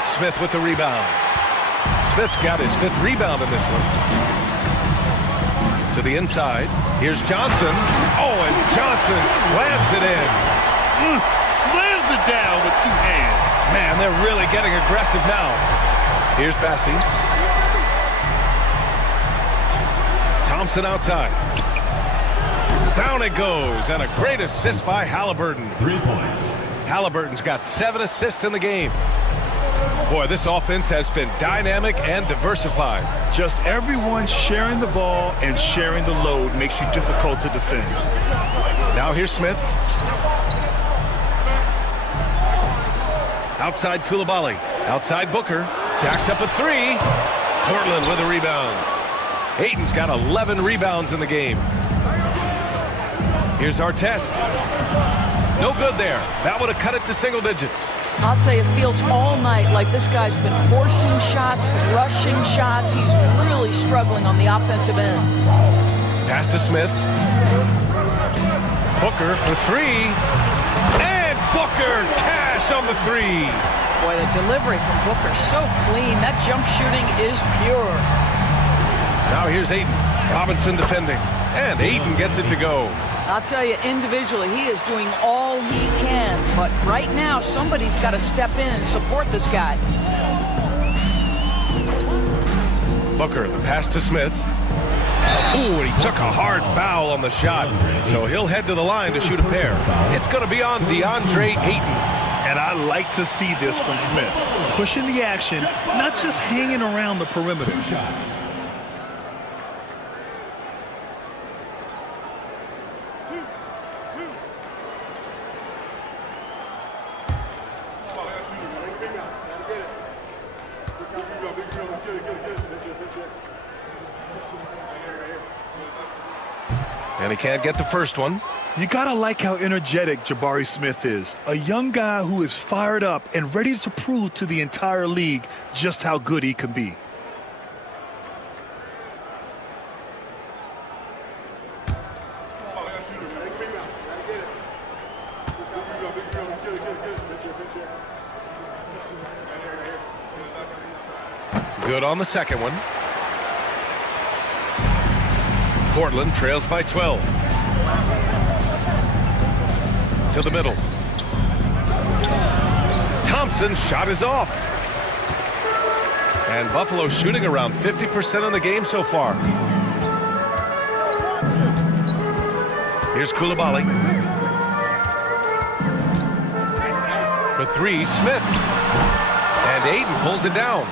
Smith with the rebound. Smith's got his 5th rebound in this one. To the inside. Here's Johnson. Oh, and Johnson slams it in. Slams it down with 2 hands. Man, they're really getting aggressive now. Here's Bassie. Thompson outside. Down it goes, and a great assist by Halliburton. 3 points. Halliburton's got 7 assists in the game. Boy, this offense has been dynamic and diversified. Just everyone sharing the ball and sharing the load makes you difficult to defend. Now here's Smith. Outside Coulibaly. Outside Booker. Jacks up a 3. Portland with a rebound. Aiden's got 11 rebounds in the game. Here's Artest. No good there. That would have cut it to single digits. I'll tell you, it feels all night like this guy's been forcing shots, rushing shots. He's really struggling on the offensive end. Pass to Smith. Booker for 3. And Booker cash on the 3. Boy, the delivery from Booker so clean. That jump shooting is pure. Now here's Aiden. Robinson defending. And Aiden gets it to go. I'll tell you, individually, he is doing all he can. But right now, somebody's got to step in and support this guy. Booker, the pass to Smith. Ooh, and he took a hard foul on the shot. So he'll head to the line to shoot a pair. It's going to be on DeAndre Ayton. And I like to see this from Smith. Pushing the action, not just hanging around the perimeter. 2 shots. And he can't get the first one. You gotta like how energetic Jabari Smith is. A young guy who is fired up and ready to prove to the entire league just how good he can be. Good on the second one. Portland trails by 12. To the middle. Thompson's shot is off. And Buffalo shooting around 50% on the game so far. Here's Koulibaly. For 3, Smith. And Ayton pulls it down.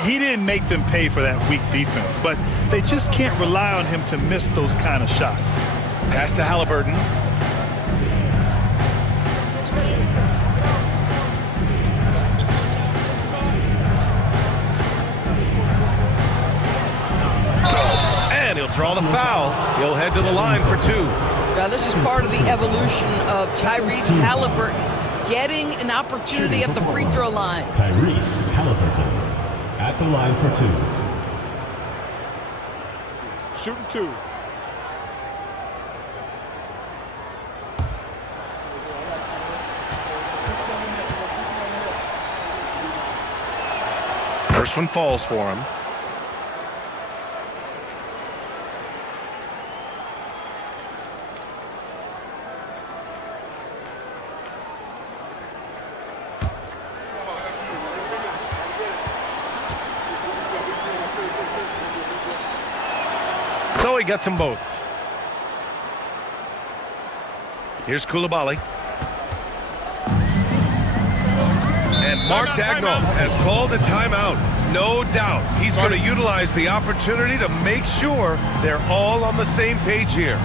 He didn't make them pay for that weak defense, but they just can't rely on him to miss those kind of shots. Pass to Halliburton. And he'll draw the foul. He'll head to the line for 2. Now, this is part of the evolution of Tyrese Halliburton getting an opportunity at the free throw line. Tyrese Halliburton at the line for 2. Shooting 2. First one falls for him. So he gets them both. Here's Koulibaly. And Mark Daigneault has called a timeout. No doubt he's going to utilize the opportunity to make sure they're all on the same page here.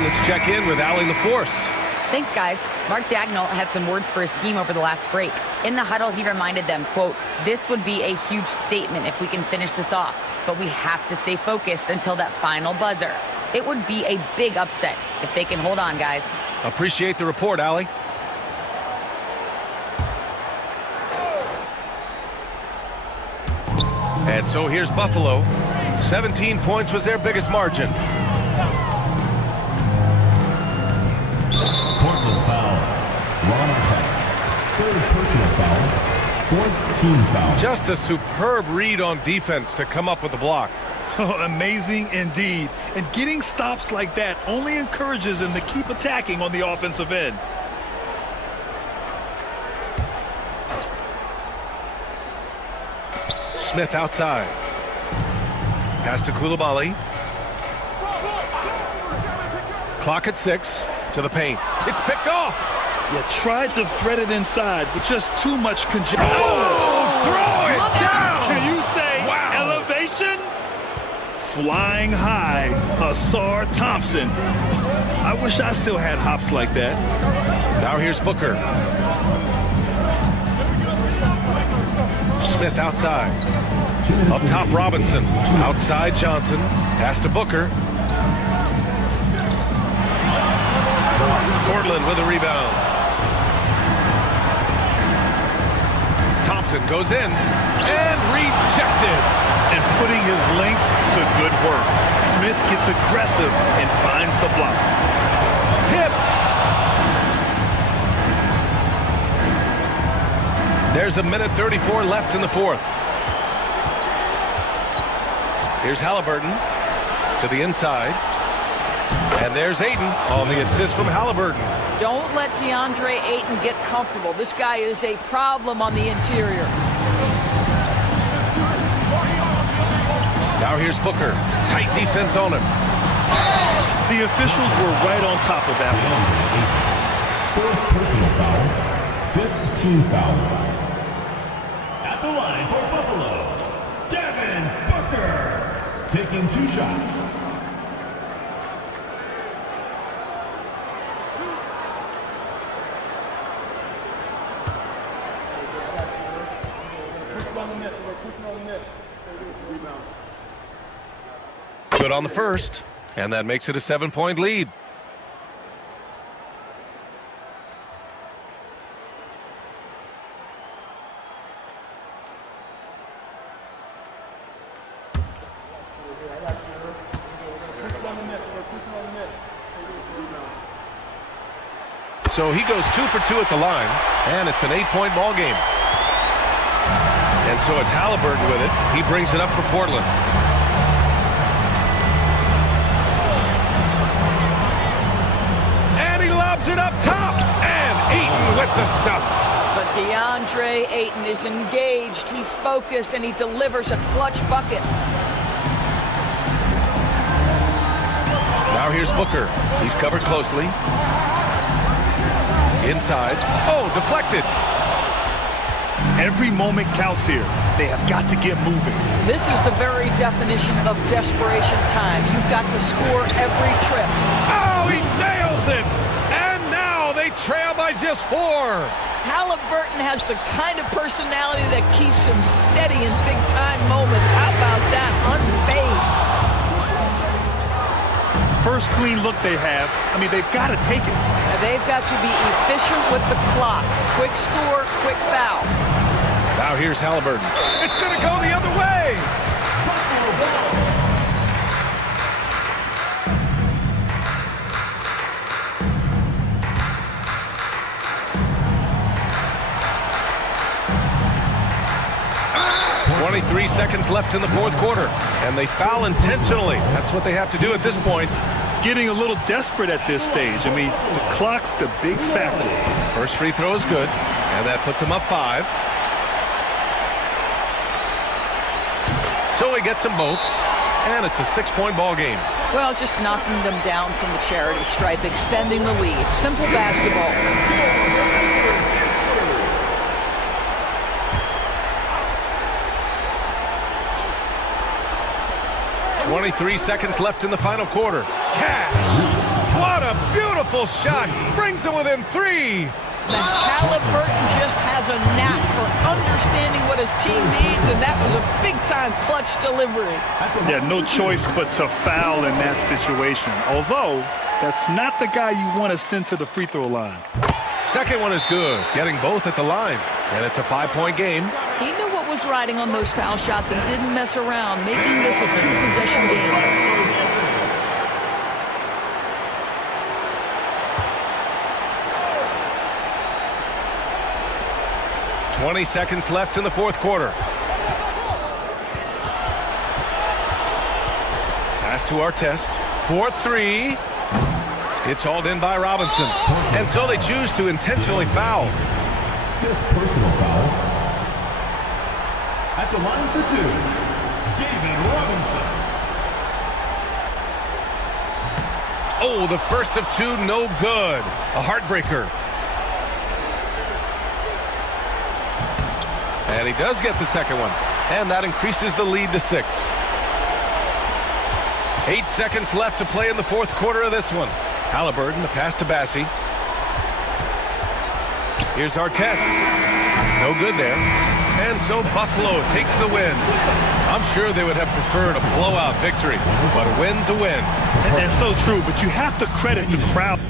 Let's check in with Allie LaForce. Thanks, guys. Mark Daigneault had some words for his team over the last break. In the huddle, he reminded them, quote, "This would be a huge statement if we can finish this off, but we have to stay focused until that final buzzer. It would be a big upset if they can hold on, guys." Appreciate the report, Allie. And so here's Buffalo. 17 points was their biggest margin. Portland foul. Ron Artest. 3rd personal foul. 4th team foul. Just a superb read on defense to come up with the block. Oh, amazing indeed. And getting stops like that only encourages them to keep attacking on the offensive end. Smith outside. Pass to Koulibaly. Clock at 6. To the paint. It's picked off. Yeah, tried to thread it inside, but just too much congestion. Oh, throw it down. Can you say elevation? Flying high, Asar Thompson. I wish I still had hops like that. Now here's Booker. Smith outside. Up top, Robinson. Outside, Johnson. Pass to Booker. Portland with a rebound. Thompson goes in and rejected. And putting his length to good work. Smith gets aggressive and finds the block. Tipped. There's a minute 34 left in the fourth. Here's Halliburton to the inside. And there's Ayton on the assist from Halliburton. Don't let DeAndre Ayton get comfortable. This guy is a problem on the interior. Now here's Booker. Tight defense on him. The officials were right on top of that one. Fourth personal foul. Fifth team foul. At the line for Buffalo, Devin Booker. Taking 2 shots. Good on the first, and that makes it a 7-point lead. So he goes 2 for 2 at the line, and it's an 8-point ball game. And so it's Halliburton with it. He brings it up for Portland. And he lobs it up top, and Ayton with the stuff. But DeAndre Ayton is engaged, he's focused, and he delivers a clutch bucket. Now here's Booker. He's covered closely. Inside. Oh, deflected. Every moment counts here. They have got to get moving. This is the very definition of desperation time. You've got to score every trip. Oh, he nails it! And now they trail by just 4. Halliburton has the kind of personality that keeps him steady in big-time moments. How about that? Unfazed. First clean look they have. I mean, they've got to take it. And they've got to be efficient with the clock. Quick score, quick foul. Now here's Halliburton. It's going to go the other way. 23 seconds left in the fourth quarter, and they foul intentionally. That's what they have to do at this point. Getting a little desperate at this stage. I mean, the clock's the big factor. First free throw is good, and that puts them up 5. So he gets them both, and it's a 6-point ball game. Well, just knocking them down from the charity stripe, extending the lead. Simple basketball. 23 seconds left in the final quarter. Cash! What a beautiful shot! Brings them within 3. Now Halliburton just has a knack for understanding what his team needs, and that was a big-time clutch delivery. Yeah, no choice but to foul in that situation. Although, that's not the guy you want to send to the free throw line. Second one is good, getting both at the line. And it's a 5-point game. He knew what was riding on those foul shots and didn't mess around, making this a 2-possession game. 20 seconds left in the fourth quarter. Pass to Artest. 4-3. It's hauled in by Robinson. And so they choose to intentionally foul. Fifth personal foul. At the line for 2, David Robinson. Oh, the first of two, no good. A heartbreaker. And he does get the second one. And that increases the lead to 6. 8 seconds left to play in the fourth quarter of this one. Halliburton, the pass to Bassie. Here's Artest. No good there. And so Buffalo takes the win. I'm sure they would have preferred a blowout victory, but a win's a win. And so true, but you have to credit the crowd.